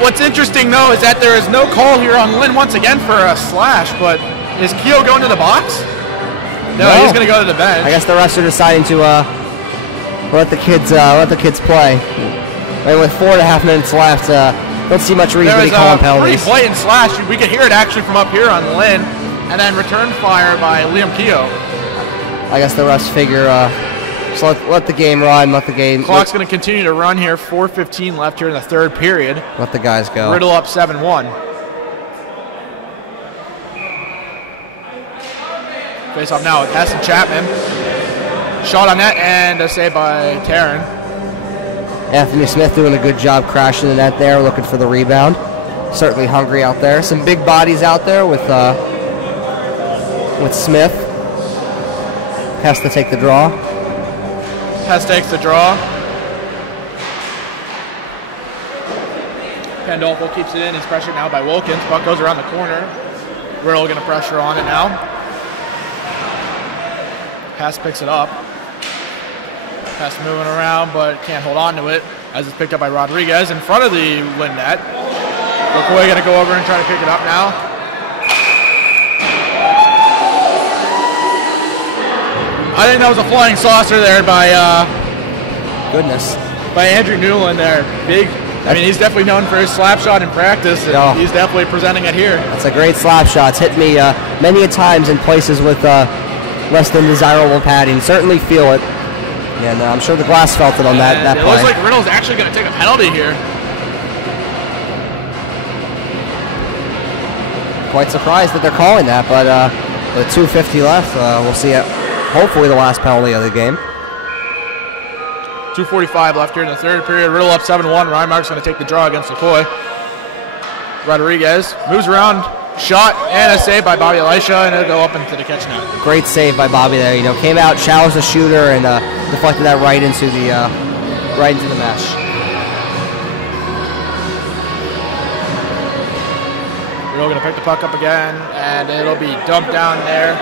what's interesting though is that there is no call here on Lynn once again for a slash. But is Keogh going to the box? No, he's going to go to the bench. I guess the refs are deciding to let the kids play. And with 4.5 minutes left, don't see much reason to be calling penalties. Pretty blatant slash. We could hear it actually from up here on Lynn, and then return fire by Liam Keogh. I guess the refs figure. So let the game run, let the game... Clock's going to continue to run here, 4:15 left here in the third period. Let the guys go. Riddle up 7-1. Face off now with Hess and Chapman. Shot on net and a save by Taryn. Anthony Smith doing a good job crashing the net there, looking for the rebound. Certainly hungry out there. Some big bodies out there with Smith. Has to take the draw. Hess takes the draw. Pandolfo keeps it in. He's pressured now by Wilkins. Puck goes around the corner. Riddle going to pressure on it now. Hess picks it up. Hess moving around, but can't hold on to it as it's picked up by Rodriguez in front of the Lynn net. McCoy going to go over and try to pick it up now. I think that was a flying saucer there by Goodness. by Andrew Newland there. Big. I mean, he's definitely known for his slap shot in practice, and he's definitely presenting it here. That's a great slap shot. It's hit me many a times in places with less than desirable padding. Certainly feel it. And I'm sure the glass felt it on that play. It looks like Riddle's actually going to take a penalty here. Quite surprised that they're calling that, but with 2:50 left, we'll see it. Hopefully the last penalty of the game. 2:45 left here in the third period. Riddle up 7-1. Ryan Mark's going to take the draw against LaCoy. Rodriguez moves around, shot, and a save by Bobby Elisha, and it'll go up into the catch net. Great save by Bobby there. Came out, challenged the shooter, and deflected that right into the mesh. Riddle going to pick the puck up again, and it'll be dumped down there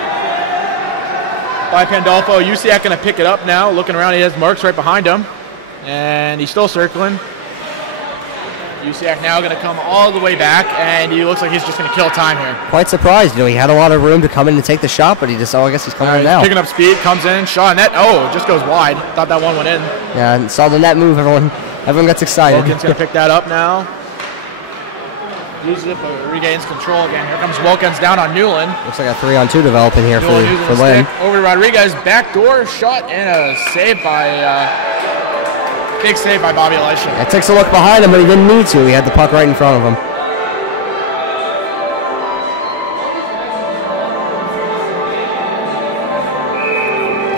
by Pandolfo. Usiak going to pick it up now. Looking around, he has Marks right behind him, and he's still circling. Usiak now going to come all the way back, and he looks like he's just going to kill time here. Quite surprised. He had a lot of room to come in and take the shot, but I guess he's coming in now. Picking up speed, comes in, shot net. Oh, just goes wide. Thought that one went in. Yeah, and saw the net move. Everyone gets excited. Wilkins going to pick that up now. Loses it, but regains control again. Here comes Wilkins down on Newland. Looks like a 3-on-2 developing here for Lynn. Over to Rodriguez, backdoor shot, and a save by, big save by Bobby Elisha. It takes a look behind him, but he didn't need to. He had the puck right in front of him.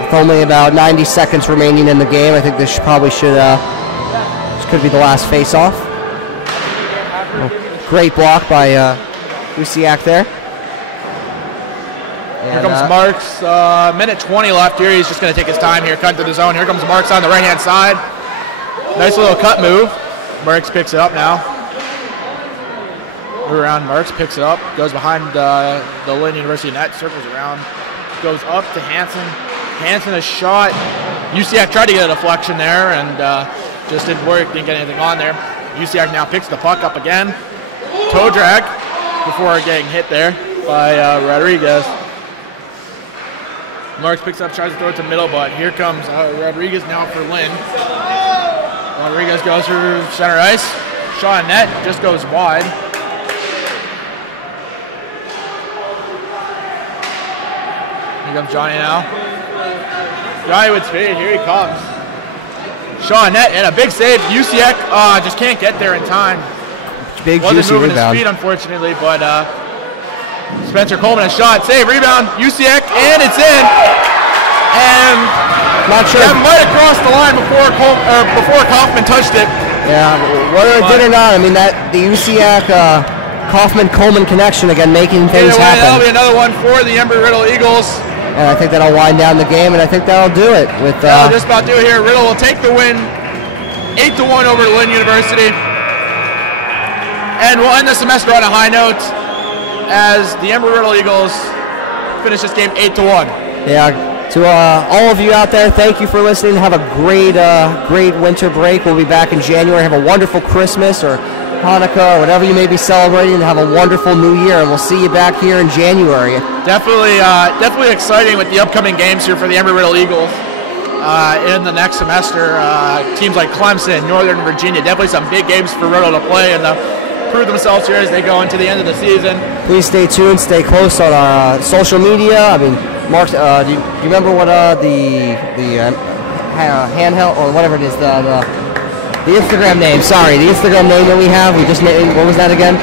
With only about 90 seconds remaining in the game, I think this could be the last face-off. Great block by Usiak there. And here comes Marks. Minute 20 left here. He's just going to take his time here, cut to the zone. Here comes Marks on the right-hand side. Nice little cut move. Marks picks it up now. Move around. Marks picks it up. Goes behind the Lynn University net. Circles around. Goes up to Hansen. Hansen a shot. Usiak tried to get a deflection there and just didn't work. Didn't get anything on there. Usiak now picks the puck up again. Toe drag before getting hit there by Rodriguez. Marks picks up, tries to throw it to middle, but here comes Rodriguez now for Lynn. Rodriguez goes through center ice. Shot net, just goes wide. Here comes Johnny now. Johnny with speed, here he comes. Shot net and a big save. Usiak just can't get there in time. Big Wasn't juicy moving rebound. his speed, unfortunately, but Spencer Coleman a shot, save, rebound, Usiak, and it's in. And not sure that might have crossed the line before Kaufman touched it. Yeah, whether it did or not, I mean the Usiak Kaufman-Coleman connection again, making things happen. That'll be another one for the Embry-Riddle Eagles. And I think that'll wind down the game, and I think that'll do it. That'll just about do it here. Riddle will take the win, 8-1 over Lynn University. And we'll end the semester on a high note as the Embry-Riddle Eagles finish this game 8-1. Yeah, to all of you out there, thank you for listening. Have a great winter break. We'll be back in January. Have a wonderful Christmas or Hanukkah or whatever you may be celebrating. Have a wonderful New Year, and we'll see you back here in January. Definitely exciting with the upcoming games here for the Embry-Riddle Eagles. In the next semester, teams like Clemson, Northern Virginia, definitely some big games for Riddle to play and prove themselves here as they go into the end of the season. Please stay tuned, stay close on our social media. I mean, Mark, do you remember what the handheld or whatever it is, the Instagram name? Sorry, the Instagram name that we have. We just named, what was that again?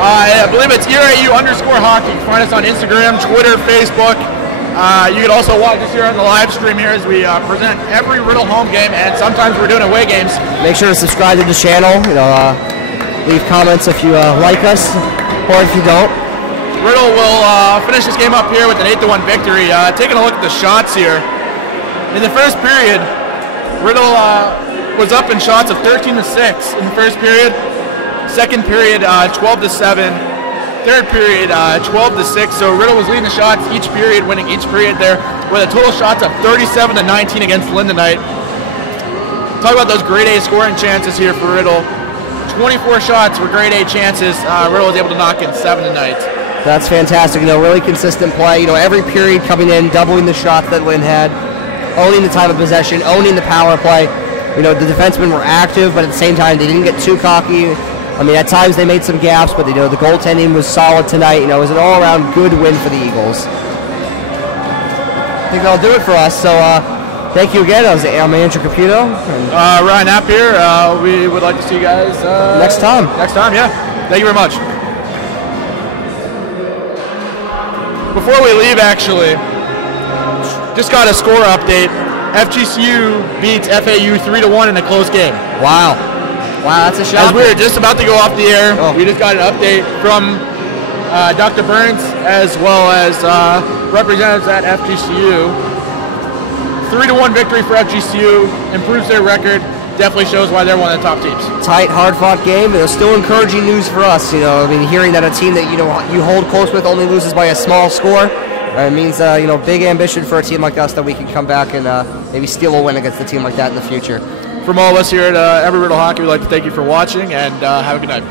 I believe it's ERAU_hockey. You can find us on Instagram, Twitter, Facebook. You can also watch us here on the live stream here as we present every Riddle home game, and sometimes we're doing away games. Make sure to subscribe to the channel. Leave comments if you like us, or if you don't. Riddle will finish this game up here with an 8-1 victory. Taking a look at the shots here. In the first period, Riddle was up in shots of 13-6 in the first period. Second period, 12-7. Third period, 12-6. So Riddle was leading the shots each period, winning each period there, with a total shots of 37-19 against Lynn tonight. Talk about those grade A scoring chances here for Riddle. 24 shots were grade A chances. Riddle was able to knock in 7 tonight. That's fantastic. Really consistent play. Every period coming in, doubling the shots that Lynn had, owning the time of possession, owning the power play. The defensemen were active, but at the same time, they didn't get too cocky. At times they made some gaffes, but the goaltending was solid tonight. It was an all-around good win for the Eagles. I think that'll do it for us. So thank you again. I'm Andrew Caputo. Ryan App here. We would like to see you guys next time. Next time, yeah. Thank you very much. Before we leave, actually, just got a score update. FGCU beats FAU 3-1 in a close game. Wow, that's a shot. As we were just about to go off the air, we just got an update from Dr. Burns as well as representatives at FGCU. 3-1 victory for FGCU, improves their record, definitely shows why they're one of the top teams. Tight, hard-fought game. It was still encouraging news for us. Hearing that a team that you hold close with only loses by a small score, it means big ambition for a team like us that we can come back and maybe steal a win against a team like that in the future. From all of us here at Every Riddle Hockey, we'd like to thank you for watching and have a good night.